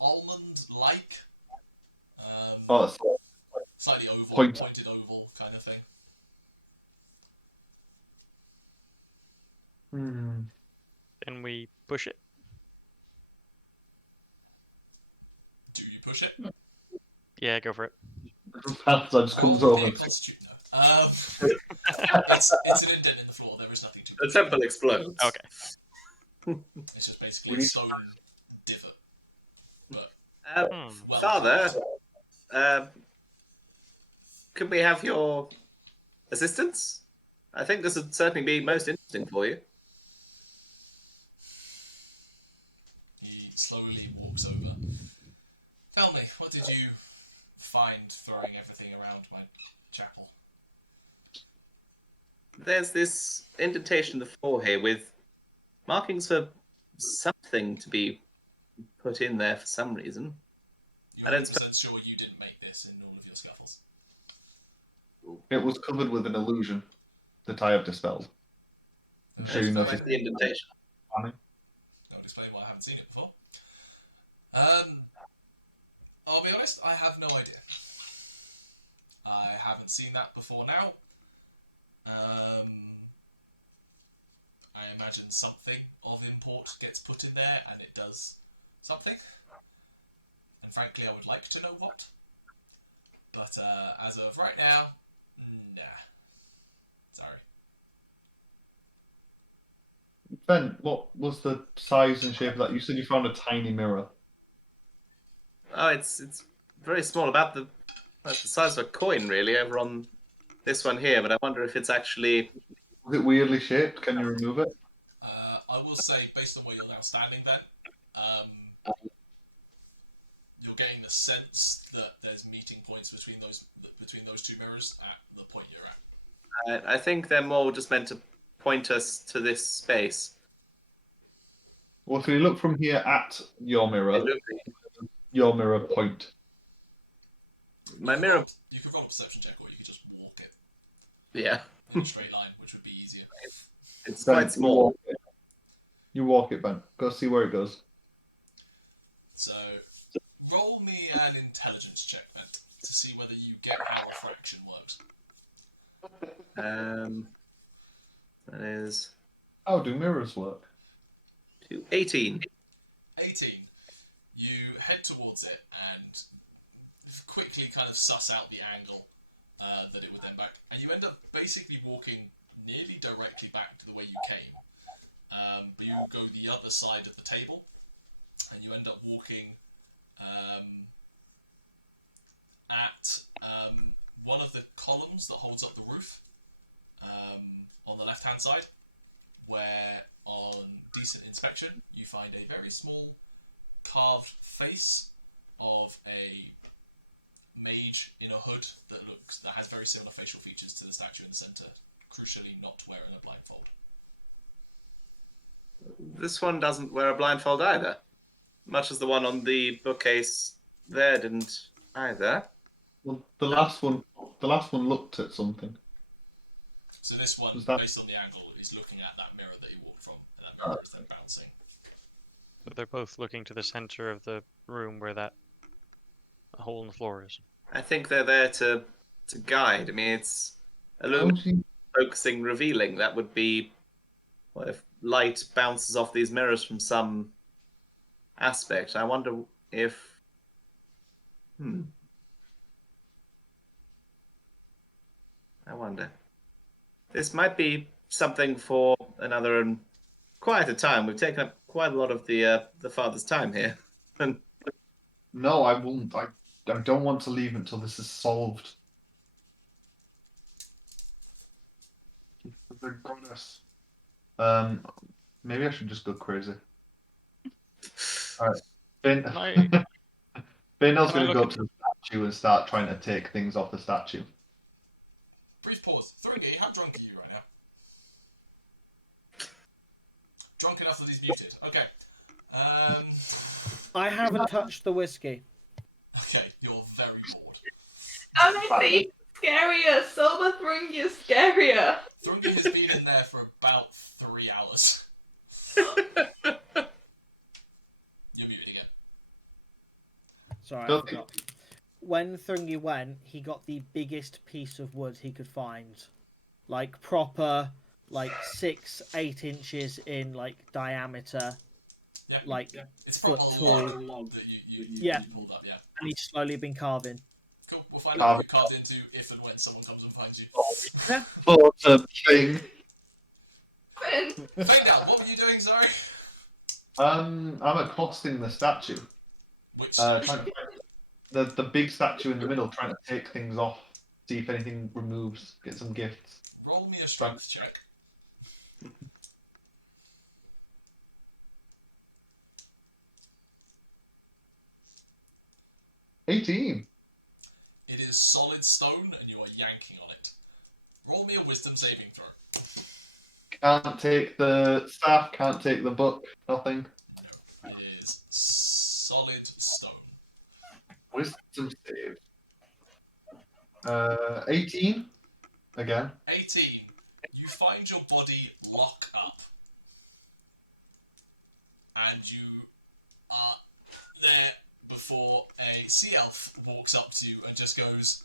Almond-like. Oh, Slightly oval, pointed oval kind of thing. Can we push it? Do you push it? Yeah, go for it. Balthazar just comes Roll me a over. constitution. No. It's an indent in the floor. There is nothing to The push. temple explodes. Okay. It's just basically a stone divot, but Father, carved. could we have your assistance? I think this would certainly be most interesting for you. He slowly walks over. Tell me, what did you find throwing everything around my chapel? There's this indentation in the floor here with markings for something to be put in there for some reason. You're 100% sure you didn't make this in all of your scuffles? It was covered with an illusion that I have dispelled. That would Sure you noticed The explain, indentation. that would explain why I haven't seen it before. I'll be honest, I have no idea. I haven't seen that before now. I imagine something of import gets put in there and it does something. And frankly, I would like to know what. But as of right now, nah. Sorry. Ben, what was the size and shape of that? You said you found a tiny mirror. Oh, it's very small, about the size of a coin, really, over on this one here. But I wonder if it's actually. Was it weirdly shaped? Can you remove it? I will say, based on where you're now standing, then, you're getting the sense that there's meeting points between those two mirrors at the point you're at. I think they're more just meant to point us to this space. Well, if you look from here at your mirror point. My mirror. You could roll a perception check, or you could just walk it Yeah, in a straight line, which would be easier. it's Ben, quite small. You walk it, Ben. Go see where it goes. So, roll me an intelligence check then to see whether you get how refraction works. That is How do mirrors work? 18. 18. You head towards it and quickly kind of suss out the angle that it would then back, and you end up basically walking nearly directly back to the way you came. But you go the other side of the table, and you end up walking at one of the columns that holds up the roof on the left-hand side, where on decent inspection you find a very small carved face of a mage in a hood that has very similar facial features to the statue in the center, crucially not wearing a blindfold. This one doesn't wear a blindfold either, much as the one on the bookcase there didn't either. Well, the last one looked at something. So this one, based on the angle, is looking at that mirror that he walked from, and that mirror is then bouncing. But they're both looking to the center of the room where that hole in the floor is. I think they're there to guide. I mean, it's illuminating, focusing, revealing. That would be what if light bounces off these mirrors from some aspect. I wonder if. I wonder. This might be something for another quite a time. We've taken up quite a lot of the father's time here. And No, I won't. I don't want to leave until this is solved. The goddess. Maybe I should just go crazy. Alright. I- Faendal's Can I going to go look up to the statue and start trying to take things off the statue. Brief pause. Thrungi, how drunk are you right now? Drunk enough that he's muted. Okay. I haven't touched the whiskey. Okay, you're very bored. Honestly, scarier. Sober Thrungi is scarier. Thrungi has been in there for about 3 hours. You're muted again. Sorry, I Don't- forgot. When Thrungi went, he got the biggest piece of wood he could find. Like, proper, like, 6-8 inches in, like, diameter. Yeah. Like, It's a proper foot log tall. that you Yeah. pulled up, yeah. And he's slowly been carving. Cool, we'll find out what you carved into if and when someone comes and finds you. What a thing. Quinn, Faendal, what were you doing, sorry? I'm accosting the statue. Which Trying statue? to find the big statue in the middle, trying to take things off, see if anything removes, get some gifts. Roll me a strength check. $18. It is solid stone and you are yanking on it. Roll me a wisdom saving throw. Can't take the staff, can't take the book, nothing. No, it is solid stone. Wisdom save. 18. Again. 18. You find your body lock up. And you are there before a sea elf walks up to you and just goes,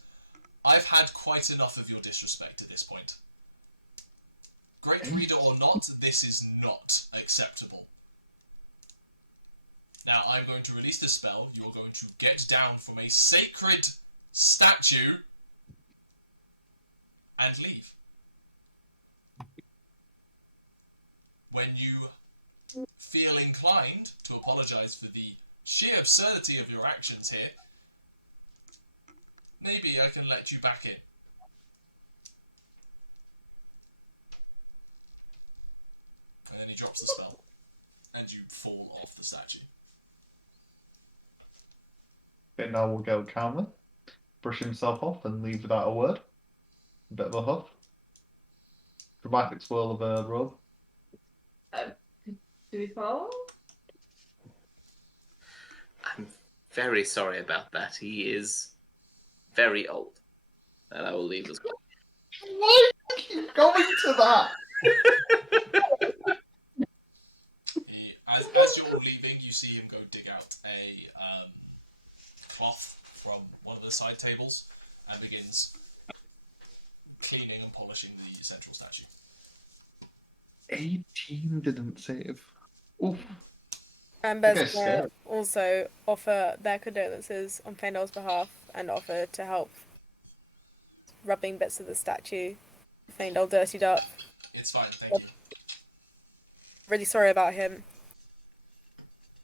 I've had quite enough of your disrespect at this point. Great reader or not, this is not acceptable. Now I'm going to release the spell. You are going to get down from a sacred statue and leave. When you feel inclined to apologise for the sheer absurdity of your actions here, maybe I can let you back in. And then he drops the spell, and you fall off the statue. Okay, now we'll go calmly, brush himself off and leave without a word. A bit of a huff. Dramatic swirl of a robe. do we follow? I'm very sorry about that. He is very old. And I will leave as well. Why do you keep going to that? As you're all leaving, you see him go dig out a cloth from one of the side tables and begins cleaning and polishing the central statue. 18 didn't save. Oof. And Bez Okay, will also offer their condolences on Faendal's behalf and offer to help rubbing bits of the statue. Faendal dirtied up. It's fine, thank you. Really sorry about him.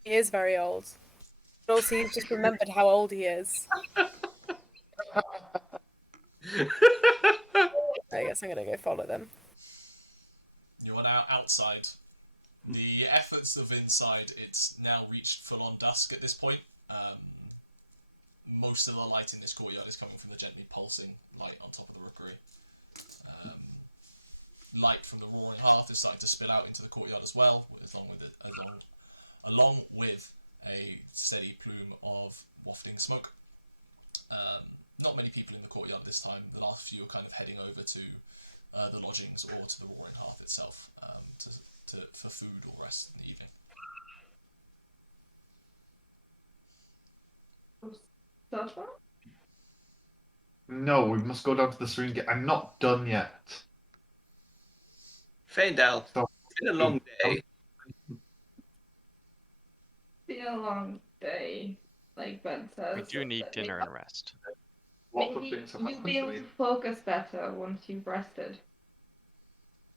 He is very old. But also you've just remembered how old he is. I guess I'm gonna go follow them. You are now outside. The efforts of inside, it's now reached full-on dusk at this point. Most of the light in this courtyard is coming from the gently pulsing light on top of the rookery. Light from the roaring hearth is starting to spill out into the courtyard as well, along with a steady plume of wafting smoke. Not many people in the courtyard this time. The last few are kind of heading over to the lodgings or to the roaring hearth itself for food or rest in the evening. No, we must go down to the Serenity. I'm not done yet. Faendal, it's been a long day. Been a long day, like Ben says. We do need dinner and rest. Lots of Maybe things have you'll happened be to able me. to focus better once you've rested.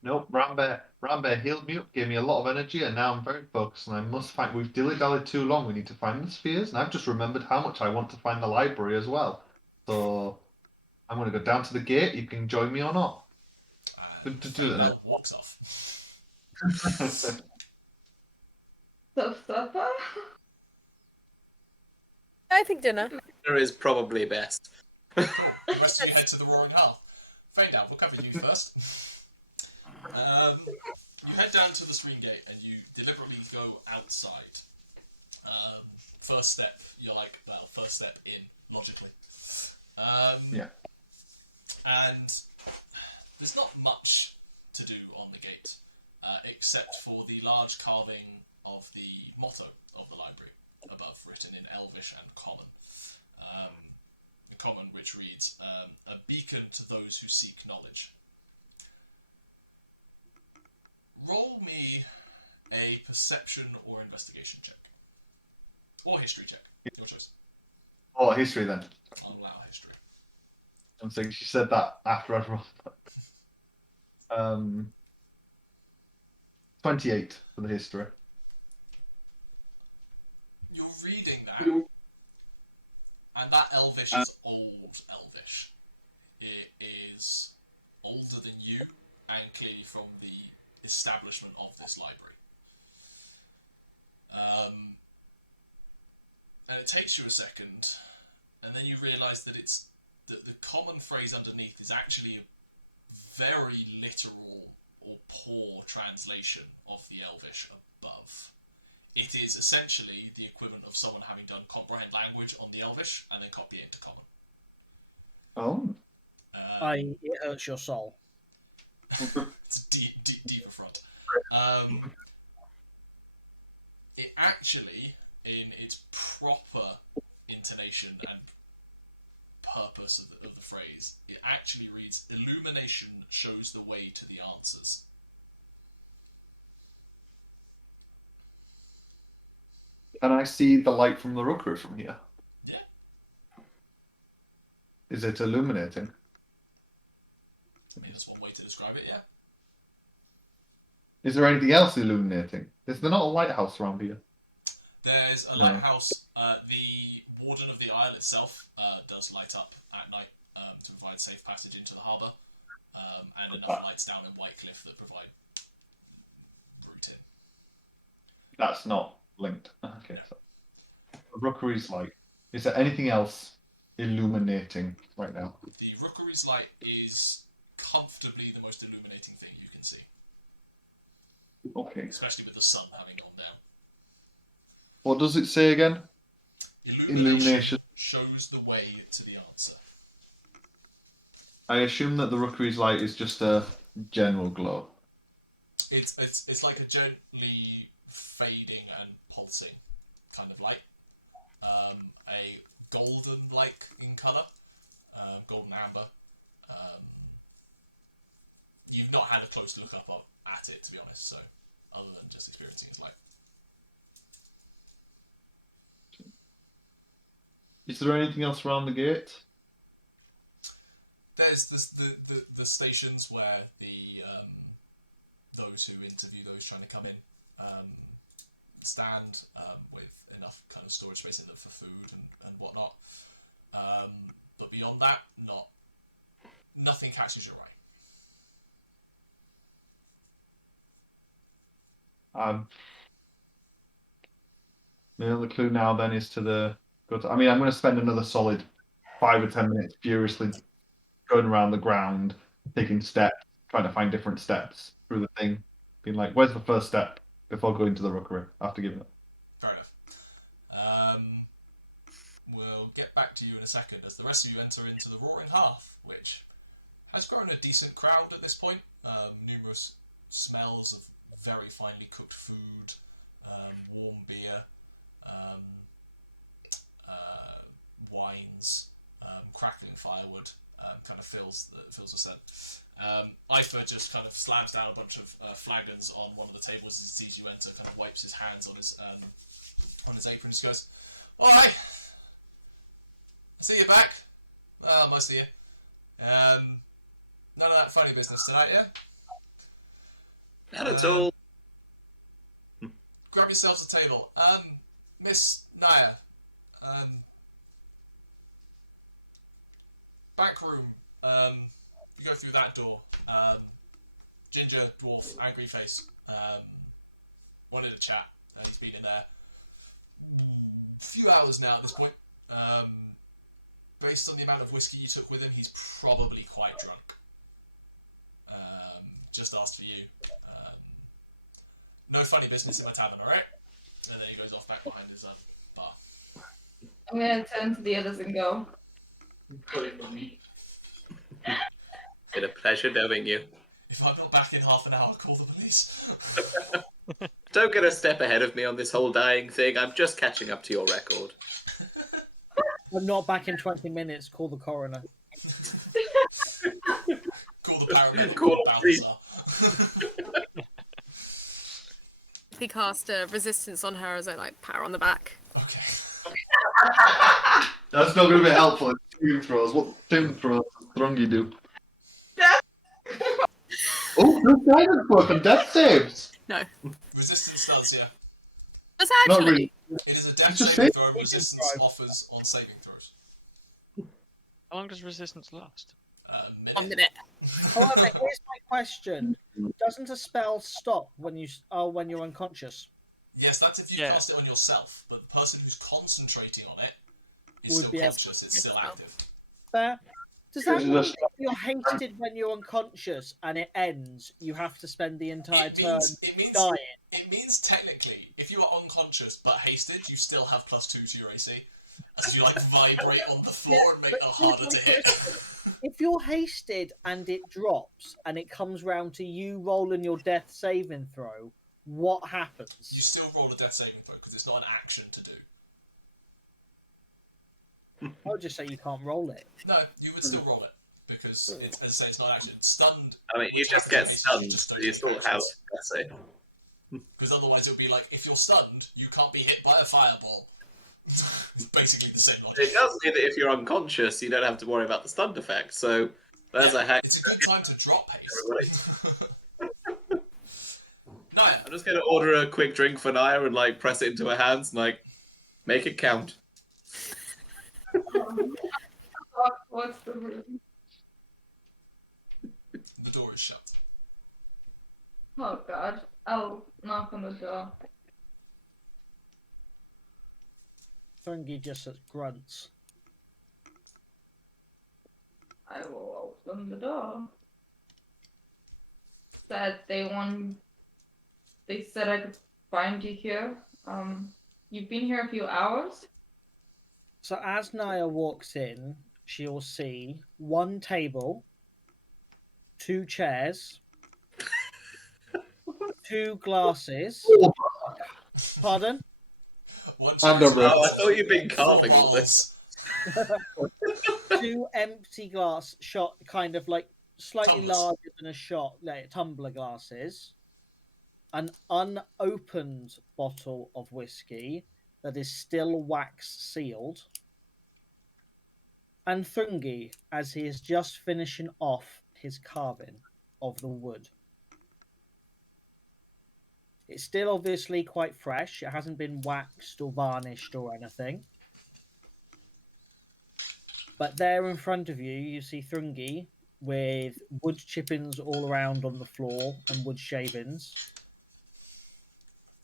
Nope, Rambear healed me up, gave me a lot of energy, and now I'm very focused. And I must find. We've dilly-dallied too long. We need to find the spheres, and I've just remembered how much I want to find the library as well. So I'm going to go down to the gate. You can join me or not. And Faendal walks off. Supper? I think dinner. Dinner is probably best. Cool. The rest of you head to the Roaring Hearth. Faendal, we'll cover you first. You head down to the screen gate and you deliberately go outside. First step, you're like, well, first step in, logically. Yeah. And there's not much to do on the gate, except for the large carving of the motto of the library above, written in Elvish and Common. In Common, which reads, a beacon to those who seek knowledge. Roll me a perception or investigation check. Or history check. Your choice. Oh, history then. I'll allow history. I'm saying she said that after I'd rolled. 28 for the history. You're reading that, and that Elvish is old Elvish. It is older than you, and clearly from the establishment of this library. And it takes you a second, and then you realise that it's the common phrase underneath is actually a very literal or poor translation of the Elvish above. It is essentially the equivalent of someone having done comprehend language on the Elvish and then copy it into Common. Oh. It hurts your soul. It's a deep affront. It actually, in its proper intonation and purpose of the phrase, it actually reads, illumination shows the way to the answers. Can I see the light from the rookery from here? Yeah. Is it illuminating? I mean, that's one way to describe it, yeah. Is there anything else illuminating? Is there not a lighthouse around here? There's a lighthouse. The Warden of the Isle itself does light up at night to provide safe passage into the harbour, and enough lights down in Whitecliff that provide route in. That's not linked. Okay. No. The rookery's light. Is there anything else illuminating right now? The Rookery's light is comfortably the most illuminating thing you can see, Okay. especially with the sun having gone down. What does it say again? Illumination shows the way to the answer. I assume that the rookery's light is just a general glow. It's like a gently fading and pulsing kind of light. A golden like in colour, golden amber. You've not had a close look up at it, to be honest, so other than just experiencing its light. Is there anything else around the gate? There's the stations where the those who interview those trying to come in stand with enough kind of storage space in them for food and whatnot. But beyond that, nothing catches your eye. The other clue now then is to I mean, I'm going to spend another solid 5 or 10 minutes furiously going around the ground, taking steps, trying to find different steps through the thing, being like, where's the first step before going to the rookery after giving it? Fair enough. We'll get back to you in a second as the rest of you enter into the Roaring Hearth, which has grown a decent crowd at this point. Numerous smells of very finely cooked food, warm beer, wines, crackling firewood, kind of fills the scent. Ifer just kind of slams down a bunch of flagons on one of the tables as he sees you enter, kind of wipes his hands on his apron and just goes, "All right, I see you back. Well, most of you. None of that funny business tonight, yeah?" Not at all. Grab yourselves a table. Miss Nyah. Back room. You go through that door. Ginger, dwarf, angry face. Wanted to chat. He's been in there a few hours now at this point. Based on the amount of whiskey you took with him, he's probably quite drunk. Just asked for you. No funny business in my tavern, alright? And then he goes off back behind his bar. I'm gonna turn to the others and go. Been a pleasure knowing you. If I'm not back in half an hour, call the police. Don't get a step ahead of me on this whole dying thing. I'm just catching up to your record. I'm not back in 20 minutes. Call the coroner. Call the paramedic, call Balthazar. He cast a resistance on her as I like pat her on the back. Okay. That's not going to be helpful in saving throws. What saving throws does Thrungi do? Oh, good guidance work on death saves. No. Resistance does, yeah. That's Not actually. really. It is a death Just saving say- throw, and resistance offers on saving throws. How long does resistance last? A One minute. minute. However, here's my question: doesn't a spell stop when you're unconscious? Yes, that's if you Yeah. cast it on yourself, but the person who's concentrating on it is Would still be conscious, it's still spell. active. Fair. Does that Is mean it a- if you're hasted when you're unconscious and it ends, you have to spend the entire It means dying? it means technically, if you are unconscious but hasted, you still have +2 to your AC. As you like vibrate on the floor and make it harder to hit. If you're hasted and it drops and it comes round to you rolling your death saving throw, what happens? You still roll a death saving throw because it's not an action to do. I would just say you can't roll it. No, you would still roll it because it's, as I say, it's not action. Stunned, I mean, which you just happens in get hasted, stunned. you just don't you take still actions. have, let's say. Because otherwise it would be like, if you're stunned, you can't be hit by a fireball. It's basically the same logic. It does mean that if you're unconscious, you don't have to worry about the stunned effect. So there's a Yeah, hack. it's a good time to drop haste. Nyah, I'm just gonna order a quick drink for Nyah and like press it into her hands and like make it count. What's the room? the door is shut. Oh god. I'll knock on the door. Thrungi just grunts. I will open the door. They said I could find you here. You've been here a few hours? So as Nyah walks in, she'll see one table, 2 chairs, 2 glasses. Pardon? One chair, And a 2 room. Oh, I glasses, thought you'd been 4 carving. bottles. 2 empty glass shot, kind of like slightly Tumblers. larger than a shot, like tumbler glasses. An unopened bottle of whiskey that is still wax sealed. And Thrungi, as he is just finishing off his carving of the wood. It's still obviously quite fresh. It hasn't been waxed or varnished or anything. But there in front of you, you see Thrungi with wood chippings all around on the floor and wood shavings.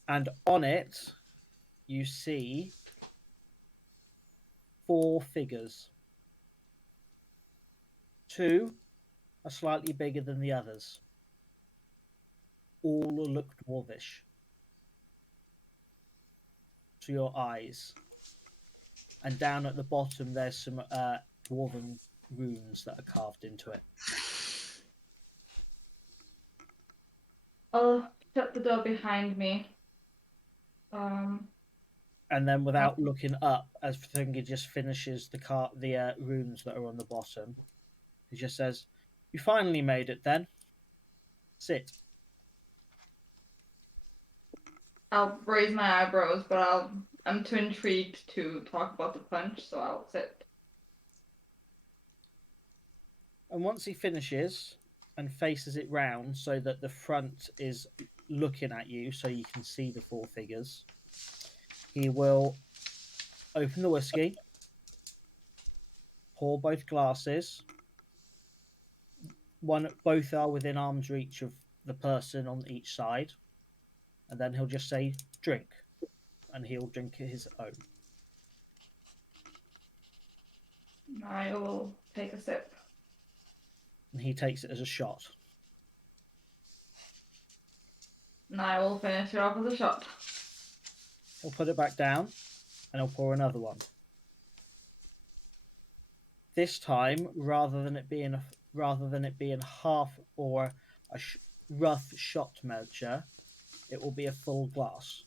And on it, you see 4 figures. 2 are slightly bigger than the others. All look dwarvish to your eyes. And down at the bottom, there's some dwarven runes that are carved into it. I'll shut the door behind me. And then, without looking up, as Thrungi just finishes the runes that are on the bottom, he just says, "You finally made it, then. Sit." I'll raise my eyebrows, but I'm too intrigued to talk about the punch, so I'll sit. And once he finishes, and faces it round so that the front is looking at you so you can see the four figures, he will open the whiskey, pour both glasses. Both are within arm's reach of the person on each side, and then he'll just say drink, and he'll drink his own. I will take a sip. And he takes it as a shot. And I will finish it off with a shot. He'll put it back down, and he'll pour another one. This time, rather than it being half or a rough shot measure, it will be a full glass.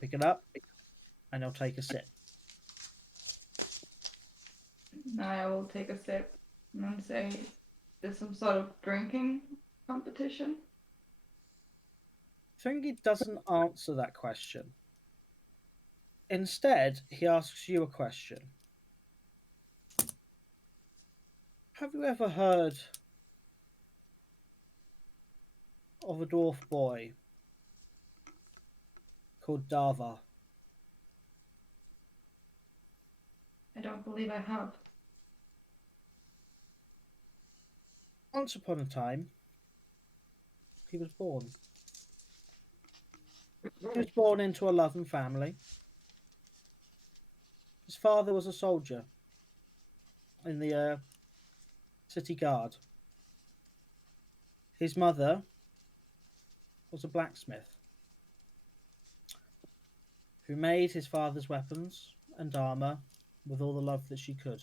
Pick it up, and he'll take a sip. And I will take a sip and then say, "There's some sort of drinking competition." Thrungi doesn't answer that question. Instead, he asks you a question. Have you ever heard of a dwarf boy called Dava? I don't believe I have. Once upon a time, he was born. He was born into a loving family. His father was a soldier in the city guard. His mother was a blacksmith who made his father's weapons and armour with all the love that she could.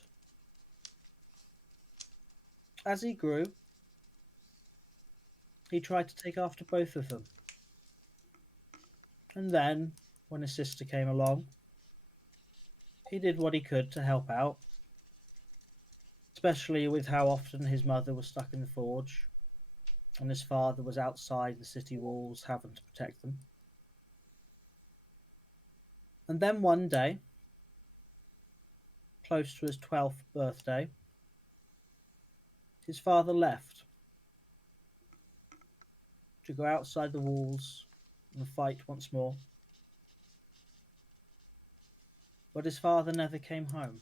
As he grew, he tried to take after both of them. And then, when his sister came along, he did what he could to help out, especially with how often his mother was stuck in the forge and his father was outside the city walls having to protect them. And then one day, close to his 12th birthday, his father left to go outside the walls and fight once more. But his father never came home,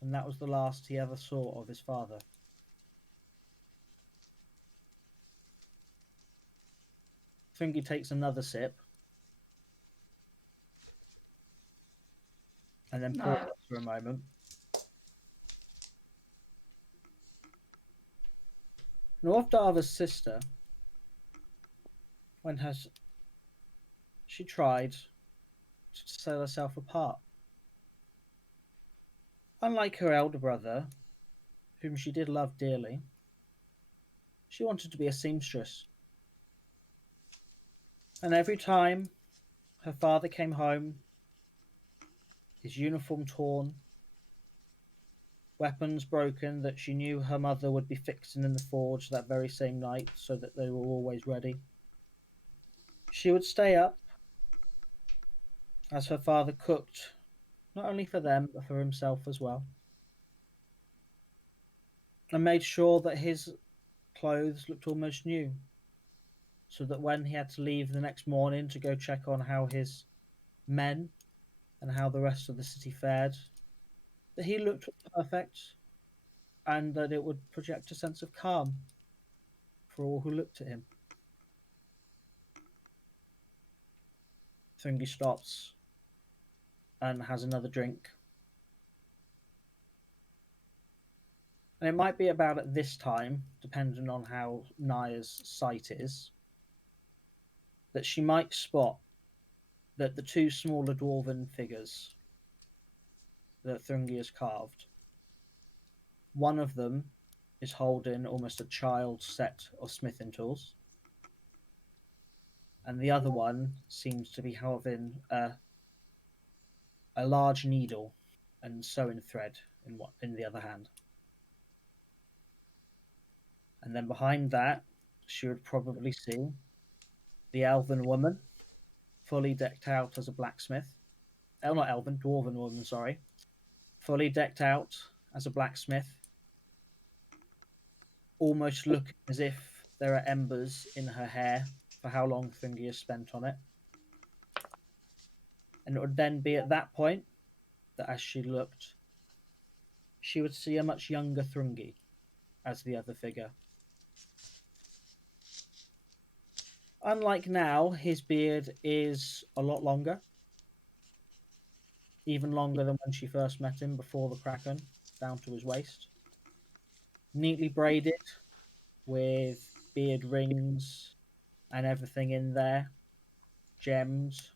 and that was the last he ever saw of his father. Thrungi takes another sip and then pauses for a moment. Now, of Dava's sister, when has she tried to sell herself apart? Unlike her elder brother, whom she did love dearly, she wanted to be a seamstress. And every time her father came home, his uniform torn, weapons broken that she knew her mother would be fixing in the forge that very same night so that they were always ready, she would stay up as her father cooked, not only for them but for himself as well, and made sure that his clothes looked almost new, so that when he had to leave the next morning to go check on how his men and how the rest of the city fared, that he looked perfect and that it would project a sense of calm for all who looked at him. Thrungi stops and has another drink. And it might be about at this time, depending on how Nyah's sight is, that she might spot that the two smaller dwarven figures that Thrungi has carved, one of them is holding almost a child's set of smithing tools, and the other one seems to be holding a large needle and sewing thread in the other hand. And then behind that, she would probably see the elven woman, fully decked out as a blacksmith. Not elven, dwarven woman, sorry. Fully decked out as a blacksmith, almost looking as if there are embers in her hair for how long Thrungi has spent on it. And it would then be at that point that as she looked, she would see a much younger Thrungi as the other figure. Unlike now, his beard is a lot longer, even longer than when she first met him before the Kraken, down to his waist. Neatly braided with beard rings and everything in there, gems.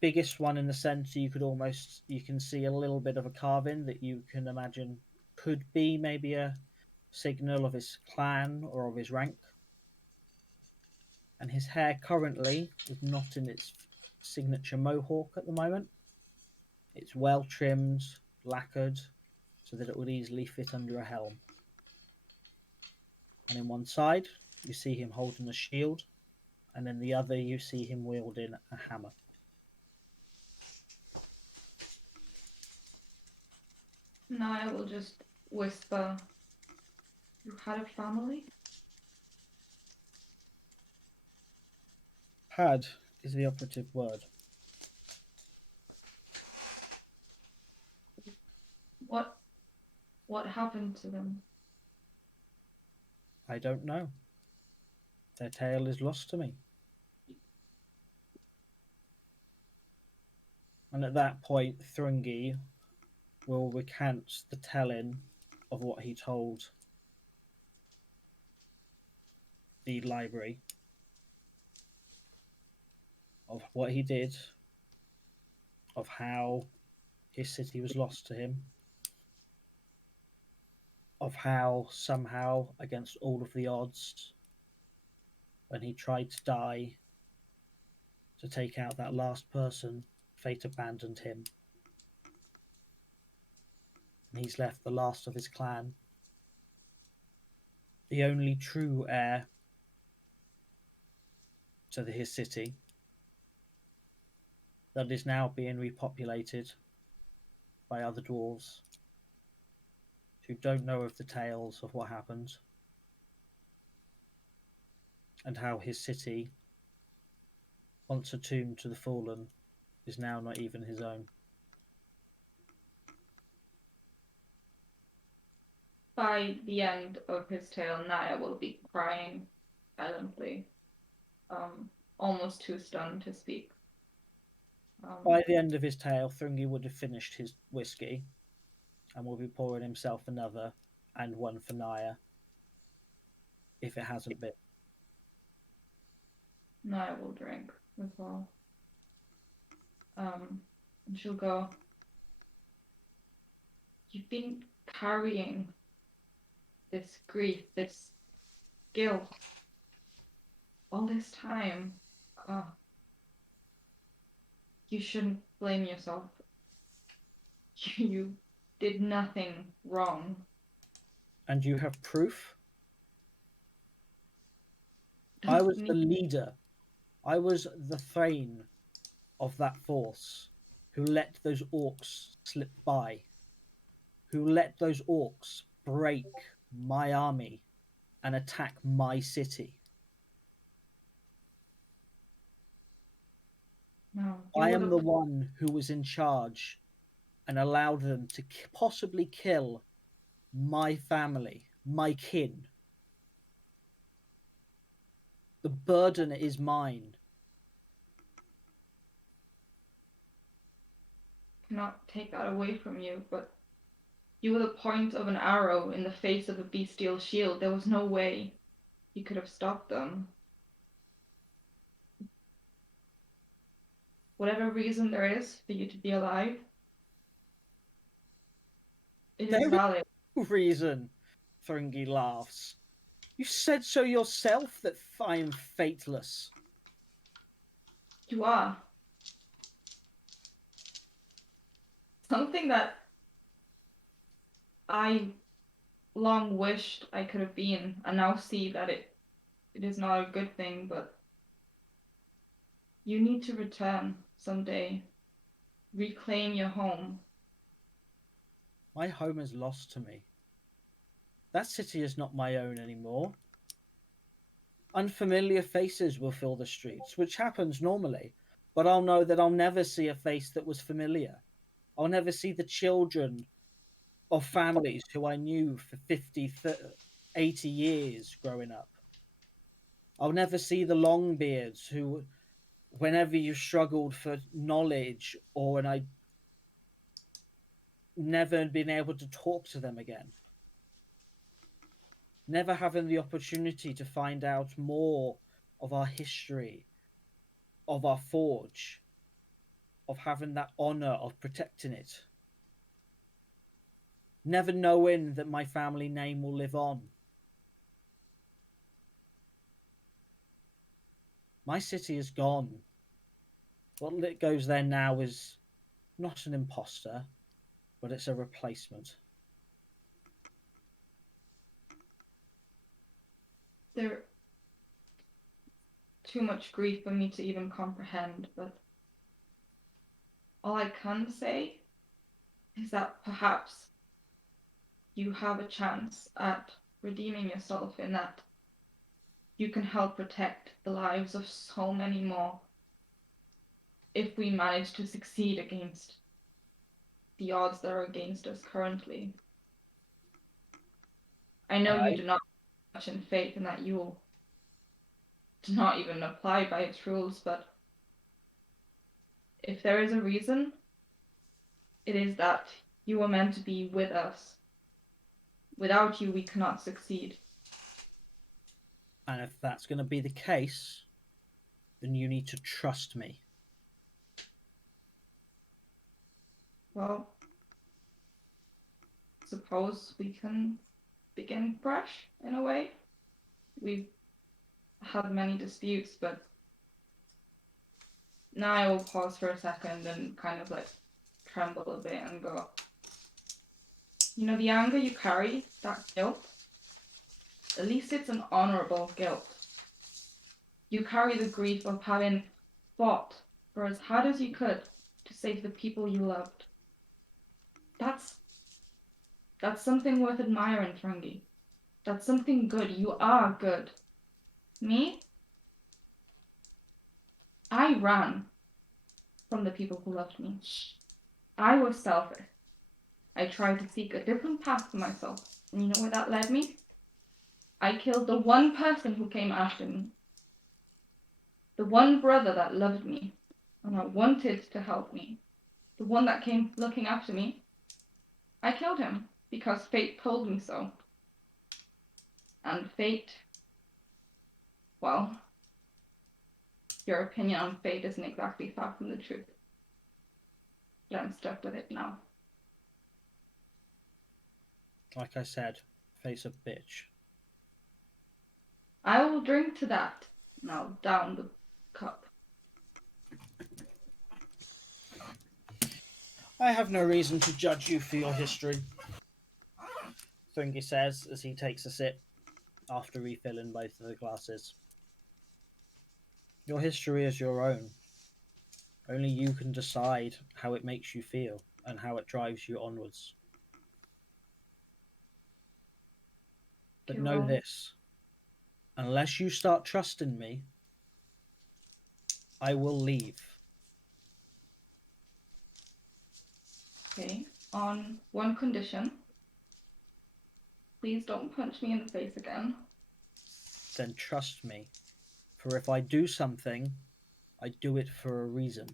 Biggest one in the center, you can see a little bit of a carving that you can imagine could be maybe a signal of his clan or of his rank. And his hair currently is not in its signature mohawk at the moment. It's well trimmed, lacquered, so that it would easily fit under a helm. And in one side, you see him holding a shield, and in the other, you see him wielding a hammer. Now I will just whisper, "You had a family?" Had is the operative word. What happened to them? I don't know. Their tale is lost to me. And at that point, Thrungi will recount the telling of what he told the library, of what he did, of how his city was lost to him, of how somehow, against all of the odds, when he tried to die to take out that last person, fate abandoned him. And he's left the last of his clan, the only true heir to his city, that is now being repopulated by other dwarves who don't know of the tales of what happened and how his city, once a tomb to the fallen, is now not even his own. By the end of his tale, Nyah will be crying silently, almost too stunned to speak. By the end of his tale, Thrungi would have finished his whiskey and will be pouring himself another and one for Nyah, if it hasn't been. Nyah will drink as well. And she'll go, "You've been carrying this grief, this guilt, all this time. You shouldn't blame yourself. You did nothing wrong." And you have proof? Don't I was need- the leader. I was the Thane of that force who let those orcs slip by, who let those orcs break my army and attack my city. No, I am the one who was in charge and allowed them to possibly kill my family, my kin. The burden is mine. cannot take that away from you, but you were the point of an arrow in the face of a bestial shield. There was no way you could have stopped them. Whatever reason there is for you to be alive, it There is is valid. no reason, Thrungi laughs. You said so yourself that I am fateless. You are. Something that I long wished I could have been, and now see that it is not a good thing, but you need to return someday. Reclaim your home. My home is lost to me. That city is not my own anymore. Unfamiliar faces will fill the streets, which happens normally, but I'll know that I'll never see a face that was familiar. I'll never see the children of families who I knew for 50, 80 years growing up. I'll never see the Longbeards who, whenever you struggled for knowledge or when I never been able to talk to them again. Never having the opportunity to find out more of our history, of our forge, of having that honor of protecting it. Never knowing that my family name will live on. My city is gone. What goes there now is not an imposter, but it's a replacement. There too much grief for me to even comprehend, but all I can say is that perhaps you have a chance at redeeming yourself in that you can help protect the lives of so many more if we manage to succeed against the odds that are against us currently. I know you do not have much in faith and that you do not even apply by its rules, but if there is a reason, it is that you were meant to be with us. Without you, we cannot succeed. And if that's going to be the case, then you need to trust me. Well, suppose we can begin fresh, in a way. We've had many disputes, but now I will pause for a second and kind of like tremble a bit and go, you know, the anger you carry, that guilt, at least it's an honorable guilt. You carry the grief of having fought for as hard as you could to save the people you loved. That's something worth admiring, Thrungi. That's something good. You are good. Me? I ran from the people who loved me. I was selfish. I tried to seek a different path for myself. And you know where that led me? I killed the one person who came after me. The one brother that loved me and that wanted to help me. The one that came looking after me. I killed him because fate told me so. And fate, well, your opinion on fate isn't exactly far from the truth. But I'm stuck with it now. Like I said, face a bitch. I will drink to that. Now down the cup. I have no reason to judge you for your history, Thrungi says as he takes a sip after refilling both of the glasses. Your history is your own. Only you can decide how it makes you feel and how it drives you onwards. But know this, unless you start trusting me, I will leave. Okay, on one condition. Please don't punch me in the face again. Then trust me, for if I do something, I do it for a reason.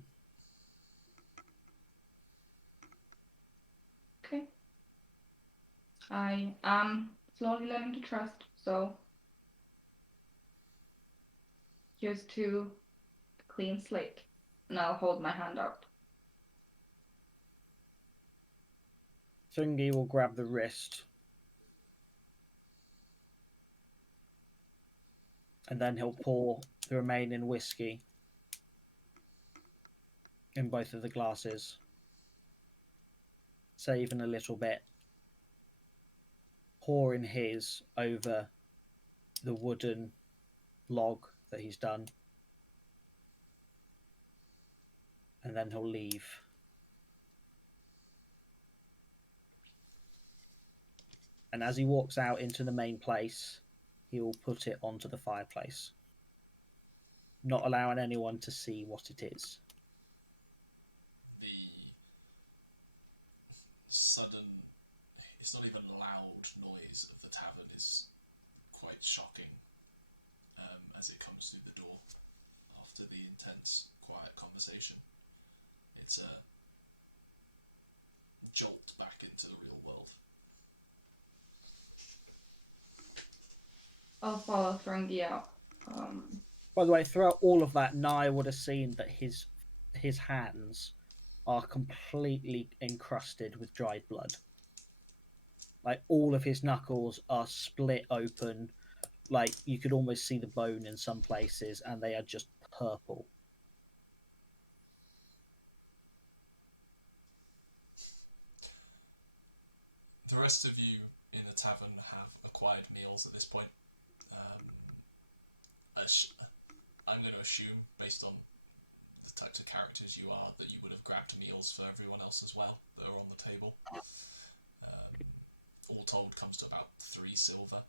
Okay. I am slowly learning to trust, so here's to a clean slate, and I'll hold my hand out. Thrungi will grab the wrist, and then he'll pour the remaining whiskey in both of the glasses, saving a little bit, pouring his over the wooden log that he's done, and then he'll leave. And as he walks out into the main place, he will put it onto the fireplace, not allowing anyone to see what it is. The sudden, it's not even loud noise of the tavern is quite shocking as it comes through the door after the intense, quiet conversation. It's a jolt back into the real world. I'll follow Thrungi out. By the way, throughout all of that, Nyah would have seen that his hands are completely encrusted with dried blood. Like, all of his knuckles are split open. Like, you could almost see the bone in some places, and they are just purple. The rest of you in the tavern have acquired meals at this point. I'm going to assume, based on the types of characters you are, that you would have grabbed meals for everyone else as well that are on the table. All told, comes to about 3 silver.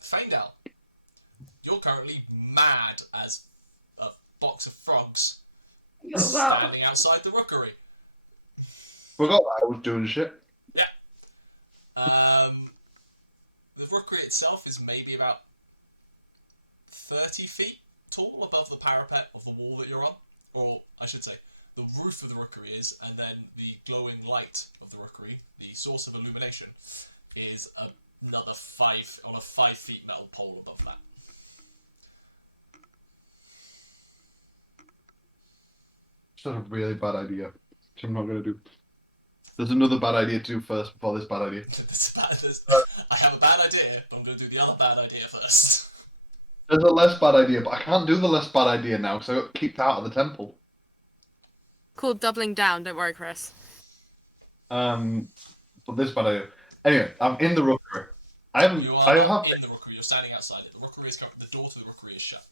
Faendal, you're currently mad as a box of frogs standing outside the rookery. Forgot that I was doing shit. Yeah. The rookery itself is maybe about 30 feet tall above the parapet of the wall that you're on. Or, I should say, the roof of the rookery is, and then the glowing light of the rookery, the source of illumination, is another 5 on a 5 feet metal pole above that. It's not a really bad idea, which I'm not going to do. There's another bad idea to do first before this bad idea. I have a bad idea, but I'm going to do the other bad idea first. There's a less bad idea, but I can't do the less bad idea now because I got kicked out of the temple. Called doubling down, don't worry, Chris. But this bad idea. Anyway, I'm in the rookery. You are not in the rookery, you're standing outside it. The rookery is the door to the rookery is shut.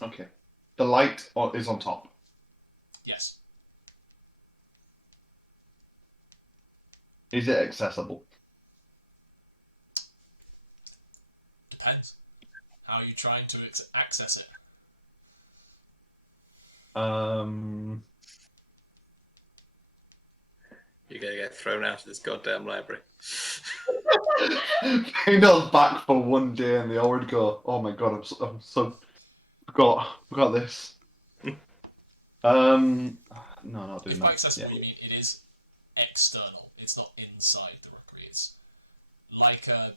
Okay. The light is on top. Yes. Is it accessible? Depends. How are you trying to access it? You're gonna get thrown out of this goddamn library. Faendal's back for one day and they already go, oh my god, I'm so forgot this. No, not doing If by that. accessible you mean it is external, it's not inside the rookery. It's like a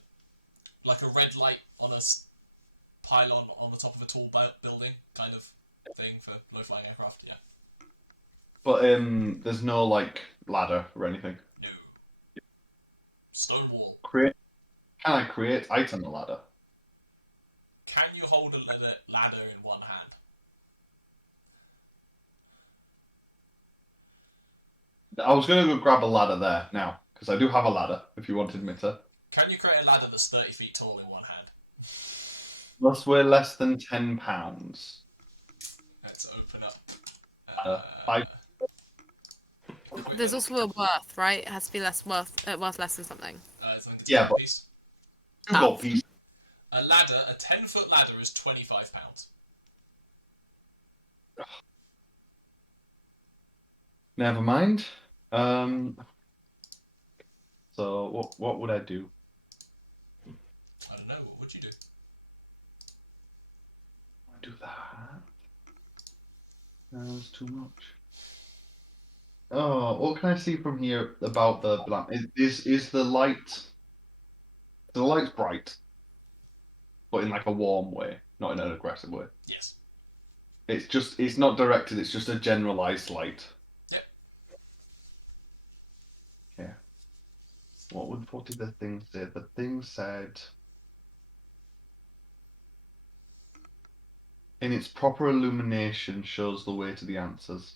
red light on a pylon on the top of a tall building kind of thing for low-flying aircraft. Yeah. But there's no like ladder or anything. No. Stone wall. Can I create item a ladder? Can you hold a ladder in one hand? I was going to go grab a ladder there now because I do have a ladder. If you wanted me to. Can you create a ladder that's 30 feet tall in one hand? Must weigh less than 10 pounds. Let's open up. Equipment. There's also a worth, right? It has to be less worth less than something. I think it's a Yeah, gold but- piece. Two gold pieces. A ladder, a 10-foot ladder, is £25. Never mind. So what would I do? I don't know. What would you do? Do that. No, it's too much. Oh, what can I see from here about the lamp? Is the light? The light's bright, but in like a warm way, not in an aggressive way. Yes. It's not directed. It's just a generalized light. Yep. Okay. What did the thing say? The thing said, in its proper illumination, shows the way to the answers.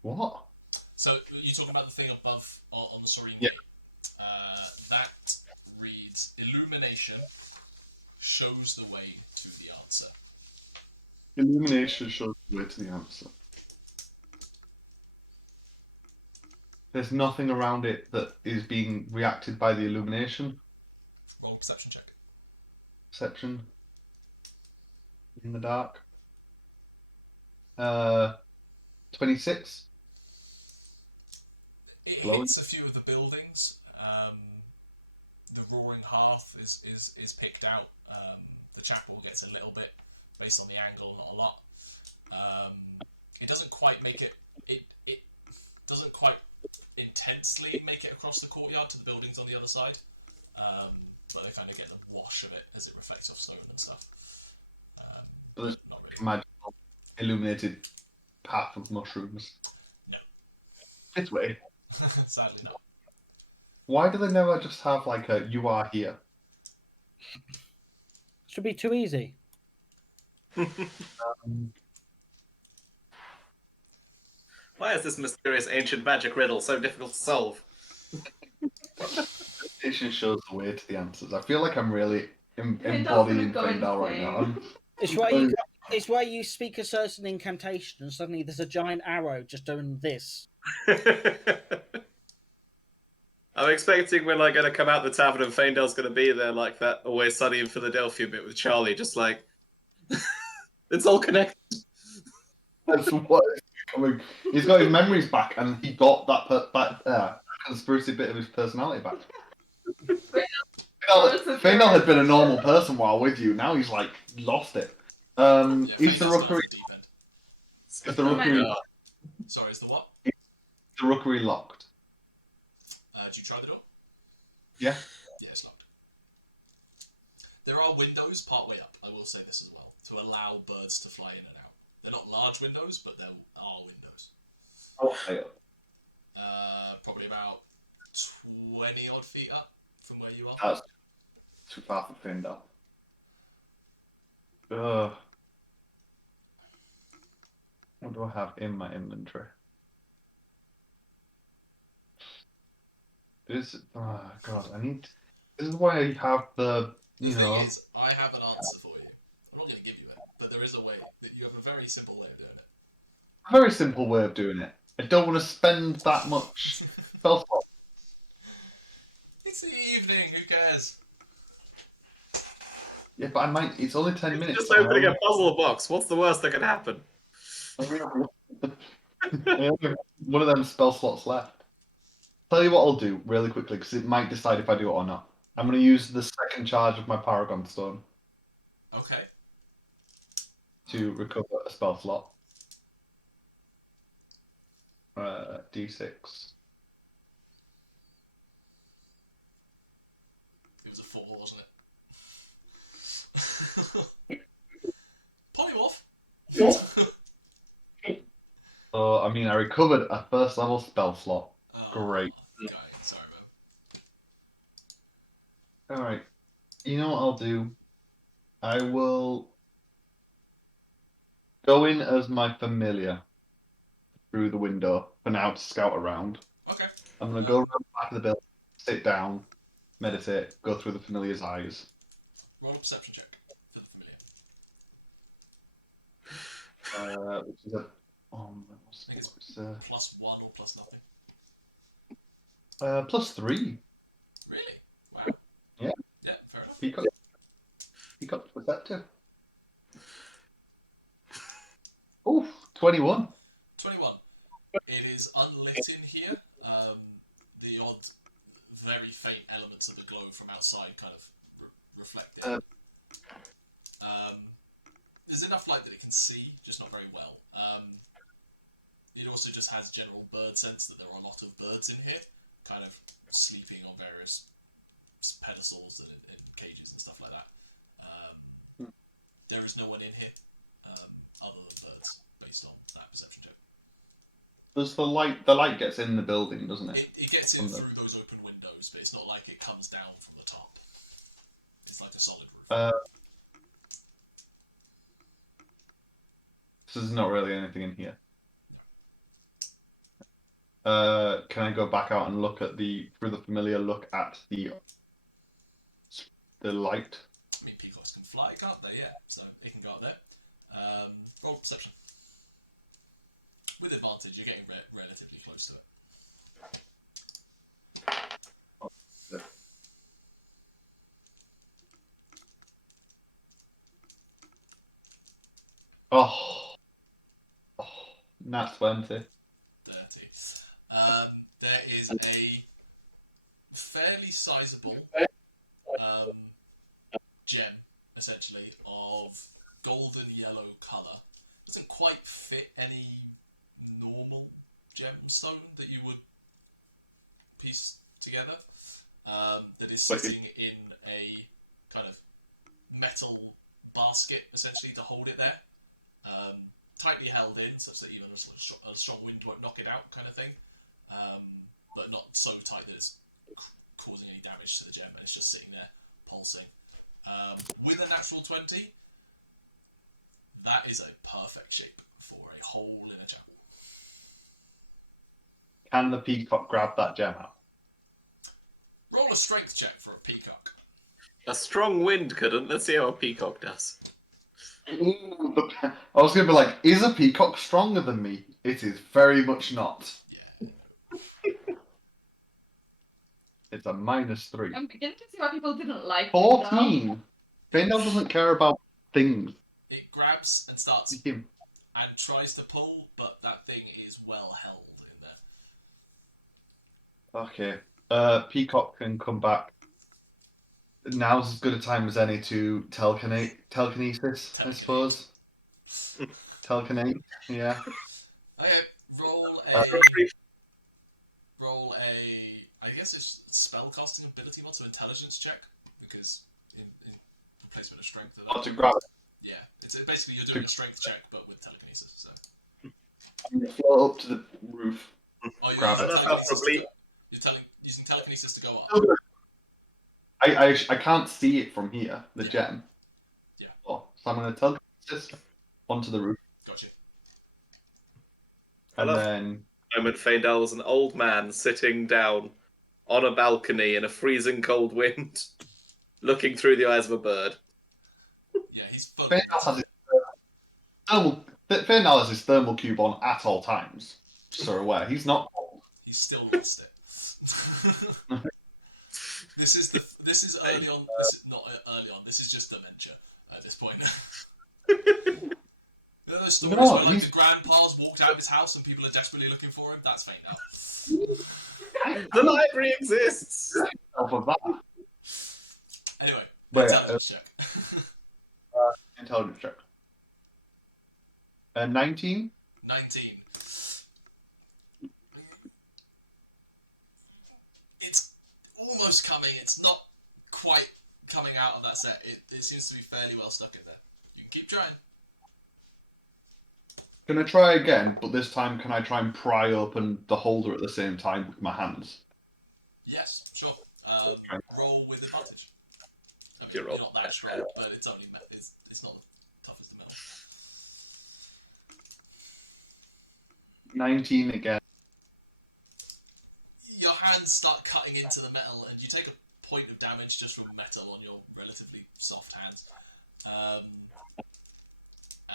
What? So you're talking about the thing above on the Serene Yeah. Gate. That reads, illumination shows the way to the answer. Illumination shows the way to the answer. There's nothing around it that is being reacted by the illumination. Roll a perception check. Perception. In the dark. 26. It hits a few of the buildings. The roaring hearth is picked out. The chapel gets a little bit based on the angle, not a lot. It doesn't quite make it. It doesn't quite intensely make it across the courtyard to the buildings on the other side. But they kind of get the wash of it as it reflects off stone and stuff. But not really. Magical illuminated path of mushrooms. No. This way. Sadly not. Why do they never just have like a "you are here"? Should be too easy. Why is this mysterious ancient magic riddle so difficult to solve? It shows the way to the answers. I feel like I'm really doesn't embodying go Faendal right insane. now. I'm- It's where you speak a certain incantation and suddenly there's a giant arrow just doing this. I'm expecting we're like going to come out the tavern and Faendal's going to be there like that Always Sunny in Philadelphia bit with Charlie, just like it's all connected. That's what is coming. He's got his memories back, and he got that conspiracy bit of his personality back. Faendal had been a normal person while with you. Now he's like lost it. Yeah, Is the Faendal's gone off rookery, the deep end. is the rookery, Sorry, is the what? the rookery locked? Did you try the door? Yeah. Yeah, it's locked. There are windows part way up, I will say this as well, to allow birds to fly in and out. They're not large windows, but there are windows. Okay. Probably about 20 odd feet up from where you are. That's too far for Faendal. What do I have in my inventory? Oh god, I need. This is why I have the. The thing is, I have an answer for you. I'm not going to give you it, but there is a way that you have a very simple way of doing it. A very simple way of doing it. I don't want to spend that much spell slot. It's the evening. Who cares? Yeah, but I might. It's only 10 minutes. Just opening a puzzle box. What's the worst that can happen? One of them spell slots left. Tell you what I'll do really quickly because it might decide if I do it or not. I'm going to use the second charge of my Paragon Stone Okay. to recover a spell slot. D6. It was a 4, wasn't it? Polymorph. So, I mean, I recovered a first level spell slot. Oh, Great. Guy, sorry, man. Alright. You know what I'll do? I will go in as my familiar through the window for now to scout around. Okay. I'm going to go around the back of the building, sit down, meditate, go through the familiar's eyes. Roll a perception check for the familiar. Which is a... I think it's +1 or plus nothing. +3. Really? Wow. Yeah. Yeah, fair enough. He got perceptive. Oof, 21. 21. It is unlit in here. The odd, very faint elements of the glow from outside kind of reflect it. There's enough light that it can see, just not very well. It also just has general bird sense that there are a lot of birds in here, kind of sleeping on various pedestals and cages and stuff like that. There is no one in here other than birds, based on that perception check. Does the light gets in the building, doesn't it? It gets in through those open windows, but it's not like it comes down from the top. It's like a solid roof. So there's not really anything in here. No. Can I go back out and look at through the familiar, look at the light? I mean, peacocks can fly, can't they? Yeah, so it can go up there. Roll perception. With advantage, you're getting relatively close to it. Oh. Nat 20. Dirty. There is a fairly sizable gem, essentially, of golden yellow colour. Doesn't quite fit any normal gemstone that you would piece together. That is sitting in a kind of metal basket, essentially, to hold it there. Tightly held in, such that even a strong wind won't knock it out, kind of thing. But not so tight that it's causing any damage to the gem, and it's just sitting there, pulsing. With a natural 20, that is a perfect shape for a hole in a chapel. Can the peacock grab that gem out? Roll a strength check for a peacock. A strong wind couldn't. Let's see how a peacock does. Ooh, I was going to be like, is a peacock stronger than me? It is very much not. Yeah, no. It's a -3. I'm beginning to see why people didn't like 14. Faendal doesn't care about things. It grabs and starts and tries to pull, but that thing is well held in there. Okay. Peacock can come back. Now's as good a time as any to telekinesis, I suppose. Telekinate, yeah. Okay, roll a. I guess it's spellcasting ability mod, so intelligence check, because in replacement of strength. At that To point. grab it. Yeah, it's basically you're doing a strength check, but with telekinesis. So. I'm gonna float up to the roof. Oh, you're Grab using it. telekinesis to go. Using telekinesis to go up. I can't see it from here, the Yeah. gem. Yeah. Oh, so I'm going to telekinesis onto the roof. Gotcha. And then... Moment Faendal was an old man sitting down on a balcony in a freezing cold wind, looking through the eyes of a bird. Yeah, he's full on this. Faendal has his thermal cube on at all times. So aware. He's not cold. He's still lost it. This is early on. This is not early on. This is just dementia at this point. You know those stories where like the grandpa's walked out of his house and people are desperately looking for him? That's Faendal. The library exists! Anyway, Wait, intelligence check. Intelligence check. 19? 19. It's almost coming. It's not quite coming out of that set. It seems to be fairly well stuck in there. You can keep trying. Can I try again, but this time can I try and pry open the holder at the same time with my hands? Yes, sure. Roll with advantage. I mean, you're not that strong, but it's only it's not the toughest of metal. 19 again. Your hands start cutting into the metal, and you take a point of damage just from metal on your relatively soft hands.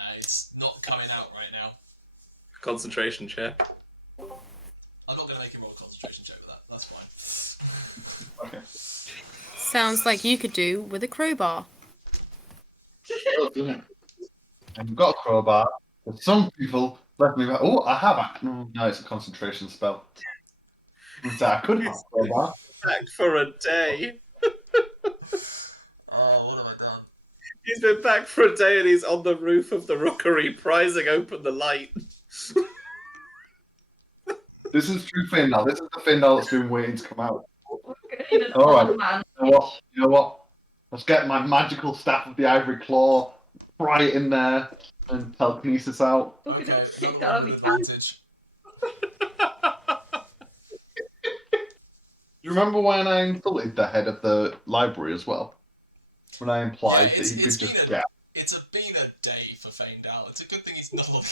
It's not coming out right now. Concentration check. I'm not going to make him roll a concentration check with that. That's fine. Okay. Sounds like you could do with a crowbar. I've got a crowbar. But some people let me back. Oh, I have a... No, it's a concentration spell. So I could have a crowbar. Back for a day. Oh, what have I done? He's been back for a day and he's on the roof of the rookery, prizing open the light. This is true Faendal. This is the Faendal that's been waiting to come out. We're gonna need an Alright. old man. You know what? Let's get my magical staff of the Ivory Claw, pry it in there, and telekinesis out. Okay, another one with advantage. You remember when I insulted the head of the library as well? When I implied Yeah, that it's he could been just a been a day for Faendal. It's a good thing he's not on.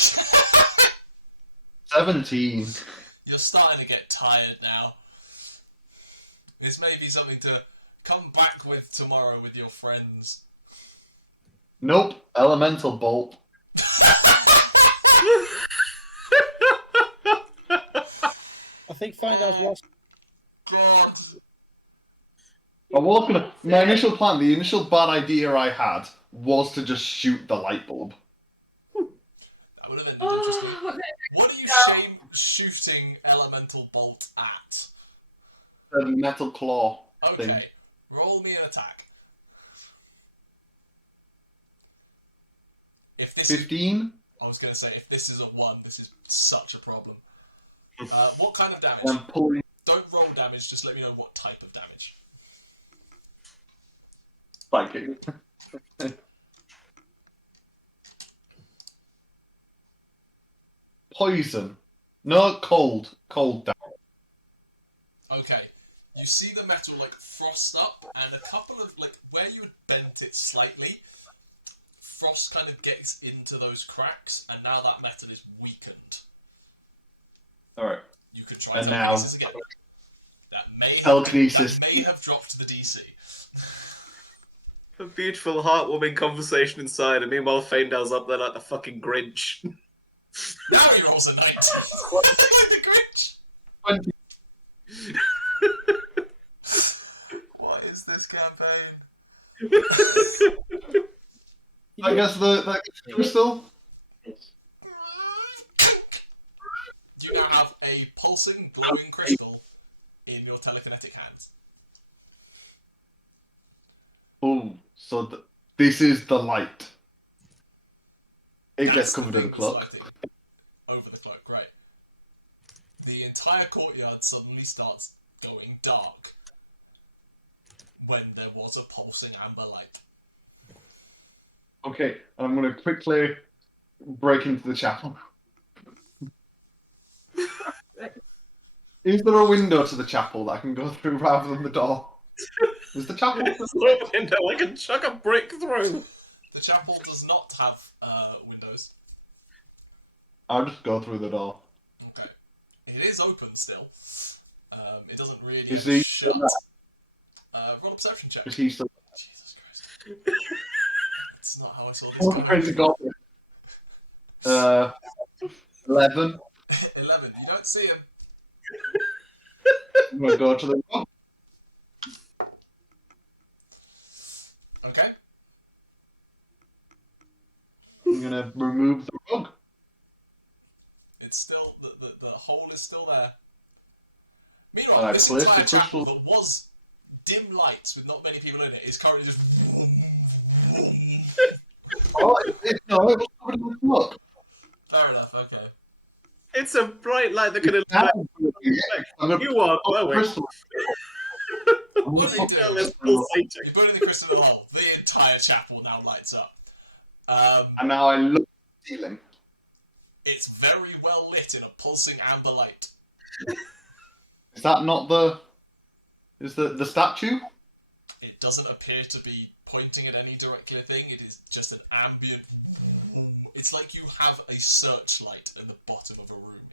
17. You're starting to get tired now. This may be something to come back with tomorrow with your friends. Nope. Elemental bolt. I think Faendal's lost. God. I was gonna. My initial plan, the initial bad idea I had, was to just shoot the light bulb. That would have ended interestingly. What are you shooting elemental bolt at? The metal claw. Okay, thing. roll me an attack. If this 15? I was going to say, if this is a 1, this is such a problem. What kind of damage? I'm pulling. Don't roll damage, just let me know what type of damage. Spiking. Poison. No, cold. Cold damage. Okay, you see the metal like frost up, and a couple of like where you had bent it slightly, frost kind of gets into those cracks, and now that metal is weakened. Alright. You can try And telekinesis now- again. That may have Telekinesis. dropped the DC. A beautiful, heartwarming conversation inside, and meanwhile Faendal's up there like the fucking Grinch. Now he rolls a 19, like the Grinch. 20. What is this campaign? I guess the crystal. You now have a pulsing, glowing crystal in your telekinetic hands. Oh, so this is the light. It That's gets the covered thing in that's cloak. lighting over the cloak. Right. The entire courtyard suddenly starts going dark when there was a pulsing amber light. Okay, I'm going to quickly break into the chapel. Is there a window to the chapel that I can go through rather than the door? Is the chapel? It's a window, I can chuck a brick through. The chapel does not have windows. I'll just go through the door. Okay. It is open still. It doesn't really You ever see? shut. Roll a perception check. Is he still? Jesus Christ. That's not how I saw this Oh, going. crazy goblin. 11. 11. You don't see him. I'm going to go to the door. Okay. I'm going to remove the rug. It's still the hole is still there. Meanwhile, Alright, this clear entire the chapel crystal. that was dim lights with not many people in it is currently just vroom, vroom. Oh, it was covered in smoke. Fair enough. Okay. It's a bright light that can Now illuminate. I'm gonna You are put the glowing. crystal. What are you doing? It's pulsating. You're putting the crystal in the hole. The entire chapel now lights up. And now I look at the ceiling. It's very well lit in a pulsing amber light. Is that not the... Is the statue? It doesn't appear to be pointing at any directly thing. It is just an ambient... vroom. It's like you have a searchlight in the bottom of a room.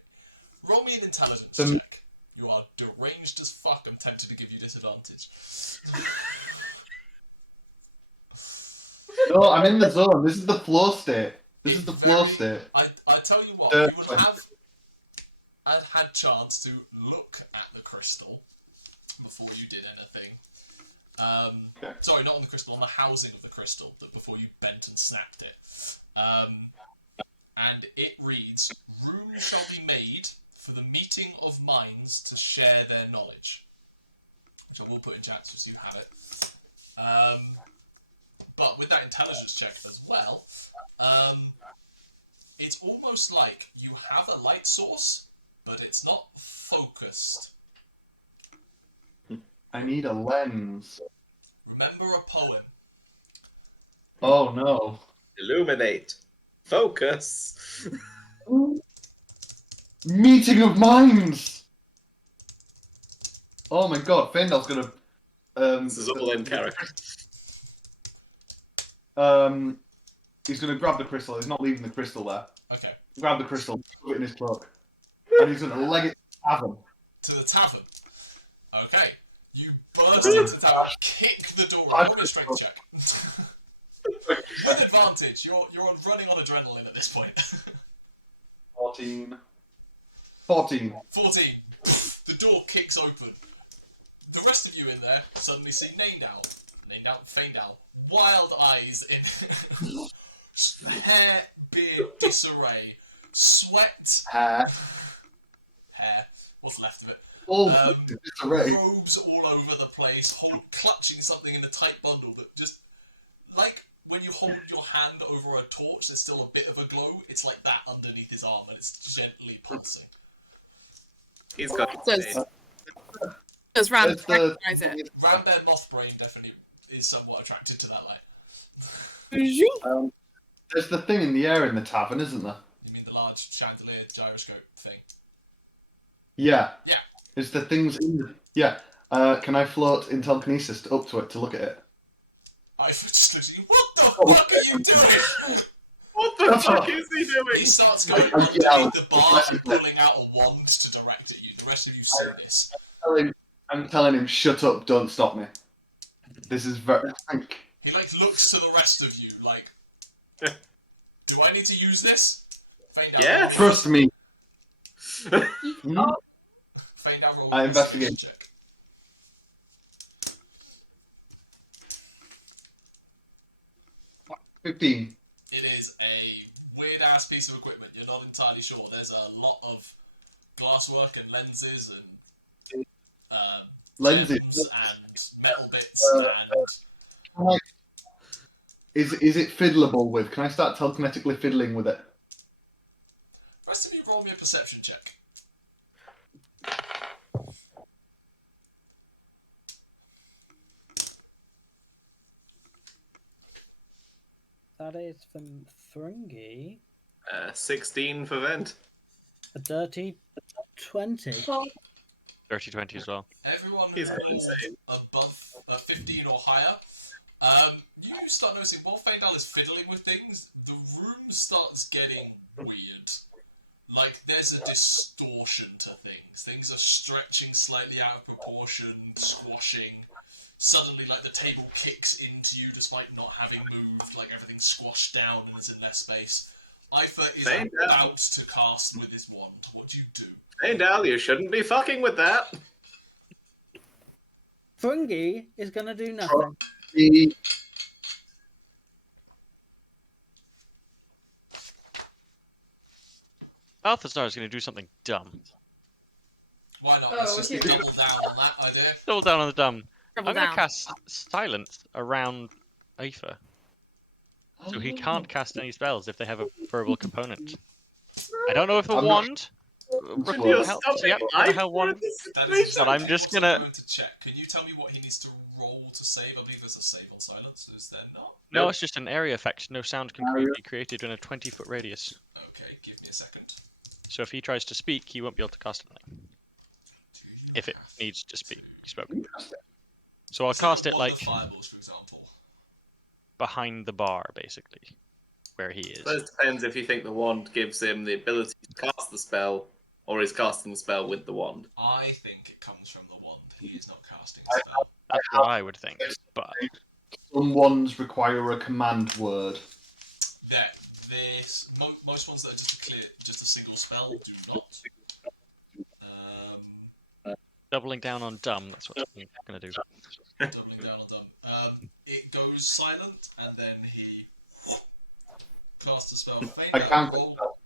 Roll me an intelligence check. You are deranged as fuck. I'm tempted to give you disadvantage. No, I'm in the zone. This is the flow state. This It is the flow very... state. I tell you what, you would 20. have had chance to look at the crystal before you did anything. Sorry, not on the crystal, on the housing of the crystal, that before you bent and snapped it. And it reads, "Room shall be made for the meeting of minds to share their knowledge." Which I will put in chat just so you have it. But with that intelligence check as well, it's almost like you have a light source, but it's not focused. I need a lens. Remember a poem. Oh no. Illuminate. Focus. Meeting of minds! Oh my god, Faendal's gonna... This is all in character. He's gonna grab the crystal. He's not leaving the crystal there. Okay. Grab the crystal, put it in his cloak. And he's gonna leg it to Adam. To the tavern. Okay. You burst into the tavern, kick the door in. Roll me a strength check. With advantage. You're running on adrenaline at this point. 14. 14. The door kicks open. The rest of you in there suddenly see Faendal, wild eyes in Hair, beard, disarray, sweat, hair. What's left of it? Robes all over the place, clutching something in a tight bundle that just, like when you hold your hand over a torch, there's still a bit of a glow. It's like that underneath his arm, and it's gently pulsing. He's got. Does Ram recognize it? Rambear Mothbrain definitely is somewhat attracted to that light. There's the thing in the air in the tavern, isn't there? You mean the large chandelier gyroscope thing? Yeah. Yeah. Is the things in the... Yeah. Can I float in telekinesis up to it to look at it? I just looked at you. What the fuck are you doing? What the fuck is he doing? He starts going underneath the bar and pulling out a wand to direct at you. The rest of you see this. I'm telling him, shut up, don't stop me. This is very... He, like, looks to the rest of you, like... Do I need to use this? Faendal, roll me. Trust me. Faendal, roll an investigation check. 15. It is a weird-ass piece of equipment. You're not entirely sure. There's a lot of glasswork and lenses and gems and metal bits and... Is it fiddleable with? Can I start telekinetically fiddling with it? Rest of you roll me a perception check. That is from Thrungi. 16 for Vent. A dirty 20. Dirty 20 as well. Everyone who He's rolled insane. above 15 or higher, you start noticing while Faendal is fiddling with things, the room starts getting weird. Like, there's a distortion to things. Things are stretching slightly out of proportion, squashing. Suddenly, like, the table kicks into you despite not having moved, like everything's squashed down and is in less space. Ifer is about to cast with his wand. What do you do? Faendal, you shouldn't be fucking with that. Thrungi is gonna do nothing. Balthazar is going to do something dumb. Why not? Let's just double down on that idea. Double down on the dumb. Double I'm going to down. cast Silence around Aether. So he can't cast any spells if they have a verbal component. I don't know if the I'm not- wand helps. Yep, I don't have one. That is exactly I'm just what gonna- I'm going to check. Can you tell me what he needs to roll to save? I believe there's a save on silence. Is there not? No, it's just an area effect. No sound can be created in a 20-foot radius. Okay, give me a second. So if he tries to speak, he won't be able to cast anything. Do you If it have needs to speak, to- be spoken. So I'll Let's look cast at it Wand like of Fireballs, for example. behind the bar, basically, where he is. But it depends if you think the wand gives him the ability to cast the spell, or is casting the spell with the wand. I think it comes from the wand. He is not casting a spell. That's what I would think. But Some ones require a command word. That most ones that are just a single spell do not. doubling down on dumb, that's what I'm going to do. Doubling down on dumb. It goes silent, and then he casts a spell. Faendal, roll.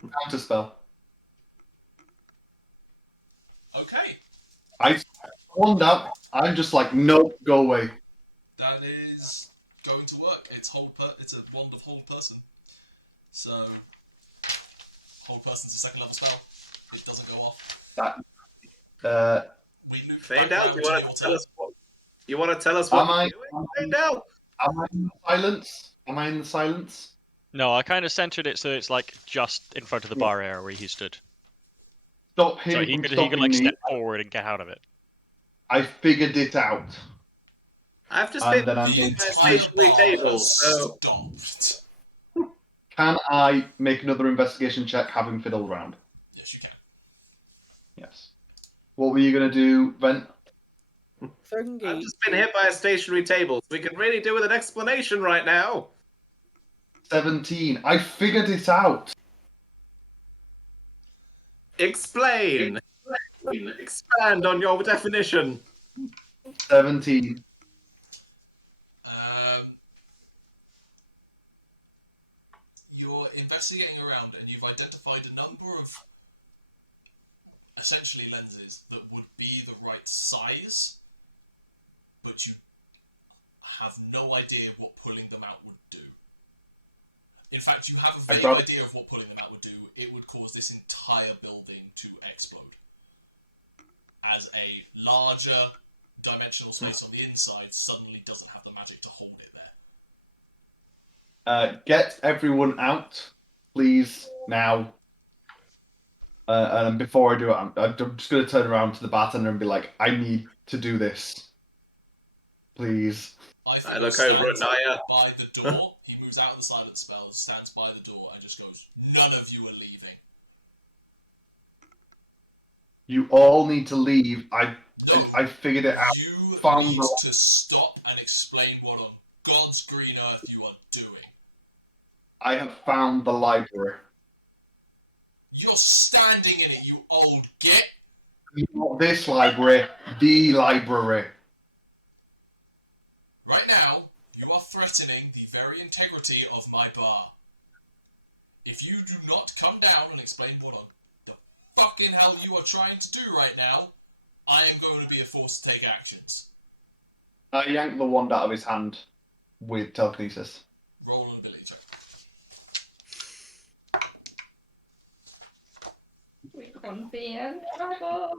Counter spell. Okay, I wand out. I'm just like, nope, go away. that is going to work. It's It's a wand of hold person. So hold person's a second level spell. It doesn't go off. We loop back round to your turn. You want to tell us what Am I? you're doing? Faendal? Am I in the silence? Am I in the silence? No, I kind of centered it so it's like just in front of the bar area where he stood. Stop him So he from could stopping like me. step forward and get out of it. I figured it out. I've just And been. then I'm The going entire to bar table, has so- stopped. Can I make another investigation check having fiddled around? Yes, you can. Yes. What were you going to do, Vent? I've Thrungi, just been hit by a stationary table. We could really do with an explanation right now. 17. I figured it out. Explain. Expand on your definition. 17. you're investigating around and you've identified a number of essentially lenses that would be the right size, but you have no idea what pulling them out would do. In fact, you have a vague idea of what pulling them out would do. It would cause this entire building to explode, as a larger dimensional space on the inside suddenly doesn't have the magic to hold it there. Get everyone out, please, now. And before I do it, I'm just going to turn around to the bartender and be like, I need to do this. Please. Ifigo stands by the door. He moves out of the silent spell, stands by the door, and just goes, none of you are leaving. You all need to leave. I figured it out. You need to stop and explain what on God's green earth you are doing. I have found the library. You're standing in it, you old git. Not this library, the library. Right now, you are threatening the very integrity of my bar. If you do not come down and explain what on the fucking hell you are trying to do right now, I am going to be forced to take actions. I yank the wand out of his hand with telekinesis. Roll an ability check. We can't be in trouble.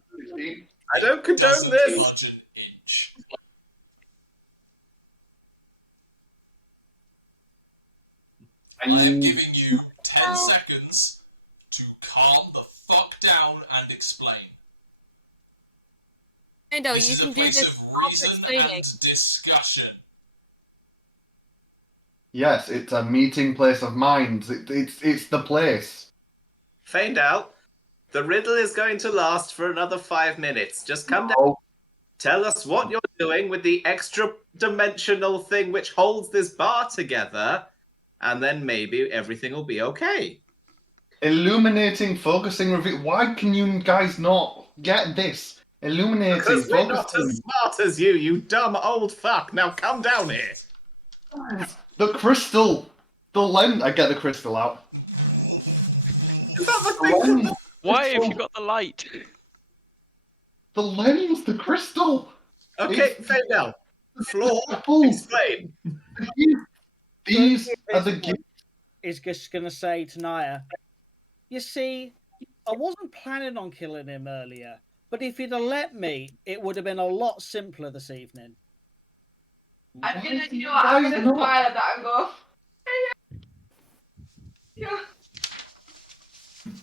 I don't condone doesn't this. budge an inch. I am giving you 10 seconds to calm the fuck down and explain. No, This is a place of reason and discussion. Yes, it's a meeting place of minds. It's the place. Faendal, the riddle is going to last for another 5 minutes. Just come down. Tell us what you're doing with the extra dimensional thing which holds this bar together, and then maybe everything will be okay. Illuminating, focusing, reveal. Why can you guys not get this? Illuminating, Because we're not focusing. as smart as you, you dumb old fuck. Now come down here. The crystal. The lens. I get the crystal out. Why have you got the light? The lens, the crystal. Okay, Faendal. Floor, explain. These are the gifts. Is just going to say to Nyah, you see, I wasn't planning on killing him earlier, but if he'd have let me, it would have been a lot simpler this evening. I'm gonna smile at that and go, yeah.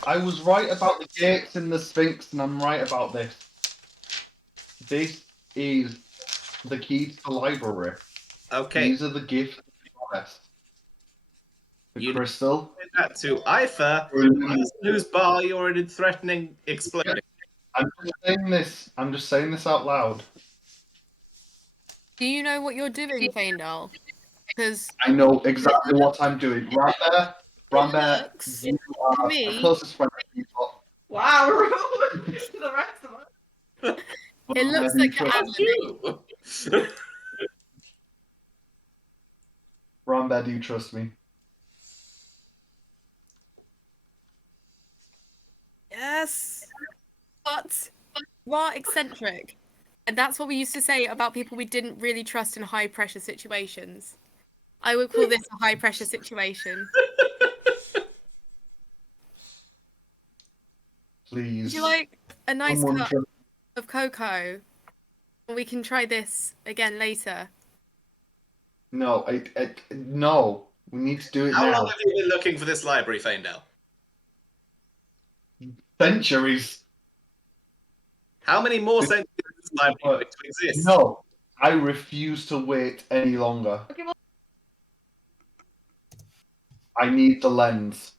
I was right about the gates and the Sphinx, and I'm right about this. This is the key to the library. Okay. These are the gifts of the forest. The crystal. That to Ifa, whose bar you're in threatening exploding. I'm just saying this out loud. Do you know what you're doing, Faendal? Because I know exactly what I'm doing. Rambear, you are me- the closest friend you've got. Wow, rude to the rest of us. it looks like you're admin. Rambear, do you trust me? Yes, but you are eccentric, and that's what we used to say about people we didn't really trust in high pressure situations. I would call this a high pressure situation. Please. Would you like a nice Someone cup trust- of cocoa? We can try this again later. No, no. We need to do it How now. long have you been looking for this library, Faendal? Centuries. How many more centuries does this library need to exist? No, I refuse to wait any longer. Okay, well, I need the lens.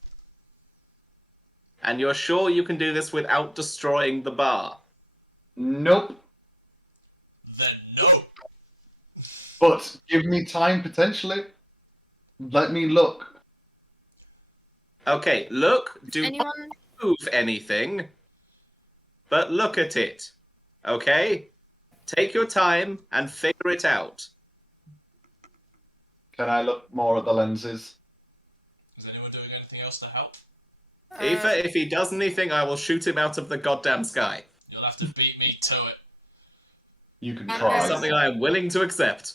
And you're sure you can do this without destroying the bar? Nope. Then no. But give me time potentially. Let me look. Okay, look, do Anyone? not move anything, but look at it. Okay? Take your time and figure it out. Can I look more at the lenses? Is anyone doing anything else to help? Aoife, if he does anything, I will shoot him out of the goddamn sky. You'll have to beat me to it. You can That's try. Something I am willing to accept.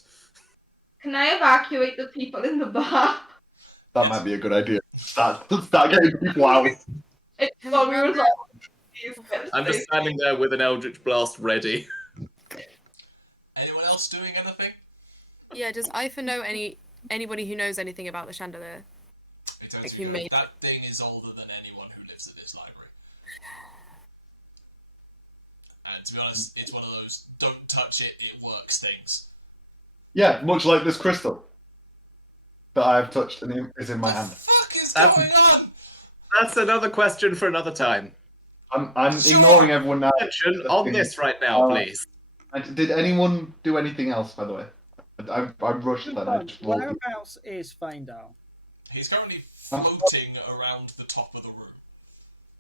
Can I evacuate the people in the bar? That Yes. might be a good idea. Start getting people out. While we resolve these I'm just standing there with an Eldritch Blast ready. Anyone else doing anything? Yeah, does Ifa know anybody who knows anything about the chandelier? He turns to Like you you and goes, made- that thing is older than anyone who lives at this library. And to be honest, it's one of those don't touch it, it works things. Yeah, much like this crystal that I have touched and is in my What the hand. fuck is going on? That's another question for another time. I'm Sure. ignoring everyone now. Attention on this right now, please. Did anyone do anything else, by the way? I rushed that. I just rolled. Whereabouts is Faendal? He's currently floating around the top of the room.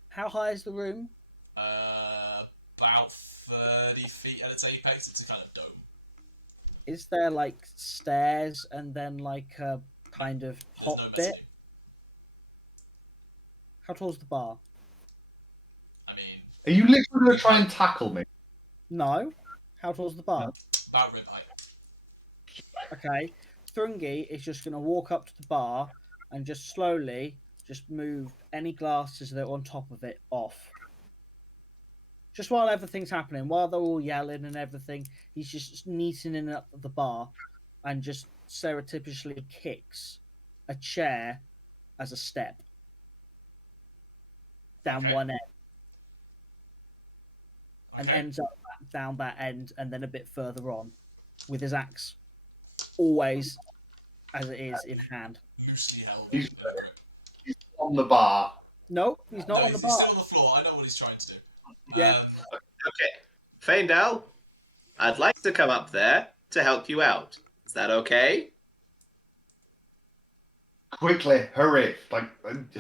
How high is the room? About 30 feet at its apex. It's a kind of dome. Is there like stairs and then like a kind of There's top no bit? mezzanine. How tall's the bar? I mean, Are you literally going With to try and height? tackle me? No. How tall's the bar? about rib height. Okay. Thrungi is just going to walk up to the bar and just slowly just move any glasses that are on top of it off. Just while everything's happening, while they're all yelling and everything, he's just neatening up the bar and just stereotypically kicks a chair as a step down Okay. one end. And Okay. ends up down that end and then a bit further on with his axe always as it is in hand. Loosely held in a grip. He's on the bar. No, he's not. No, on he's the bar. still on the floor. I know what he's trying to do. Yeah. Okay. Faendal, I'd like to come up there to help you out. Is that okay? Quickly, hurry!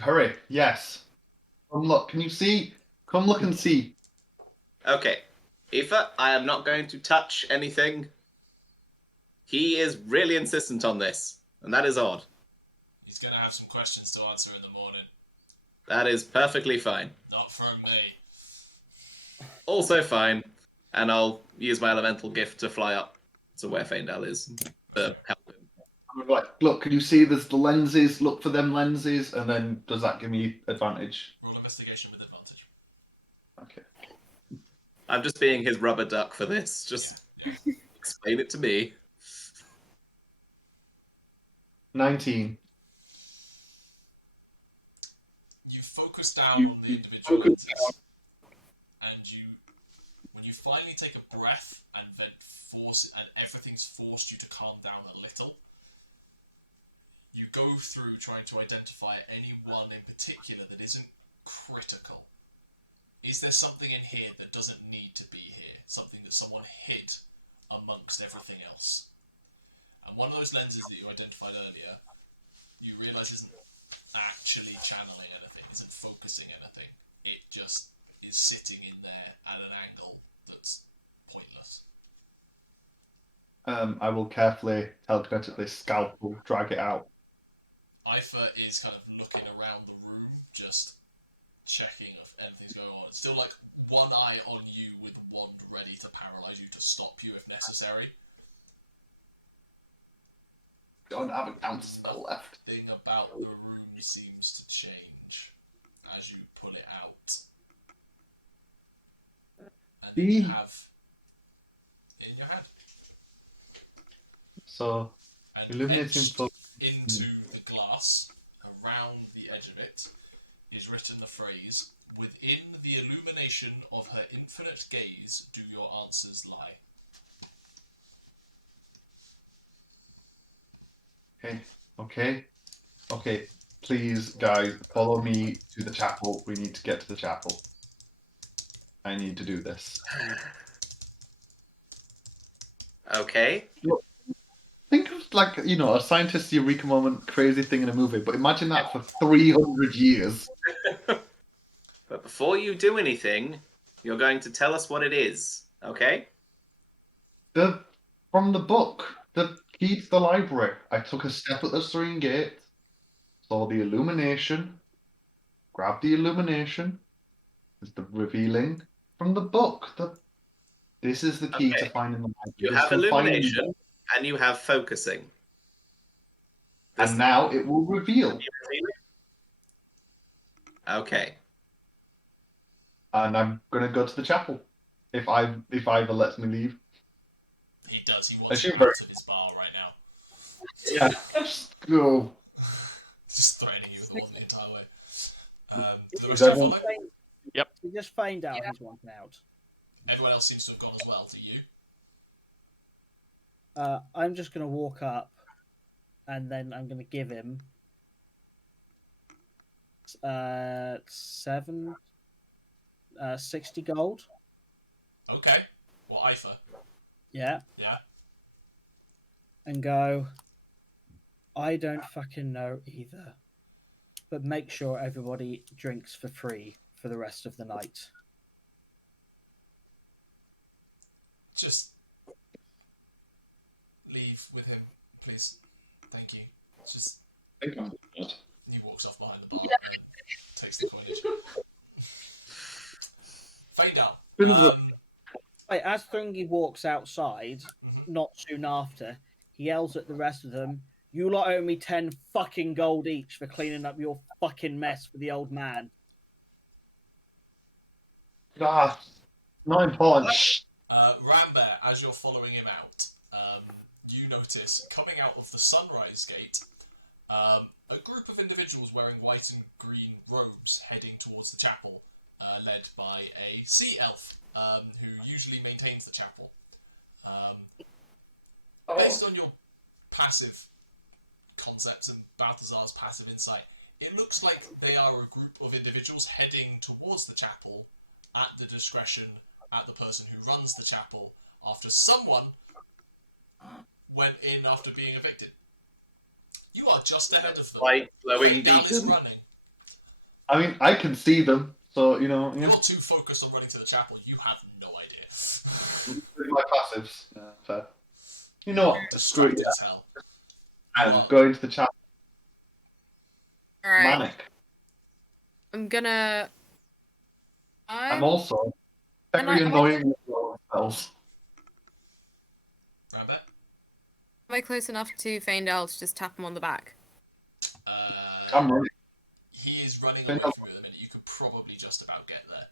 Hurry! Yes. Come look. Can you see? Come look and see. Okay. Aoife, I am not going to touch anything. He is really insistent on this, and that is odd. He's going to have some questions to answer in the morning. That is perfectly fine. Not from me. Also fine, and I'll use my elemental gift to fly up to where Faendal is to Okay. help him. I'm like, look, can you see there's the lenses? Look for them lenses, and then does that give me advantage? Roll investigation with advantage. Okay. I'm just being his rubber duck for this. Just Yeah. explain it to me. 19. You focus down on the individual lenses, and when you finally take a breath and then and everything's forced you to calm down a little, you go through trying to identify any one in particular that isn't critical. Is there something in here that doesn't need to be here? Something that someone hid amongst everything else? And one of those lenses that you identified earlier, you realise isn't actually channeling anything, isn't focusing anything. It just is sitting in there at an angle that's pointless. I will carefully, telekinetically scalpel, drag it out. Ifa is kind of looking around the room, just checking if anything's going on. It's still like one eye on you with wand ready to paralyze you to stop you if necessary. Don't have a counter spell left. Nothing about the room seems to change as you pull it out. And then you have it in your hand. So, And illuminating etched focus. into the glass, around the edge of it, is written the phrase, "Within the illumination of her infinite gaze do your answers lie." Okay. Please, guys, follow me to the chapel. We need to get to the chapel. I need to do this. Okay. Think of, like, a scientist eureka moment, crazy thing in a movie, but imagine that for 300 years. But before you do anything, you're going to tell us what it is, okay? From the book, the key to the library. I took a step at the Serene Gate, saw the illumination, grabbed the illumination, is the revealing from the book. This is the key to Okay. finding the light. You This have will find illumination, you, and you have focusing. and now it will reveal. Okay. And I'm gonna go to the chapel. If Ivor lets me leave. He does. He wants you Actually, out of his bar right now. Yeah. Just go. Just threatening you with the one the entire way. Do the rest of you follow? He just feigned out he's wanting out. Everyone else seems to have gone as well. Do you? I'm just going to walk up, and then I'm going to give him 60 gold. Okay. Well, Ifer. Yeah. Yeah. And go, I don't fucking know either. But make sure everybody drinks for free for the rest of the night. Just leave with him, please. Thank you. Just. He walks off behind the bar and takes the coinage. Faendal. As Thrungi walks outside, Mhm. not soon after, he yells at the rest of them, "You lot owe me 10 fucking gold each for cleaning up your fucking mess for the old man." Ah, not important. Rambear, as you're following him out, you notice coming out of the Sunrise Gate, a group of individuals wearing white and green robes heading towards the chapel, led by a sea elf who usually maintains the chapel. Based on your passive concepts and Balthazar's passive insight, it looks like they are a group of individuals heading towards the chapel at the discretion at the person who runs the chapel after someone went in after being evicted. You are just ahead of them. Faendal is running. I mean, I can see them, so, you know... You're too focused on running to the chapel, you have no idea. My passives. Yeah, fair. You know what? Distracted as hell. I'm going to the chapel. Alright. Manic. I'm gonna... I'm also And very I- annoying with your spells. Rambear? Am I close enough to Faendal to just tap him on the back? I'm running. He is running away from you at the minute. You could probably just about get there.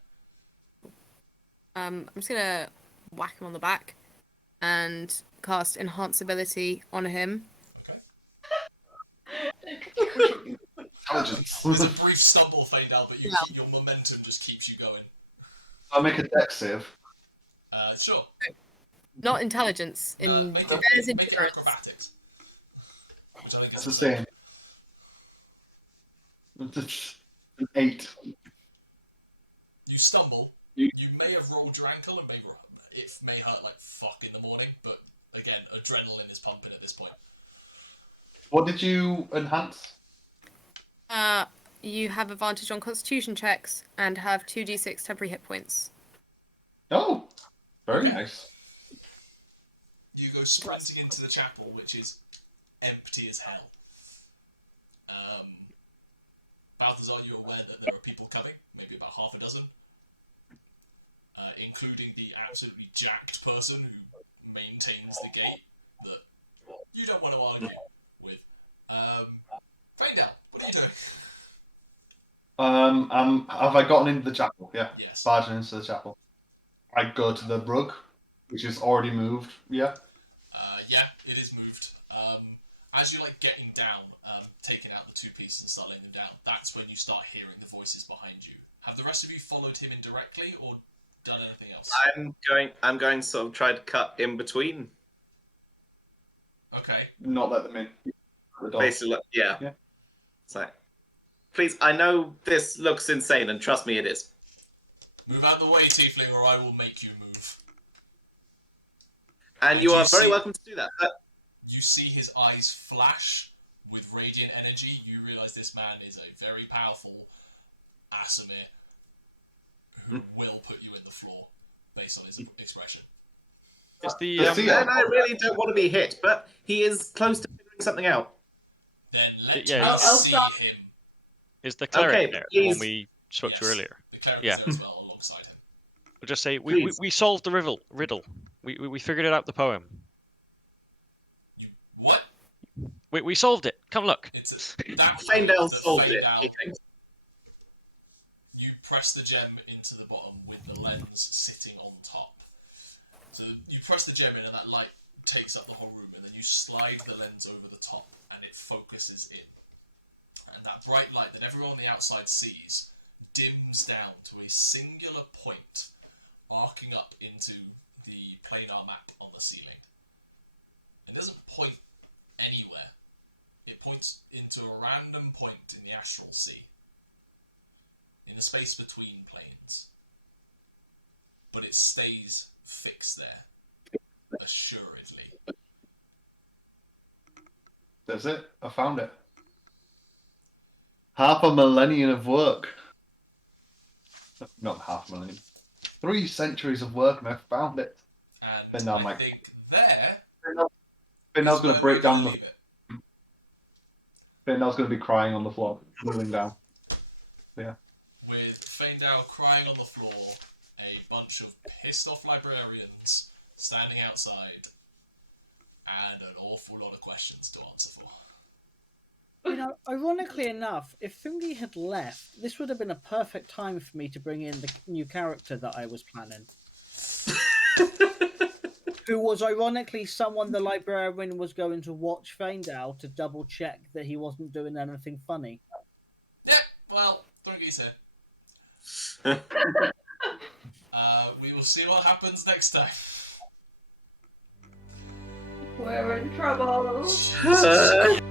I'm just gonna whack him on the back and cast Enhance Ability on him. Okay. Intelligence. There's a brief stumble, Faendal, but your momentum just keeps you going. I'll make a dex save. Sure. Not intelligence. No, make it endurance. acrobatics, which I think is It's the same. It's an 8. You stumble. You may have rolled your ankle, and it may hurt like fuck in the morning. But again, adrenaline is pumping at this point. What did you enhance? You have advantage on Constitution checks and have 2d6 temporary hit points. Oh, very Okay. nice. You go sprinting into the chapel, which is empty as hell. Balthazar, you're aware that there are people coming, maybe about half a dozen, including the absolutely jacked person who maintains the gate that you don't want to argue with. Faendal, what are you doing? Have I gotten into the chapel? Yeah. Yes. Barging into the chapel. I go to the rug, which is already moved. Yeah. Yeah, it is moved. As you're like getting down, taking out the two pieces and start laying them down, that's when you start hearing the voices behind you. Have the rest of you followed him indirectly or done anything else? I'm going to sort of try to cut in between. Okay. Not let them in. The door. Basically, yeah. It's like, please, I know this looks insane, and trust me, it is. Move out of the way, Tiefling, or I will make you move. And And you you are very see- welcome to do that. But You see his eyes flash with radiant energy. You realise this man is a very powerful Asimir who will put you in the floor based on his expression. Is the Yeah, see ya. and I really don't want to be hit, but he is close to figuring something out. Then let Yeah, me I'll see stop. him. Is the cleric Okay, there? please. The one we spoke to Yes. earlier. The cleric is Yeah. there as well, alongside him. We'll just say Please. we solved the riddle. We figured it out. The poem. You what? We solved it. Come look. It's at that point Faendal that solved it, Faendal, he thinks. you press the gem into the bottom with the lens sitting on top. So you press the gem in and that light takes up the whole room, and then you slide the lens over the top and it focuses in. And that bright light that everyone on the outside sees dims down to a singular point arcing up into the planar map on the ceiling. It doesn't point anywhere. It points into a random point in the astral sea, in the space between planes. But it stays fixed there, assuredly. That's it. I found it. Half a millennium of work. Not half a millennium. 3 centuries of work, and I found it. And But no, I Mike. think there Faendal's is where we're going to leave it. Faendal's going to be crying on the floor, kneeling down. Yeah. With Faendal crying on the floor, a bunch of pissed off librarians standing outside, and an awful lot of questions to answer for. You know, ironically enough, if Thrungi had left, this would have been a perfect time for me to bring in the new character that I was planning. Who was ironically someone the librarian was going to watch Faendal to double check that he wasn't doing anything funny. Yeah, well, Thrungi's here. We will see what happens next time. We're in trouble. Jesus